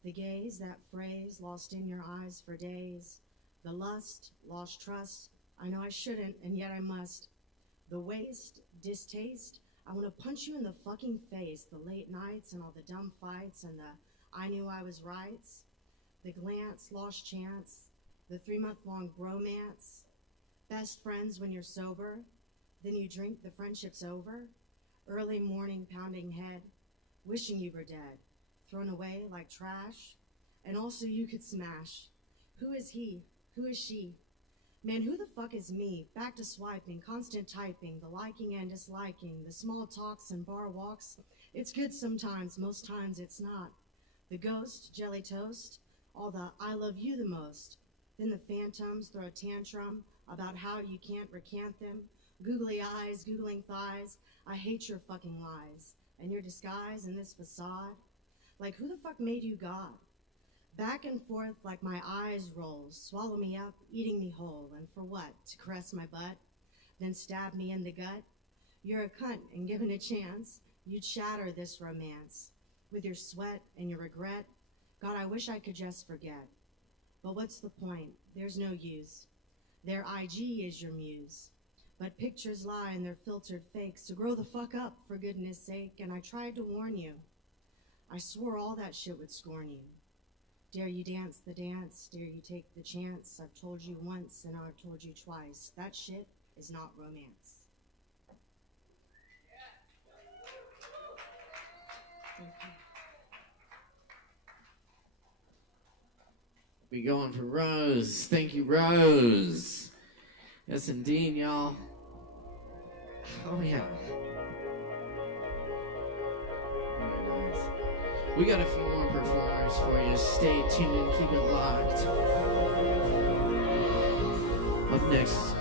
the gaze, that phrase lost in your eyes for days, the lust, lost trust, I know I shouldn't and yet I must, the waste, distaste, I want to punch you in the fucking face, the late nights and all the dumb fights and the I knew I was rights, the glance, lost chance, the 3-month-long bromance, best friends when you're sober, then you drink, the friendship's over, early morning pounding head, wishing you were dead, thrown away like trash, and also you could smash. Who is he? Who is she? Man, who the fuck is me? Back to swiping, constant typing, the liking and disliking, the small talks and bar walks. It's good sometimes, most times it's not. The ghost, jelly toast, all the I love you the most. Then the phantoms throw a tantrum about how you can't recant them. Googly eyes, googling thighs, I hate your fucking lies. And your disguise and this facade. Like who the fuck made you God? Back and forth like my eyes roll, swallow me up, eating me whole. And for what? To caress my butt? Then stab me in the gut? You're a cunt, and given a chance, you'd shatter this romance. With your sweat and your regret, God, I wish I could just forget. But what's the point? There's no use. Their IG is your muse. But pictures lie and they're filtered fakes, so grow the fuck up, for goodness sake. And I tried to warn you. I swore all that shit would scorn you. Dare you dance the dance, dare you take the chance. I've told you once and I've told you twice. That shit is not romance. Thank you. We going for Rose. Thank you, Rose. Yes, indeed, y'all. Oh, yeah. Very nice. We got a few more performers for you. Stay tuned. Keep it locked. Up next,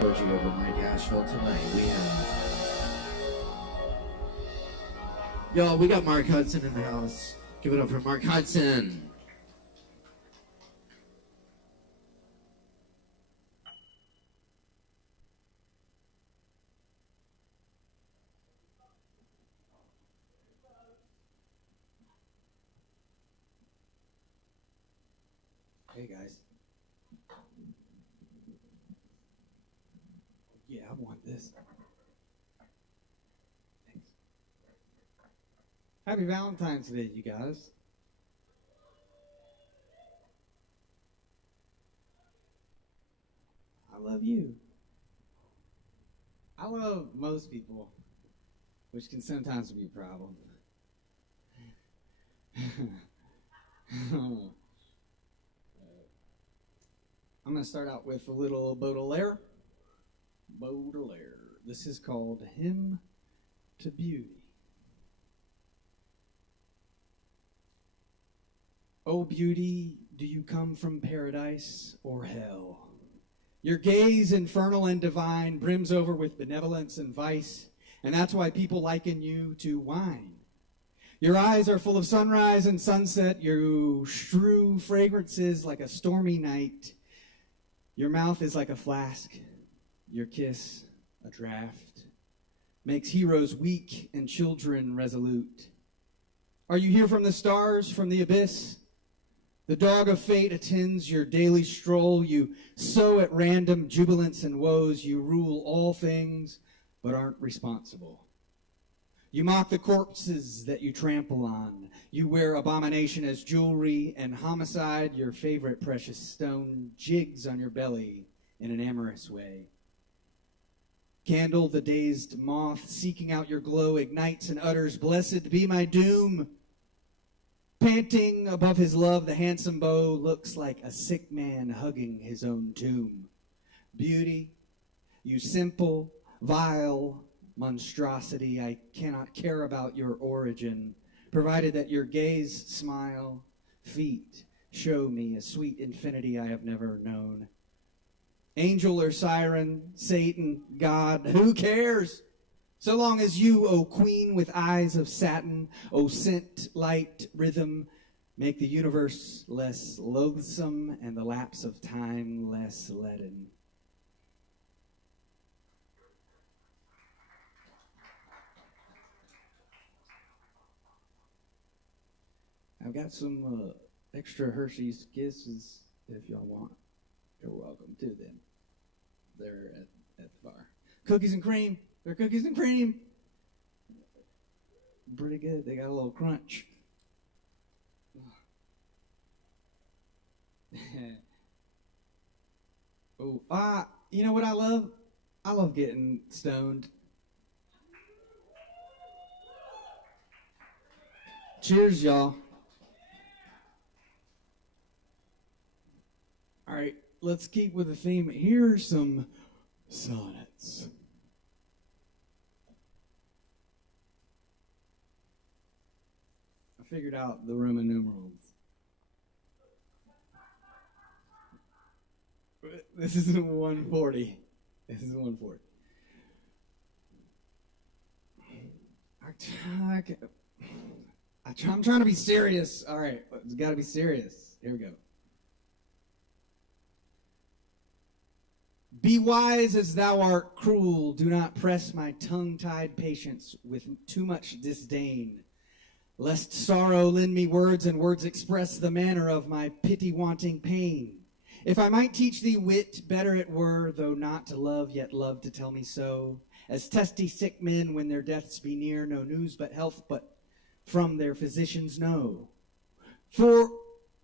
Poetry Over Mike Asheville tonight. We have... Y'all, we got Mark Hudson in the house. Give it up for Mark Hudson. Hey guys. Yeah, I want this. Thanks. Happy Valentine's Day, you guys. I love you. I love most people, which can sometimes be a problem. I'm going to start out with a little Baudelaire. Baudelaire. This is called Hymn to Beauty. O beauty, do you come from paradise or hell? Your gaze, infernal and divine, brims over with benevolence and vice, and that's why people liken you to wine. Your eyes are full of sunrise and sunset. You strew fragrances like a stormy night. Your mouth is like a flask. Your kiss, a draft, makes heroes weak and children resolute. Are you here from the stars, from the abyss? The dog of fate attends your daily stroll. You sow at random jubilance and woes. You rule all things, but aren't responsible. You mock the corpses that you trample on. You wear abomination as jewelry, and homicide, your favorite precious stone, jigs on your belly in an amorous way. Candle, the dazed moth, seeking out your glow, ignites and utters, "Blessed be my doom." Panting above his love, the handsome beau looks like a sick man hugging his own tomb. Beauty, you simple, vile, monstrosity. I cannot care about your origin, provided that your gaze, smile, feet show me a sweet infinity I have never known. Angel or siren, Satan, God, who cares? So long as you, O queen with eyes of satin, O scent, light, rhythm, make the universe less loathsome and the lapse of time less leaden. I've got some extra Hershey's Kisses if y'all want. You're welcome to them. They're at the bar. Cookies and cream. They're cookies and cream. Pretty good. They got a little crunch. You know what I love? I love getting stoned. Cheers, y'all. All right, let's keep with the theme. Here are some sonnets. I figured out the Roman numerals. This is 140. This is 140. I'm trying to be serious. All right, it's got to be serious. Here we go. Be wise as thou art cruel. Do not press my tongue-tied patience with too much disdain. Lest sorrow lend me words, and words express the manner of my pity-wanting pain. If I might teach thee wit, better it were, though not to love, yet love to tell me so. As testy sick men, when their deaths be near, no news but health, but from their physicians know. For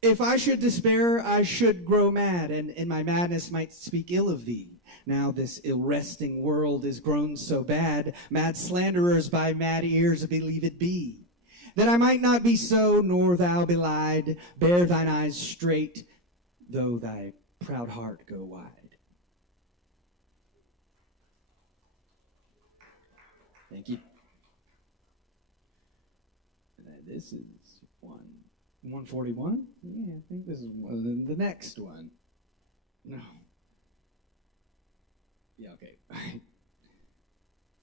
if I should despair, I should grow mad, and in my madness might speak ill of thee. Now this ill-resting world is grown so bad, mad slanderers by mad ears believe it be. That I might not be so, nor thou belied, bear thine eyes straight, though thy proud heart go wide. Thank you. And this is 141? Yeah, I think this is the next one. No. Yeah, okay.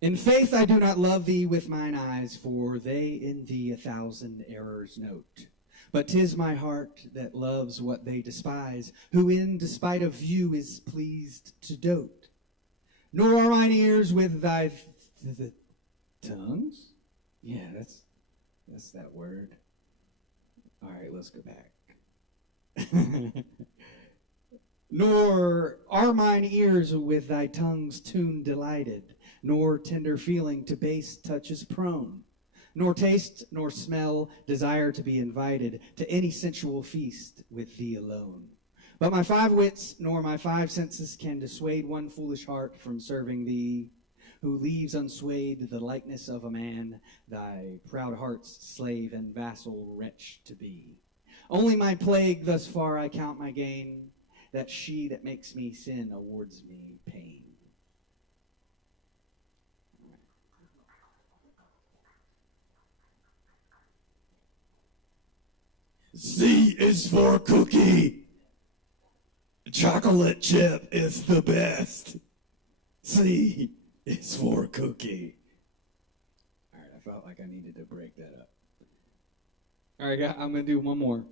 In faith I do not love thee with mine eyes, for they in thee 1,000 errors note. But 'tis my heart that loves what they despise, who in despite of view is pleased to dote. Nor are mine ears with thy tongues? Yeah, that's that word. All right, let's go back. Nor are mine ears with thy tongue's tune delighted, nor tender feeling to base touches prone, nor taste nor smell desire to be invited to any sensual feast with thee alone. But my 5 wits nor my 5 senses can dissuade one foolish heart from serving thee, who leaves unswayed the likeness of a man, thy proud heart's slave and vassal wretch to be. Only my plague thus far I count my gain, that she that makes me sin awards me pain. C is for cookie. Chocolate chip is the best. C is for cookie. All right, I felt like I needed to break that up. All right, I'm going to do one more.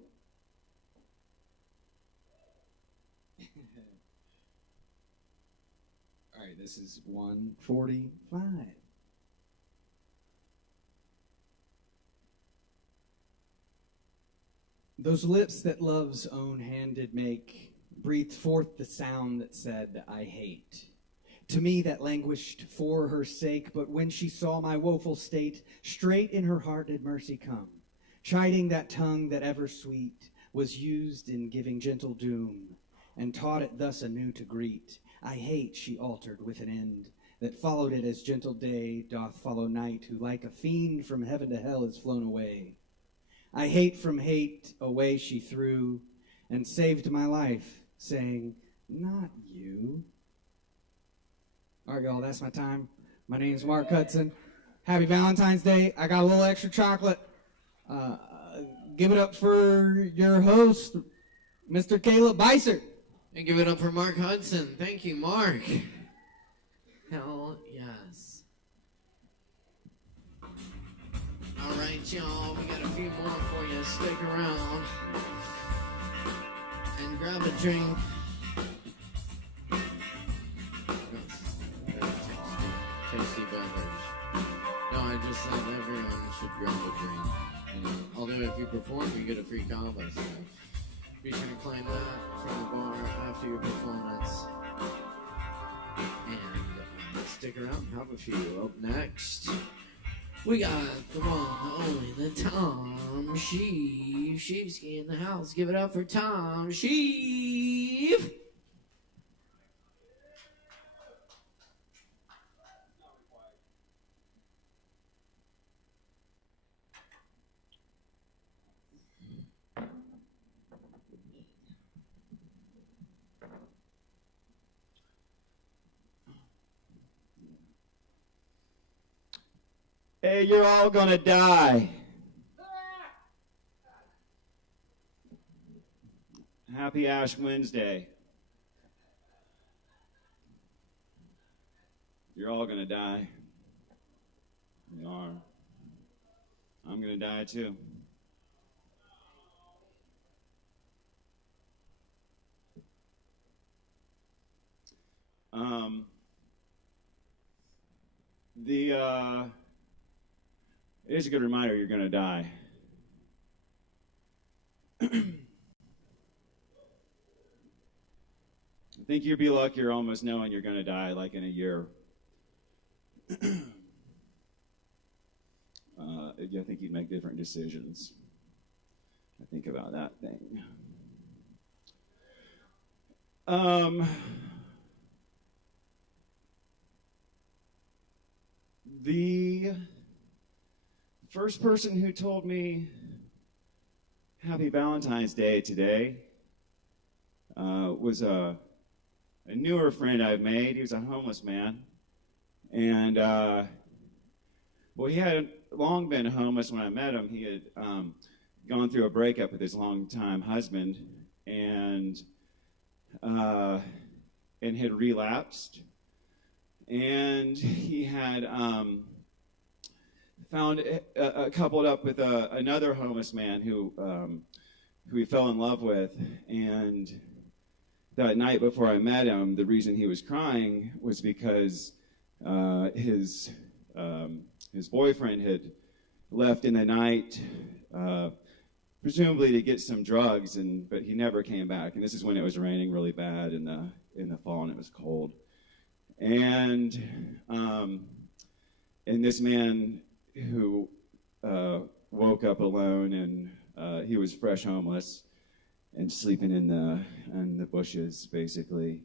All right, this is 145. Those lips that love's own hand did make breathed forth the sound that said, I hate. To me that languished for her sake, but when she saw my woeful state, straight in her heart did mercy come, chiding that tongue that ever sweet was used in giving gentle doom, and taught it thus anew to greet. I hate, she altered with an end, that followed it as gentle day doth follow night, who like a fiend from heaven to hell is flown away. I hate from hate away she threw, and saved my life, saying, not you. All right, y'all, that's my time. My name's Mark Hudson. Happy Valentine's Day. I got a little extra chocolate. Give it up for your host, Mr. Caleb Beissert. And give it up for Mark Hudson. Thank you, Mark. Hell yes. All right, y'all. We got a few more for you. Stick around and grab a drink. Tasty beverage. No, I just said everyone should grab a drink. You know, although if you perform, you get a free Kava. So be sure to claim that from the bar after your performance. And stick around, have a few. Up next, we got the one, the only, the Tom Sheave. Sheevsky in the house. Give it up for Tom Sheave. Hey, you're all gonna die. Happy Ash Wednesday. You're all gonna die. You are. I'm gonna die too. It is a good reminder you're gonna die. I think you'd be luckier almost knowing you're gonna die like in a year. I think you'd make different decisions. I think about that thing. The first person who told me Happy Valentine's Day today was a newer friend I've made. He was a homeless man. And, well, he had long been homeless when I met him. He had gone through a breakup with his longtime husband and had relapsed. And he had found coupled up with another homeless man who he fell in love with. And that night before I met him, the reason he was crying was because his boyfriend had left in the night, presumably to get some drugs, but he never came back. And this is when it was raining really bad in the fall and it was cold. And this man who woke up alone and he was fresh homeless and sleeping in the bushes basically,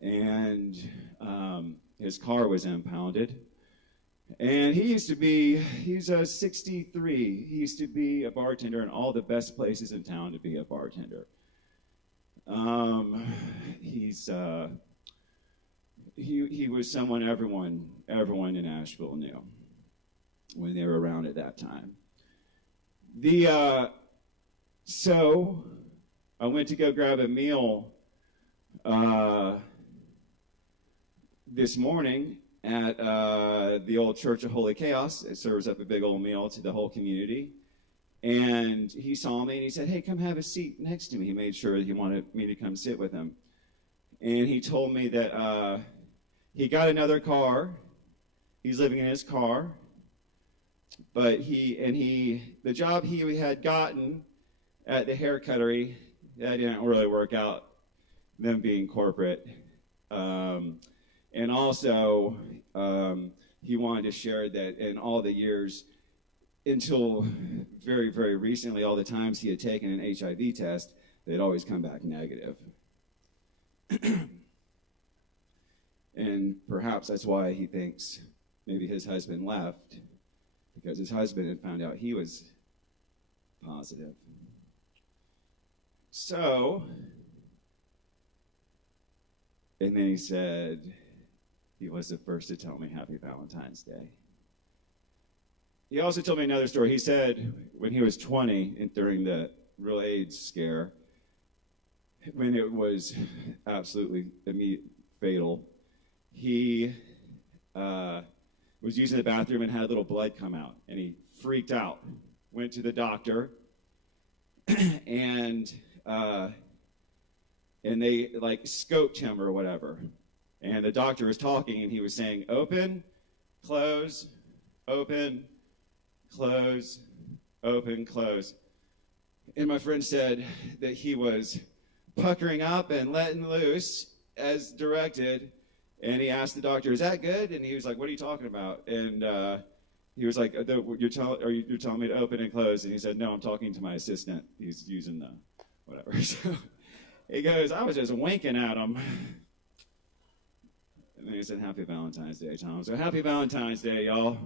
and his car was impounded. And he's 63. He used to be a bartender in all the best places in town to be a bartender. He was someone everyone in Asheville knew when they were around at that time. So I went to go grab a meal this morning at the old Church of Holy Chaos. It serves up a big old meal to the whole community. And he saw me and he said, "Hey, come have a seat next to me." He made sure he wanted me to come sit with him. And he told me that he got another car. He's living in his car. But the job he had gotten at the hair cuttery, that didn't really work out, them being corporate. And also, he wanted to share that in all the years, until very, very recently, all the times he had taken an HIV test, they'd always come back negative. And perhaps that's why he thinks maybe his husband left, because his husband had found out he was positive. So, and then he said, He was the first to tell me Happy Valentine's Day. He also told me another story. He said when he was 20, and during the real AIDS scare, when it was absolutely fatal, he was using the bathroom and had a little blood come out, and he freaked out, went to the doctor, and they like scoped him or whatever, and the doctor was talking, and he was saying, open, close, open, close, open, close. And my friend said that he was puckering up and letting loose as directed. And he asked the doctor, is that good? And he was like, what are you talking about? And he was like, you're telling me to open and close? And he said, no, I'm talking to my assistant. He's using the whatever. So he goes, I was just winking at him. And then he said, Happy Valentine's Day, Tom. So happy Valentine's Day, y'all.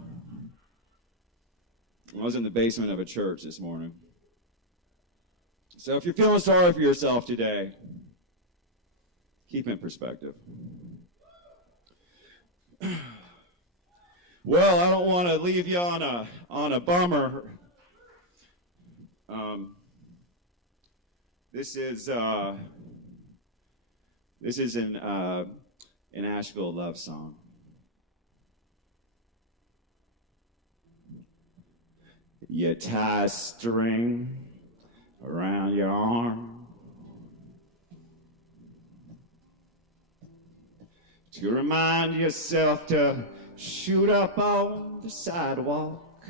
I was in the basement of a church this morning. So if you're feeling sorry for yourself today, keep in perspective. Well, I don't want to leave you on a bummer. This is an Asheville love song. You tie a string around your arm to remind yourself to shoot up on the sidewalk.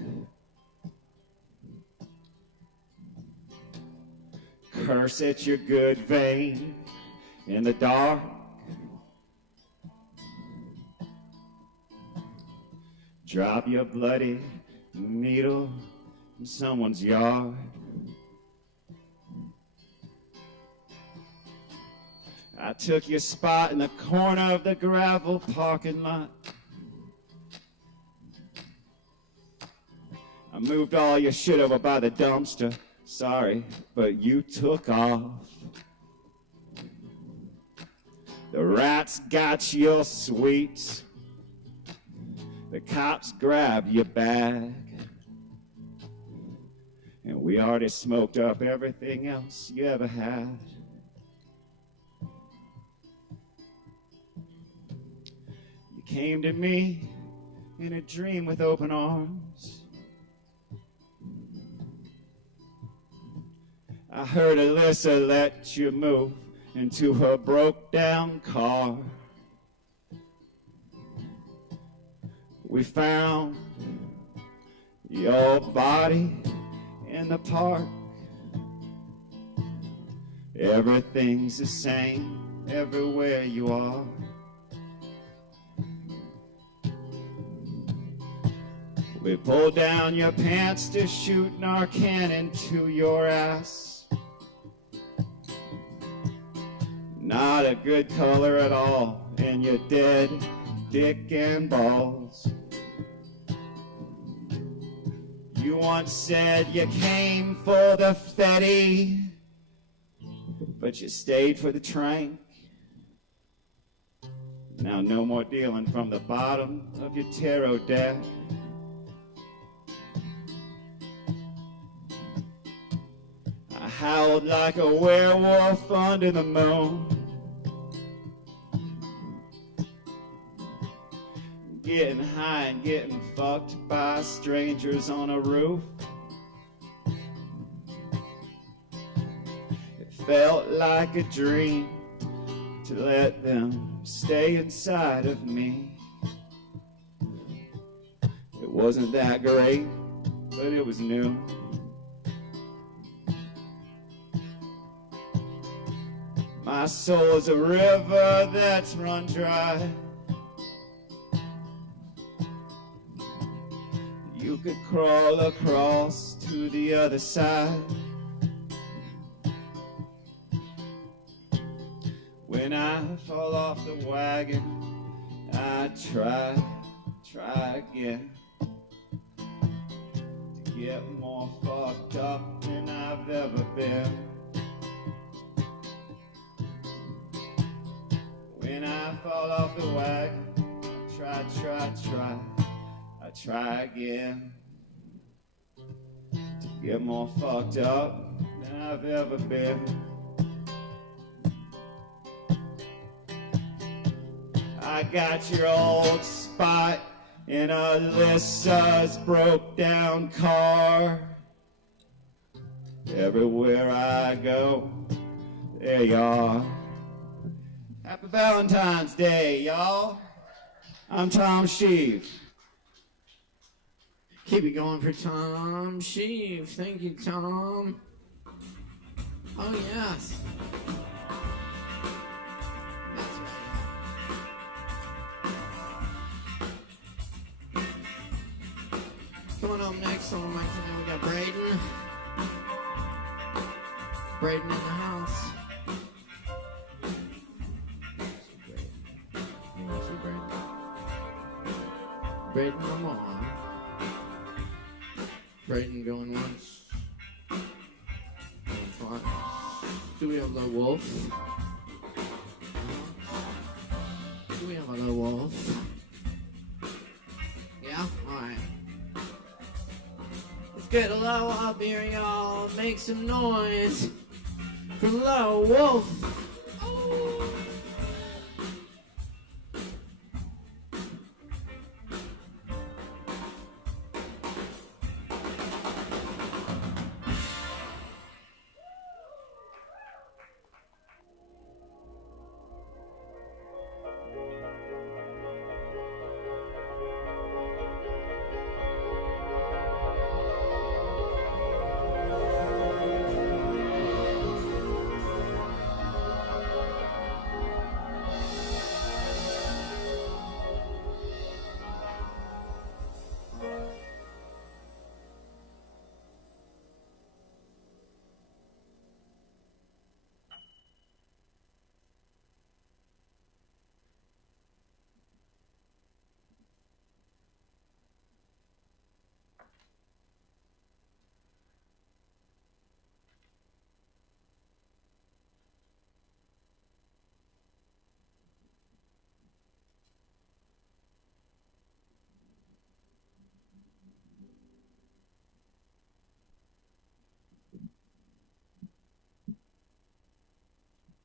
Curse at your good vein in the dark. Drop your bloody needle in someone's yard. I took your spot in the corner of the gravel parking lot. I moved all your shit over by the dumpster. Sorry, but you took off. The rats got your sweets. The cops grabbed your bag. And we already smoked up everything else you ever had. You came to me in a dream with open arms. I heard Alyssa let you move into her broke-down car. We found your body in the park. Everything's the same everywhere you are. We pulled down your pants to shoot Narcan into your ass. Not a good color at all in your dead dick and balls. You once said you came for the fetty, but you stayed for the trank. Now no more dealing from the bottom of your tarot deck. I howled like a werewolf under the moon. Getting high and getting fucked by strangers on a roof. It felt like a dream to let them stay inside of me. It wasn't that great, but it was new. My soul is a river that's run dry. You could crawl across to the other side. When I fall off the wagon, I try again to get more fucked up than I've ever been. When I fall off the wagon, I try again to get more fucked up than I've ever been. I got your old spot in Alyssa's broke down car. Everywhere I go, there you are. Happy Valentine's Day, y'all. I'm Tom Sheave. Keep it going for Tom Sheave. Thank you, Tom. Oh, yes. That's right. Coming up next on my channel, we got Braden. Braden in the house. Braden, come on. Braden going once. Going twice. Do we have the wolf? Do we have a low wolf? Yeah? Alright. Let's get a low up here, y'all. Make some noise for Low Wolf.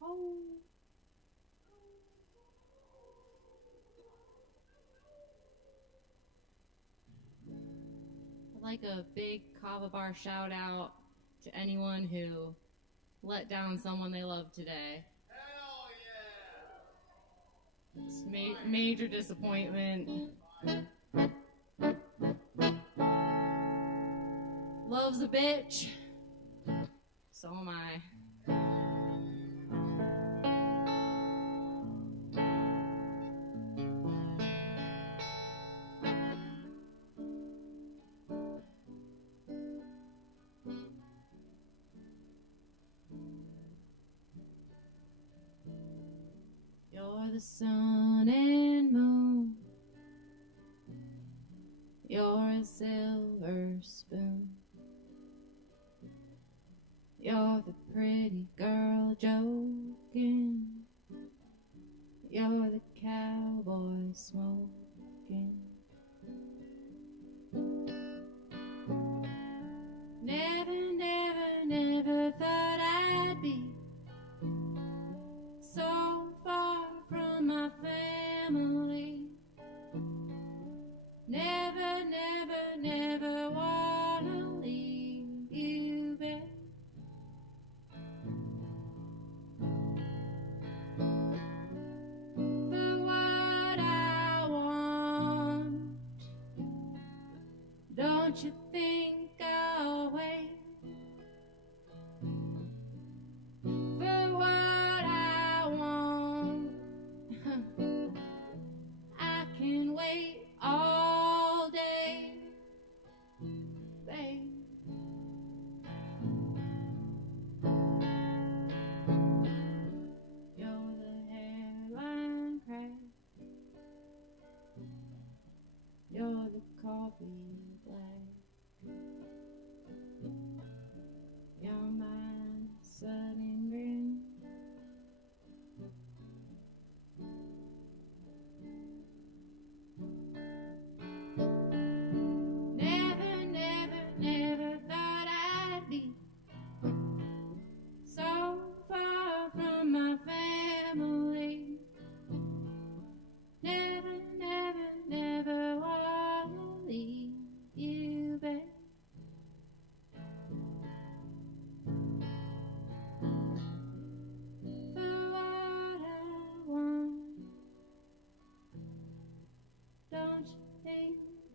Oh. I'd like a big Kava bar shout out to anyone who let down someone they love today. Hell yeah! It's major disappointment. Love's a bitch. So am I. You're the sun and moon. You're a silver spoon. You're the pretty girl joking. You're the cowboy smoking. Never, never, never thought I'd be so far from my family. Never, never, never wanna leave you, babe. For what I want, don't you think I'll wait? For what I want, I can wait all day, babe. You're the hairline crack. You're the coffee black. You're my sudden grin.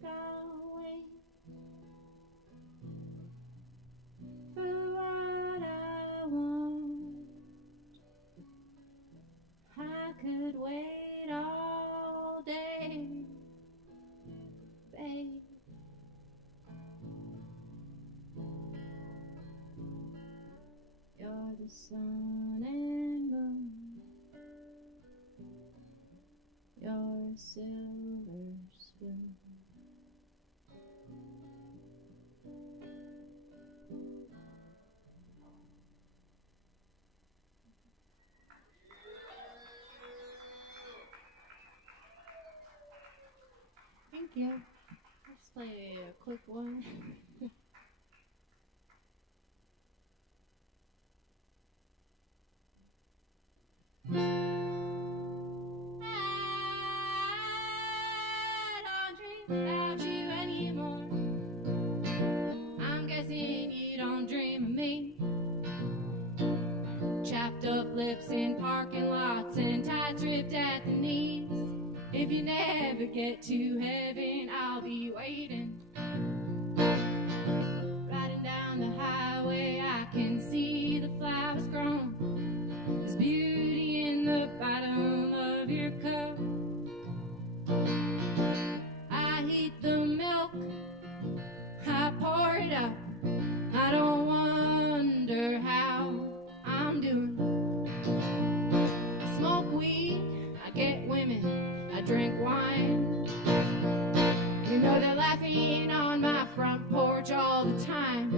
I'll wait for what I want. I could wait all day, babe. You're the sun and moon. You're a silver spoon. Thank you. Let's play a quick one. About you anymore. I'm guessing you don't dream of me. Chapped up lips in parking lots and tights ripped at the knees. If you never get to heaven, I'll be waiting. Riding down the highway, I can see the flowers grown. There's beauty in the bottom of your cup. I heat the milk, I pour it up. I don't wonder how I'm doing. I smoke weed, I get women, I drink wine. You know they're laughing on my front porch all the time.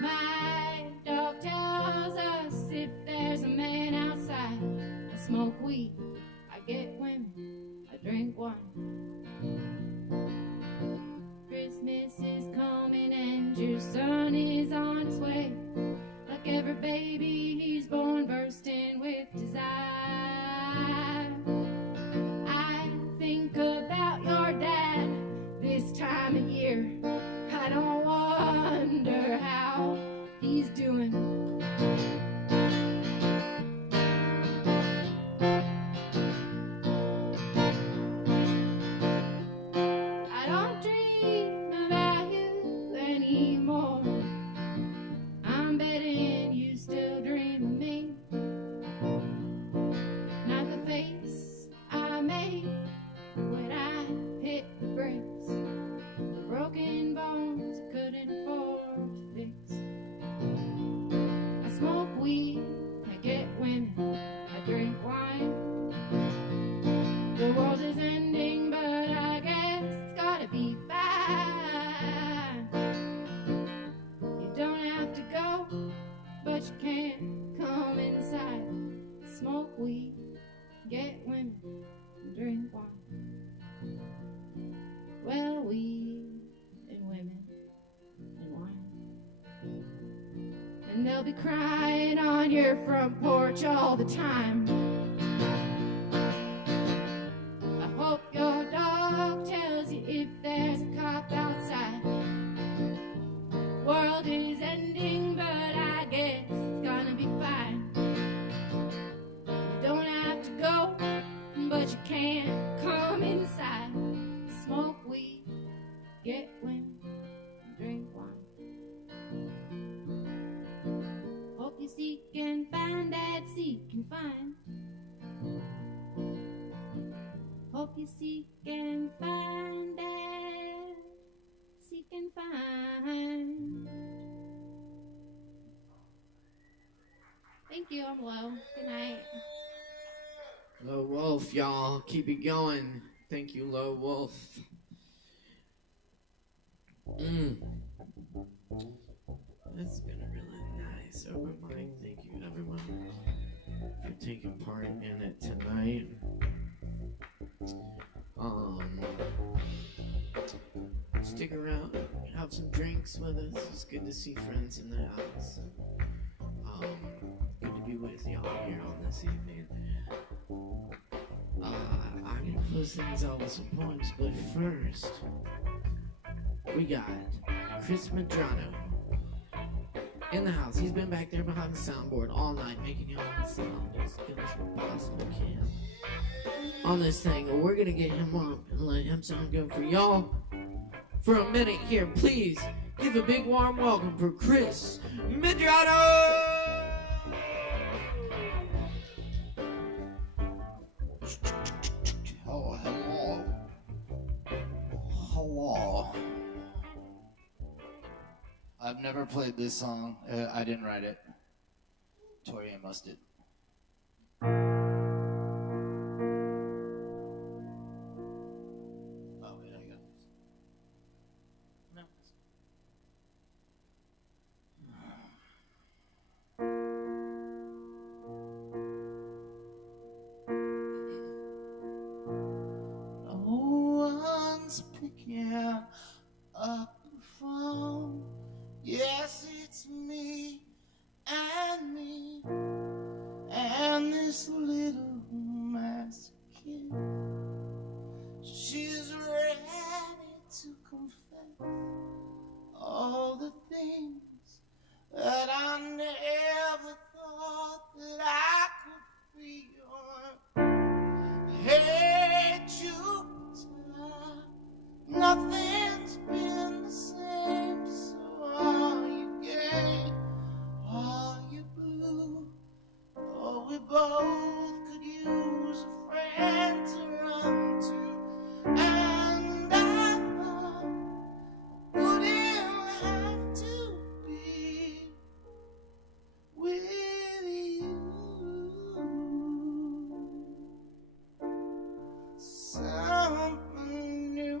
My dog tells us if there's a man outside. I smoke weed, I get women, I drink wine. Christmas is coming and your son is on his way. Like every baby he's born bursting with desire. I think about your dad this time of year. I don't wonder how he's doing. I don't dream about you anymore. I'm betting you still dream of me. Not the face I made when I hit the brakes. The broken bones I couldn't afford to fix. I smoke weed, I get women, I drink wine. The world is ending, but I guess it's gotta be fine. You don't have to go, but you can't come inside. Smoke weed, get women, and drink wine. Well, weed and women and wine. And they'll be crying on your front porch all the time. I hope your dog tells you if there's a cop outside. World is ending, but I guess it's gonna be fine. You don't have to go, but you can't come inside. Smoke weed, get women, drink wine. Hope you seek and find, Dad, seek and find. Hope you seek and find, Dad, seek and find. Thank you, I'm low. Good night. Low Wolf, y'all. Keep it going. Thank you, Low Wolf. That's been a really nice open mic. Thank you, everyone, for taking part in it tonight. Stick around, have some drinks with us. It's good to see friends in the house. Good to be with y'all here on this evening. I'm gonna close things out with some poems, but first, we got Chris Medrano in the house. He's been back there behind the soundboard all night, making y'all sound as good as we possibly can. on this thing, and we're gonna get him up and let him sound good for y'all. For a minute here, please give a big warm welcome for Chris Medrano. Oh, hello. Hello. I've never played this song. I didn't write it. Tori must did. Oh, wait, I got this. No one's picking up the phone. Yes, it's me and me and this little masked kid. She's ready to confess all the things that I never thought that I could feel. Hey, Jupiter, nothing's been the same, so are you gay? Are you blue? Oh, we both could use a friend to run to. And I thought I wouldn't have to be with you. Something new.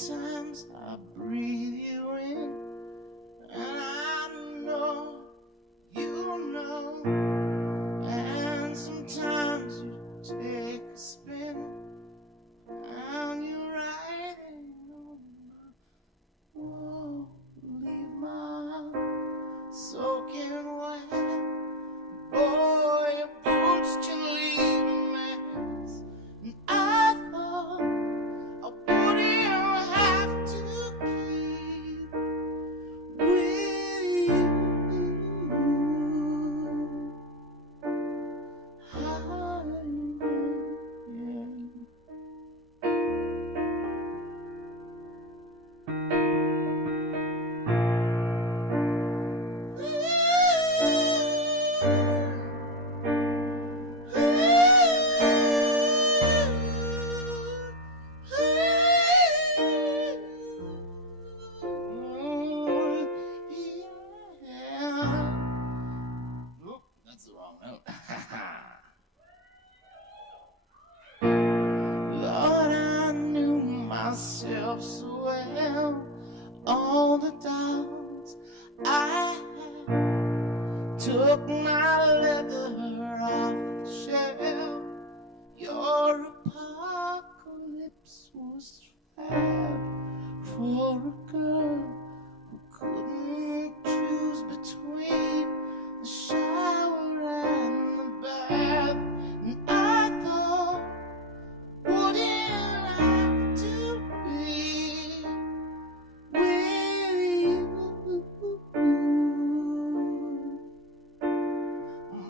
Sometimes I breathe you in, and I know you know. And sometimes you take a spin, and you're riding on my wall. Leave my soaking wet. Boy, your boots can leave a mess. And I thought I wouldn't have to keep with you. Oop, that's the wrong note. Lord, I knew myself so well. All the doubts I had took my leather off the shelf. Your apocalypse was fab for a girl who couldn't choose between the shower and the bath. And I thought wouldn't have to be with you.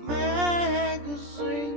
Magazine.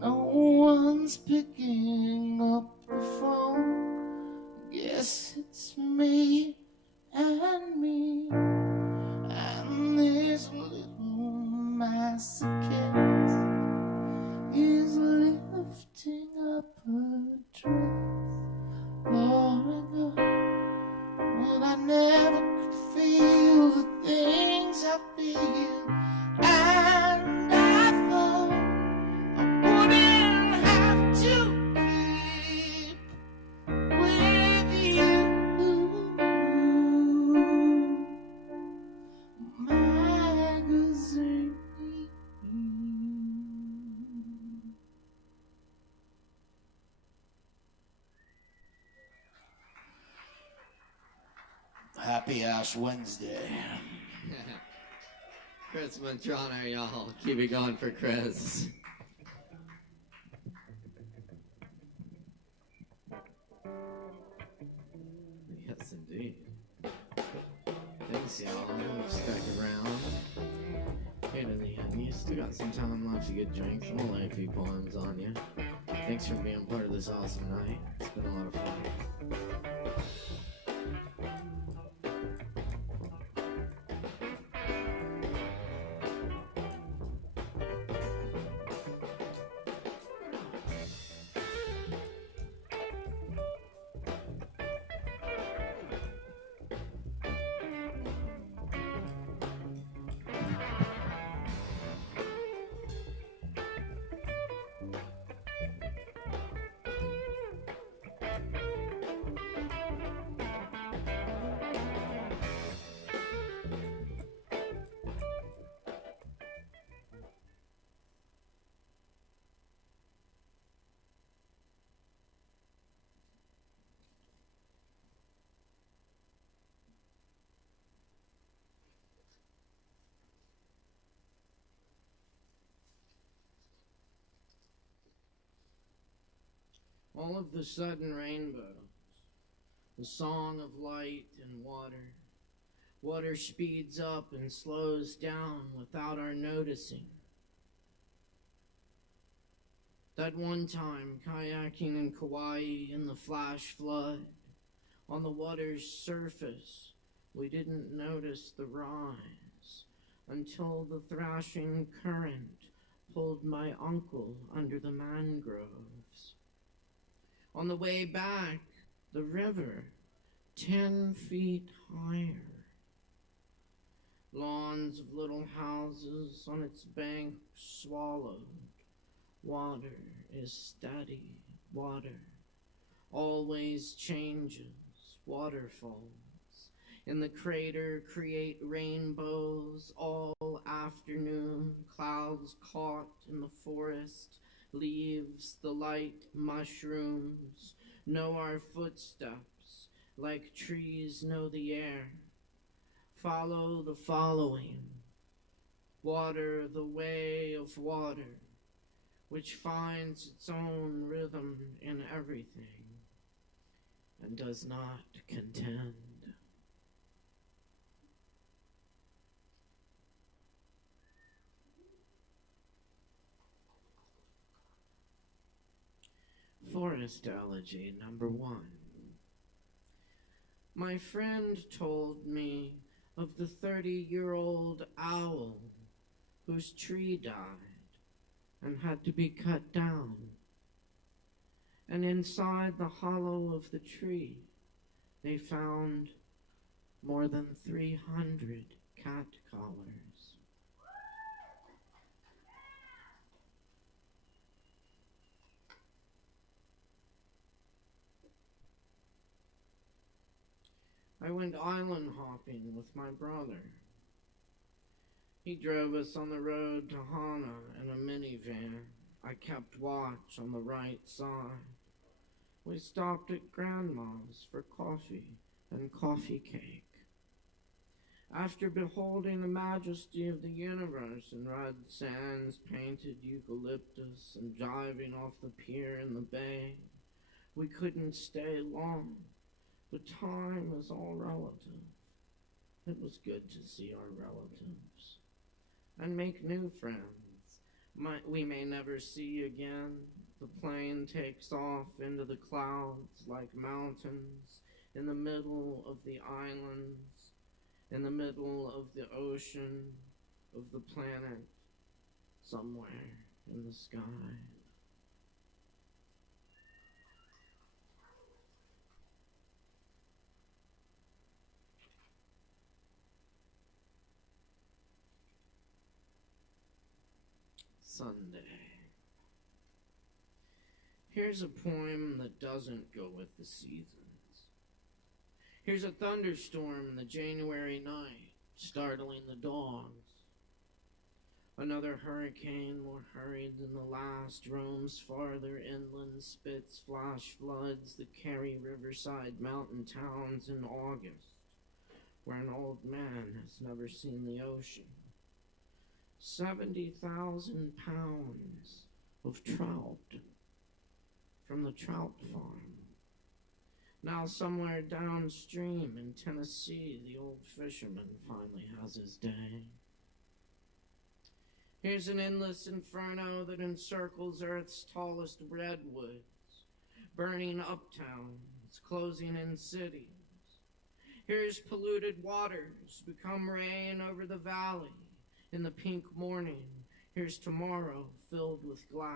No one's picking up the phone. Guess it's me and me and this little masochist is lifting up her dress. Lord, I never could feel Happy Ash Wednesday. Chris Medrano, y'all. Keep it going for Chris. Yes, indeed. Thanks, y'all. Stuck around. Here to the end. You still got some time left to get drinks. I'm gonna lay a few poems on you. Thanks for being part of this awesome night. It's been a lot of fun. All of the sudden rainbows, the song of light and water. Water speeds up and slows down without our noticing. That one time, kayaking in Kauai in the flash flood, on the water's surface, we didn't notice the rise until the thrashing current pulled my uncle under the mangroves. On the way back, the river, 10 feet higher. Lawns of little houses on its bank swallowed. Water is steady, water always changes, waterfalls. In the crater create rainbows all afternoon, clouds caught in the forest. Leaves, the light, mushrooms, know our footsteps, like trees know the air. Follow the following, water the way of water, which finds its own rhythm in everything, and does not contend. Forest elegy number 1. My friend told me of the 30-year-old owl whose tree died and had to be cut down. And inside the hollow of the tree, they found more than 300 cat collars. I went island hopping with my brother. He drove us on the road to Hana in a minivan. I kept watch on the right side. We stopped at Grandma's for coffee and coffee cake. After beholding the majesty of the universe in red sands, painted eucalyptus, and driving off the pier in the bay, we couldn't stay long. But time is all relative. It was good to see our relatives and make new friends we may never see again. The plane takes off into the clouds like mountains in the middle of the islands, in the middle of the ocean, of the planet, somewhere in the sky. Sunday. Here's a poem that doesn't go with the seasons. Here's a thunderstorm in the January night, startling the dogs. Another hurricane, more hurried than the last, roams farther inland, spits flash floods that carry riverside mountain towns in August. where an old man has never seen the ocean. 70,000 pounds of trout from the trout farm. Now somewhere downstream in Tennessee, the old fisherman finally has his day. Here's an endless inferno that encircles Earth's tallest redwoods, burning uptowns, closing in cities. Here's polluted waters become rain over the valley in the pink morning. Here's tomorrow filled with glass.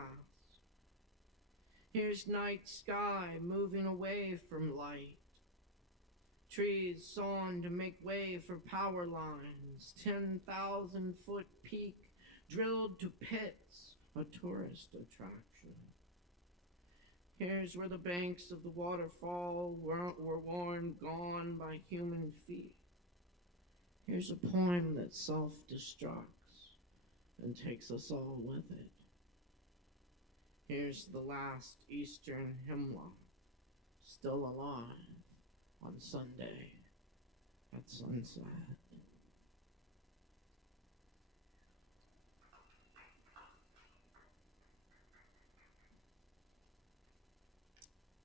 Here's night sky moving away from light. Trees sawn to make way for power lines. 10,000-foot peak drilled to pits, a tourist attraction. Here's where the banks of the waterfall were worn gone by human feet. Here's a poem that self-destructs and takes us all with it. Here's the last eastern hemlock, still alive on Sunday at sunset.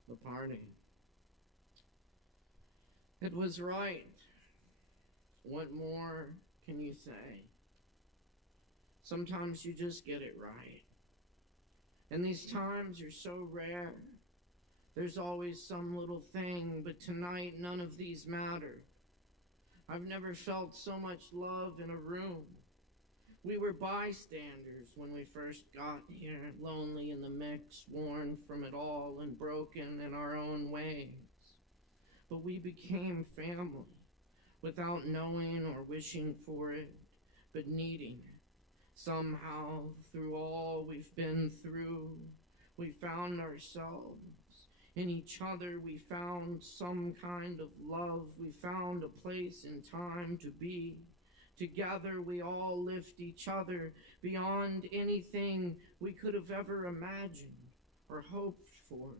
The party. It was right. What more can you say? Sometimes you just get it right. And these times are so rare. There's always some little thing, but tonight none of these matter. I've never felt so much love in a room. We were bystanders when we first got here, lonely in the mix, worn from it all and broken in our own ways. But we became family, without knowing or wishing for it, but needing it. Somehow, through all we've been through, we found ourselves. In each other, we found some kind of love. We found a place in time to be. Together, we all lift each other beyond anything we could have ever imagined or hoped for.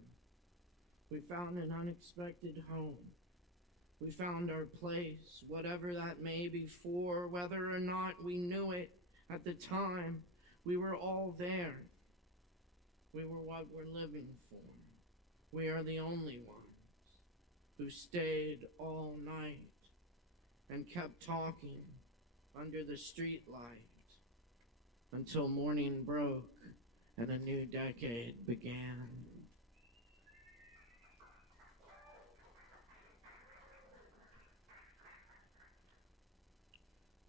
We found an unexpected home. We found our place, whatever that may be for, whether or not we knew it at the time. We were all there. We were what we're living for. We are the only ones who stayed all night and kept talking under the street light until morning broke and a new decade began.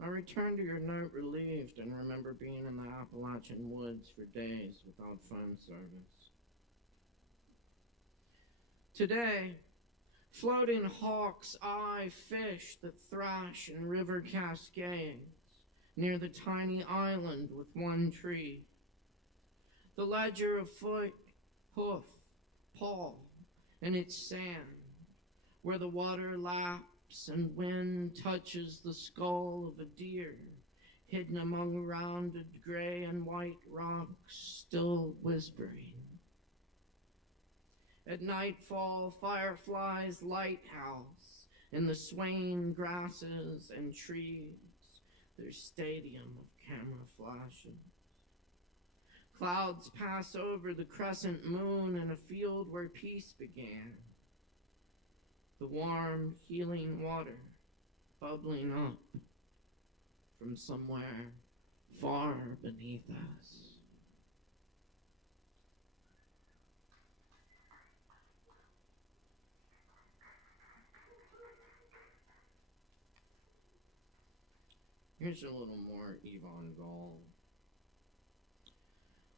I returned to your night relieved and remember being in the Appalachian woods for days without phone service. Today, floating hawks eye fish that thrash in river cascades near the tiny island with one tree. The ledger of foot, hoof, paw, and its sand, where the water laps and wind touches the skull of a deer hidden among rounded gray and white rocks, still whispering. At nightfall, fireflies' lighthouse in the swaying grasses and trees, their stadium of camera flashes. Clouds pass over the crescent moon in a field where peace began. The warm, healing water bubbling up from somewhere far beneath us. Here's a little more Yvonne Gall.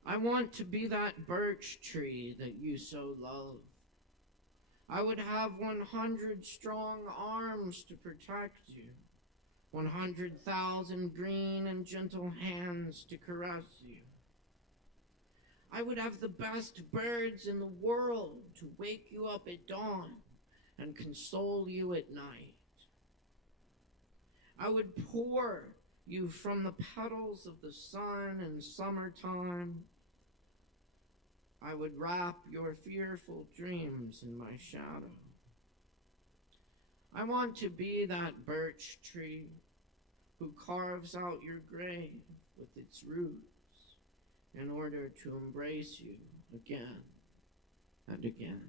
I want to be that birch tree that you so love. I would have 100 strong arms to protect you, 100,000 green and gentle hands to caress you. I would have the best birds in the world to wake you up at dawn and console you at night. I would pour you from the petals of the sun in summertime. I would wrap your fearful dreams in my shadow. I want to be that birch tree who carves out your grave with its roots in order to embrace you again and again.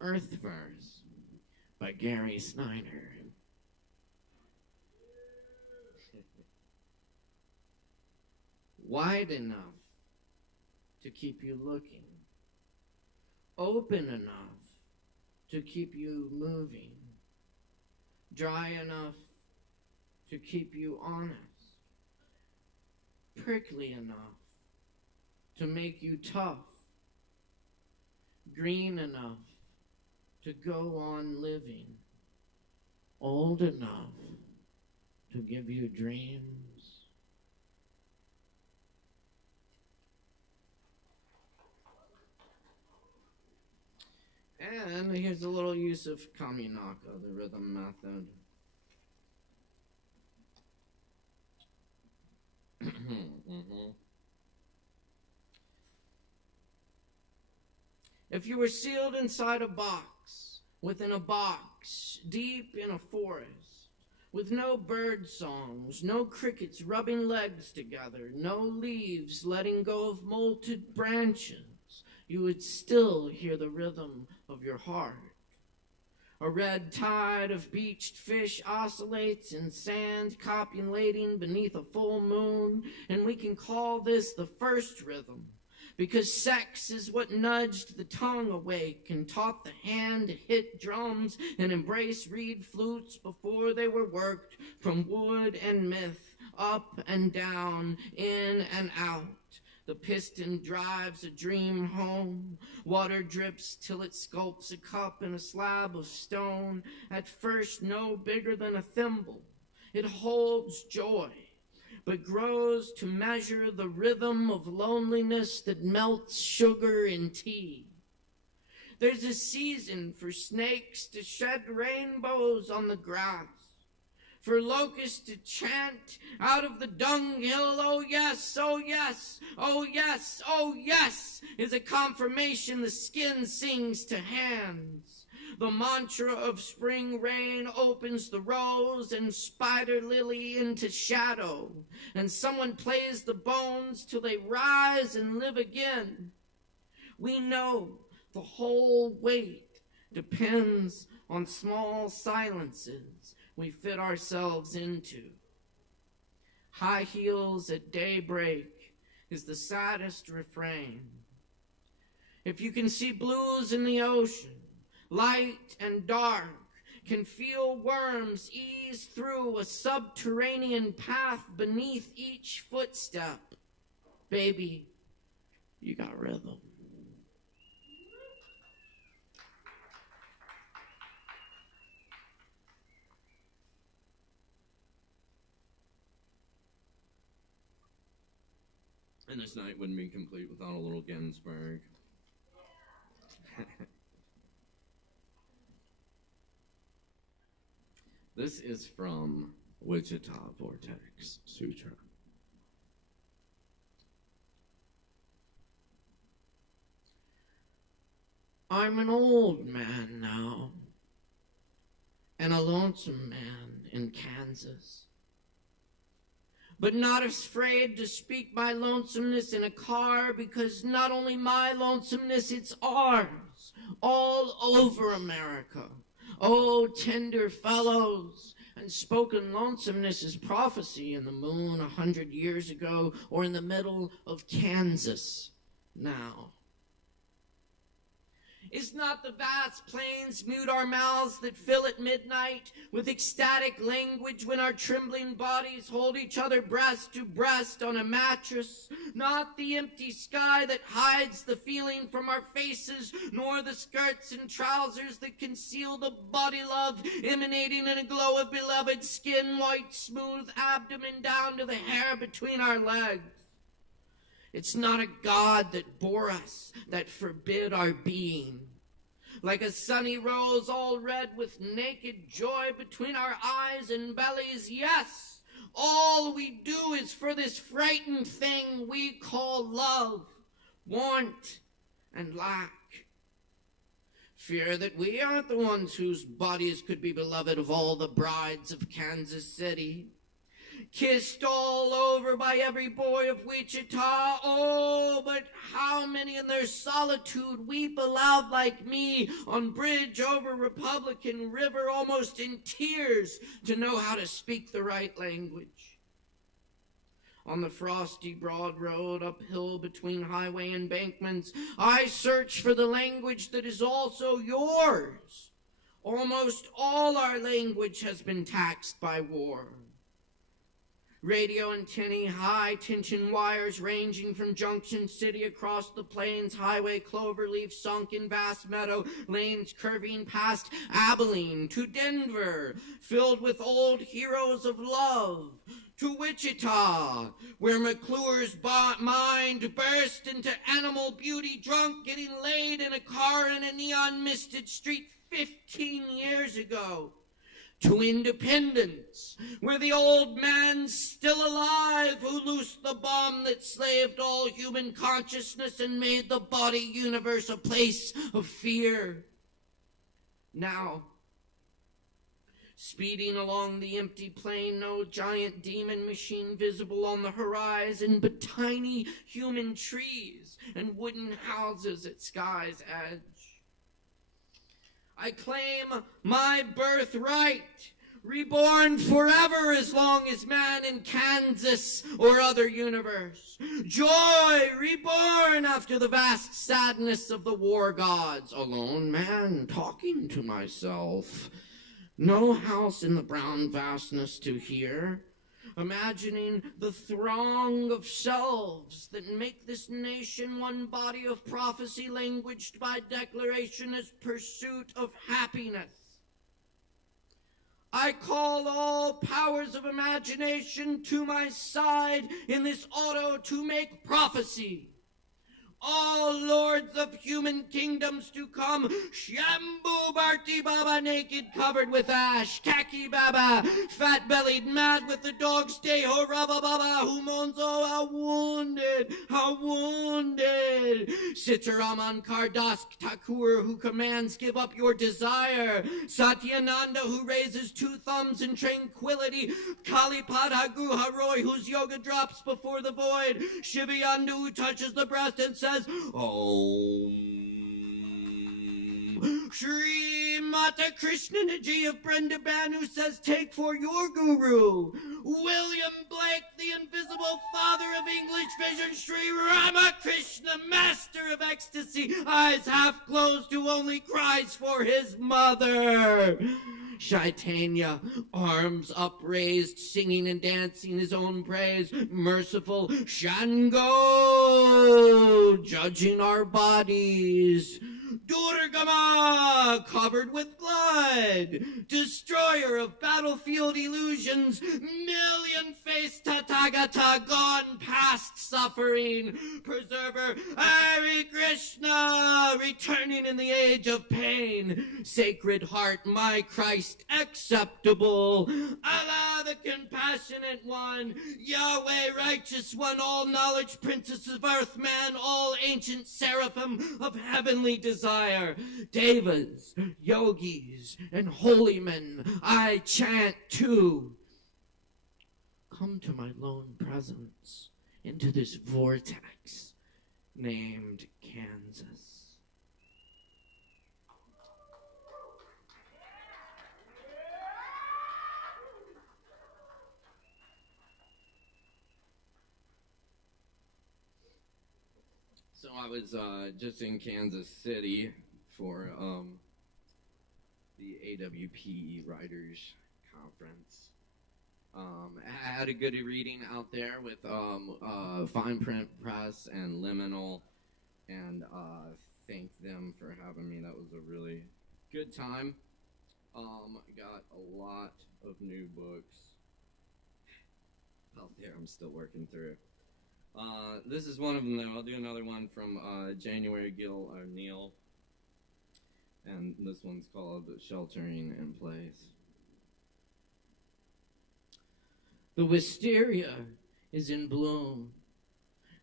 Earth Verse by Gary Snyder. Wide enough to keep you looking, open enough to keep you moving, dry enough to keep you honest, prickly enough to make you tough, green enough to go on living, old enough to give you dreams. And here's a little use of Kaminaka, the rhythm method. If you were sealed inside a box, within a box, deep in a forest, with no bird songs, no crickets rubbing legs together, no leaves letting go of molted branches, you would still hear the rhythm of your heart. A red tide of beached fish oscillates in sand, copulating beneath a full moon, and we can call this the first rhythm, because sex is what nudged the tongue awake and taught the hand to hit drums and embrace reed flutes before they were worked from wood and myth, up and down, in and out. The piston drives a dream home. Water drips till it sculpts a cup in a slab of stone, at first no bigger than a thimble. It holds joy, but grows to measure the rhythm of loneliness that melts sugar in tea. There's a season for snakes to shed rainbows on the grass, for locusts to chant out of the dunghill, oh yes, oh yes, oh yes, oh yes, is a confirmation the skin sings to hands. The mantra of spring rain opens the rose and spider lily into shadow, and someone plays the bones till they rise and live again. We know the whole weight depends on small silences we fit ourselves into. High heels at daybreak is the saddest refrain. If you can see blues in the ocean, light and dark, can feel worms ease through a subterranean path beneath each footstep, baby, you got rhythm. And this night wouldn't be complete without a little Ginsberg. This is from Wichita Vortex Sutra. I'm an old man now, and a lonesome man in Kansas, but not afraid to speak my lonesomeness in a car, because not only my lonesomeness, it's ours, all over America. Oh, tender fellows, and spoken lonesomeness is prophecy in the moon 100 years ago, or in the middle of Kansas now. Is not the vast plains mute our mouths that fill at midnight with ecstatic language when our trembling bodies hold each other breast to breast on a mattress? Not the empty sky that hides the feeling from our faces, nor the skirts and trousers that conceal the body love emanating in a glow of beloved skin, white, smooth abdomen down to the hair between our legs. It's not a God that bore us, that forbid our being. like a sunny rose all red with naked joy between our eyes and bellies. Yes, all we do is for this frightened thing we call love, want, and lack. Fear that we aren't the ones whose bodies could be beloved of all the brides of Kansas City. Kissed all over by every boy of Wichita. Oh, but how many in their solitude weep aloud like me on bridge over Republican River, almost in tears to know how to speak the right language. On the frosty broad road uphill between highway embankments, I search for the language that is also yours. Almost all our language has been taxed by war. Radio antennae, high-tension wires ranging from Junction City across the plains, highway cloverleaf sunk in vast meadow, lanes curving past Abilene to Denver, filled with old heroes of love, to Wichita, where McClure's mind burst into animal beauty, drunk, getting laid in a car in a neon-misted street 15 years ago. To Independence, where the old man's still alive who loosed the bomb that slaved all human consciousness and made the body universe a place of fear. Now, speeding along the empty plain, no giant demon machine visible on the horizon, but tiny human trees and wooden houses at sky's edge. I claim my birthright, reborn forever as long as man in Kansas or other universe. Joy, reborn after the vast sadness of the war gods. A lone man talking to myself. No house in the brown vastness to hear. Imagining the throng of selves that make this nation one body of prophecy languaged by declaration as pursuit of happiness. I call all powers of imagination to my side in this auto to make prophecy. All lords of human kingdoms to come, Shambhu Bharti Baba naked covered with ash, Kaki Baba fat-bellied mad with the dog's day, Ho Rava Baba who moans, oh how wounded, how wounded. Sitaraman Kardask Thakur who commands give up your desire, Satyananda who raises two thumbs in tranquility, Kalipada Guharoy whose yoga drops before the void, Shivayananda who touches the breast and says, Om. Shri Mata Krishnanaji of Brindaban who says, take for your guru. William Blake, the invisible father of English vision, Shri Ramakrishna, master of ecstasy, eyes half closed who only cries for his mother. Chaitanya, arms upraised, singing and dancing his own praise. Merciful Shango, judging our bodies. Durgama, covered with blood. Destroyer of battlefield illusions. Million-faced Tathagata, gone past suffering. Preserver Hare Krishna, returning in the age of pain. Sacred Heart, my Christ, acceptable. Allah, the compassionate one. Yahweh, righteous one, all knowledge, princess of earth, man, all ancient seraphim of heavenly desire. Devas, yogis, and holy men, I chant too. Come to my lone presence, into this vortex named Kansas. So I was just in Kansas City for the AWPE Writers Conference. I had a good reading out there with Fine Print Press and Liminal, and thank them for having me. That was a really good time. Got a lot of new books out there I'm still working through. This is one of them, though. I'll do another one from January Gill O'Neill. and this one's called Sheltering in Place. The wisteria is in bloom.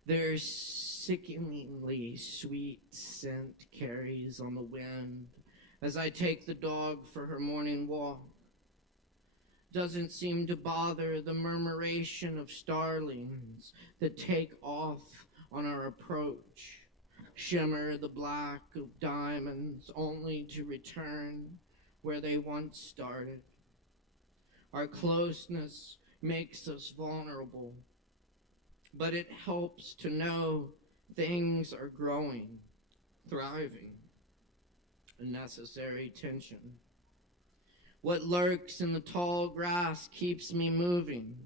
Their sickeningly sweet scent carries on the wind as I take the dog for her morning walk. Doesn't seem to bother the murmuration of starlings that take off on our approach, shimmer the black of diamonds only to return where they once started. Our closeness makes us vulnerable, but it helps to know things are growing, thriving, a necessary tension. What lurks in the tall grass keeps me moving,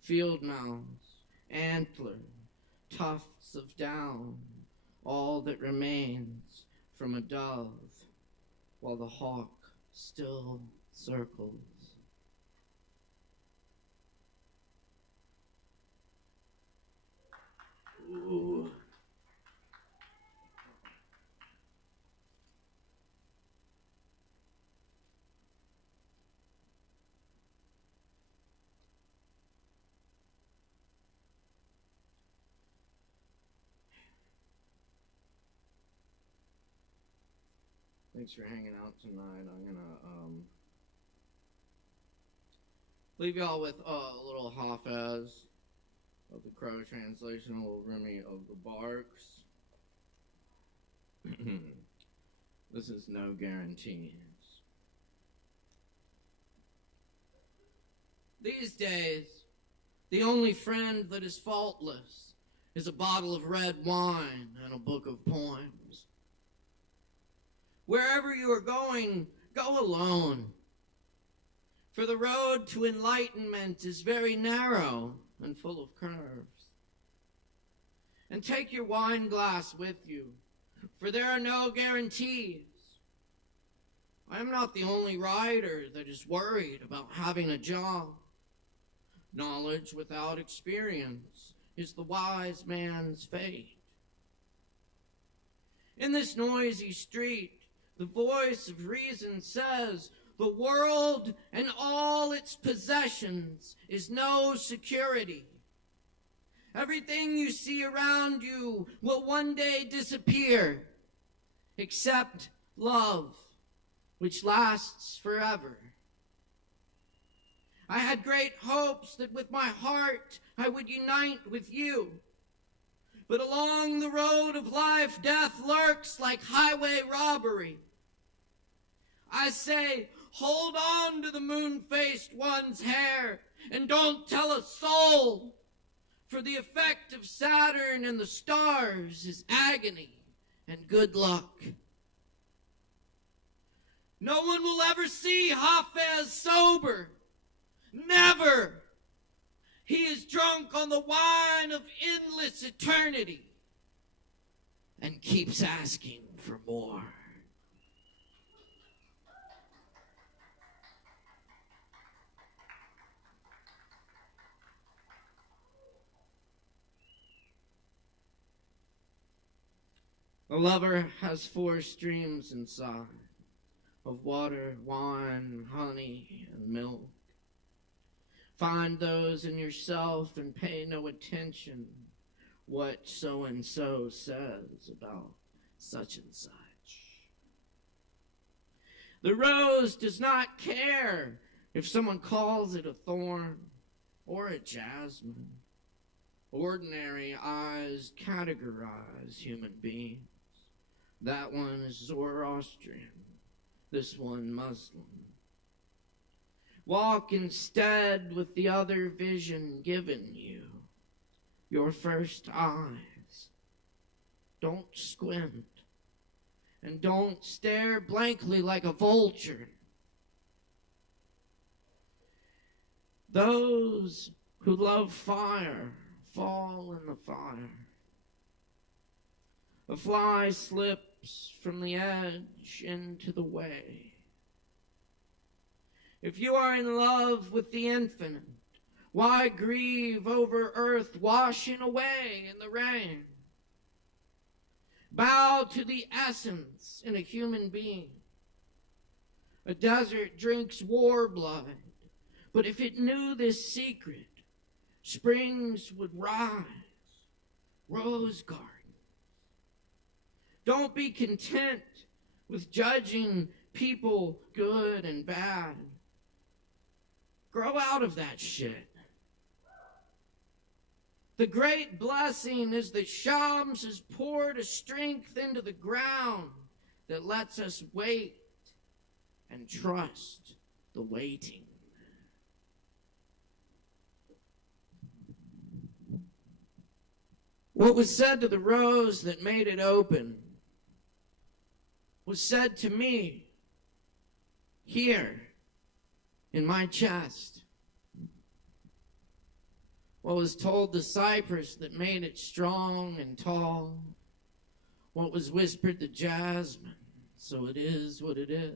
field mouse, antler, tufts of down, all that remains from a dove, while the hawk still circles. Ooh. Thanks for hanging out tonight. I'm gonna leave y'all with a little Hafez of the Crow translation, a little Remy of the Barks. This is no guarantees. These days, the only friend that is faultless is a bottle of red wine and a book of poems. Wherever you are going, go alone. For the road to enlightenment is very narrow and full of curves. And take your wine glass with you, for there are no guarantees. I am not the only rider that is worried about having a job. Knowledge without experience is the wise man's fate. In this noisy street, the voice of reason says, the world and all its possessions is no security. Everything you see around you will one day disappear, except love, which lasts forever. I had great hopes that with my heart I would unite with you. But along the road of life, death lurks like highway robbery. I say, hold on to the moon-faced one's hair and don't tell a soul, for the effect of Saturn and the stars is agony and good luck. No one will ever see Hafez sober. Never. He is drunk on the wine of endless eternity and keeps asking for more. A lover has 4 streams inside, of water, wine, honey, and milk. Find those in yourself and pay no attention what so-and-so says about such and such. The rose does not care if someone calls it a thorn or a jasmine. Ordinary eyes categorize human beings. That one is Zoroastrian, this one Muslim. Walk instead with the other vision given you, your first eyes. Don't squint, and don't stare blankly like a vulture. Those who love fire fall in the fire. A fly slips from the edge into the way. If you are in love with the infinite, why grieve over earth washing away in the rain? Bow to the essence in a human being. A desert drinks war blood, but if it knew this secret, springs would rise, rose gardens. Don't be content with judging people good and bad. Grow out of that shit. The great blessing is that Shams has poured a strength into the ground that lets us wait and trust the waiting. What was said to the rose that made it open was said to me here in my chest. What was told the cypress that made it strong and tall. What was whispered to jasmine, so it is what it is.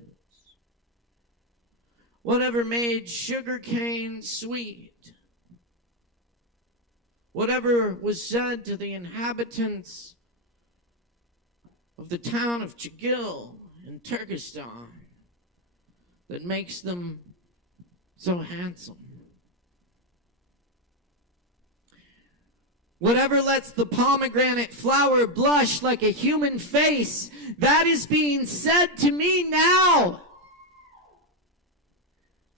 Whatever made sugarcane sweet. Whatever was said to the inhabitants of the town of Chigil in Turkestan that makes them so handsome. Whatever lets the pomegranate flower blush like a human face, that is being said to me now.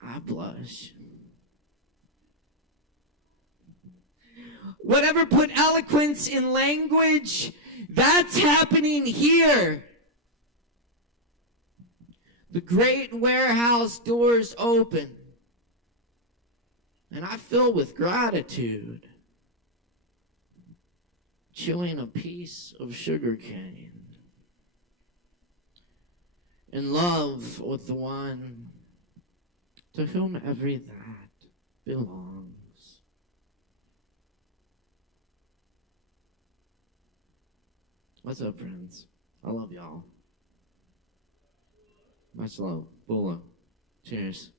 I blush. Whatever put eloquence in language, that's happening here. The great warehouse doors open, and I fill with gratitude, chewing a piece of sugar cane, in love with the one to whom every that belongs. What's up, friends? I love y'all. Much love. Bula. Cheers.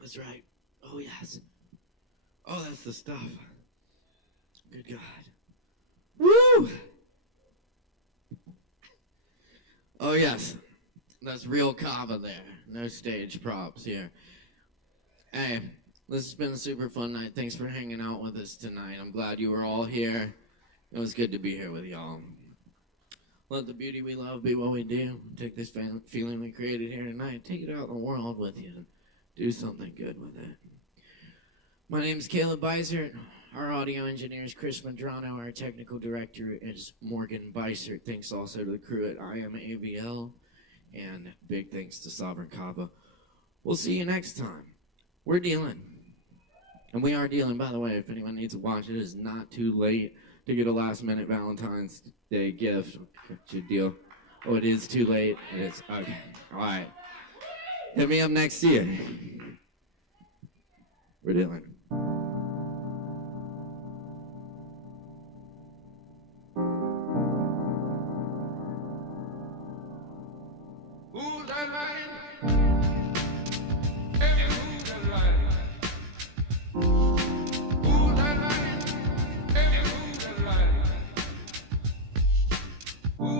That's right. Oh, yes. Oh, that's the stuff. Good God. Woo! Oh, yes. That's real Kava there. No stage props here. Hey, this has been a super fun night. Thanks for hanging out with us tonight. I'm glad you were all here. It was good to be here with y'all. Let the beauty we love be what we do. Take this feeling we created here tonight. Take it out in the world with you. Do something good with it. My name's Caleb Beissert. Our audio engineer is Chris Medrano. Our technical director is Morgan Beissert. Thanks also to the crew at I Am AVL. And big thanks to Sovereign Kava. We'll see you next time. We're dealing. And we are dealing, by the way, if anyone needs to watch it, is not too late to get a last-minute Valentine's Day gift. Good deal. Oh, it is too late? It is? Okay. All right. Hit me up next year. We're dealing.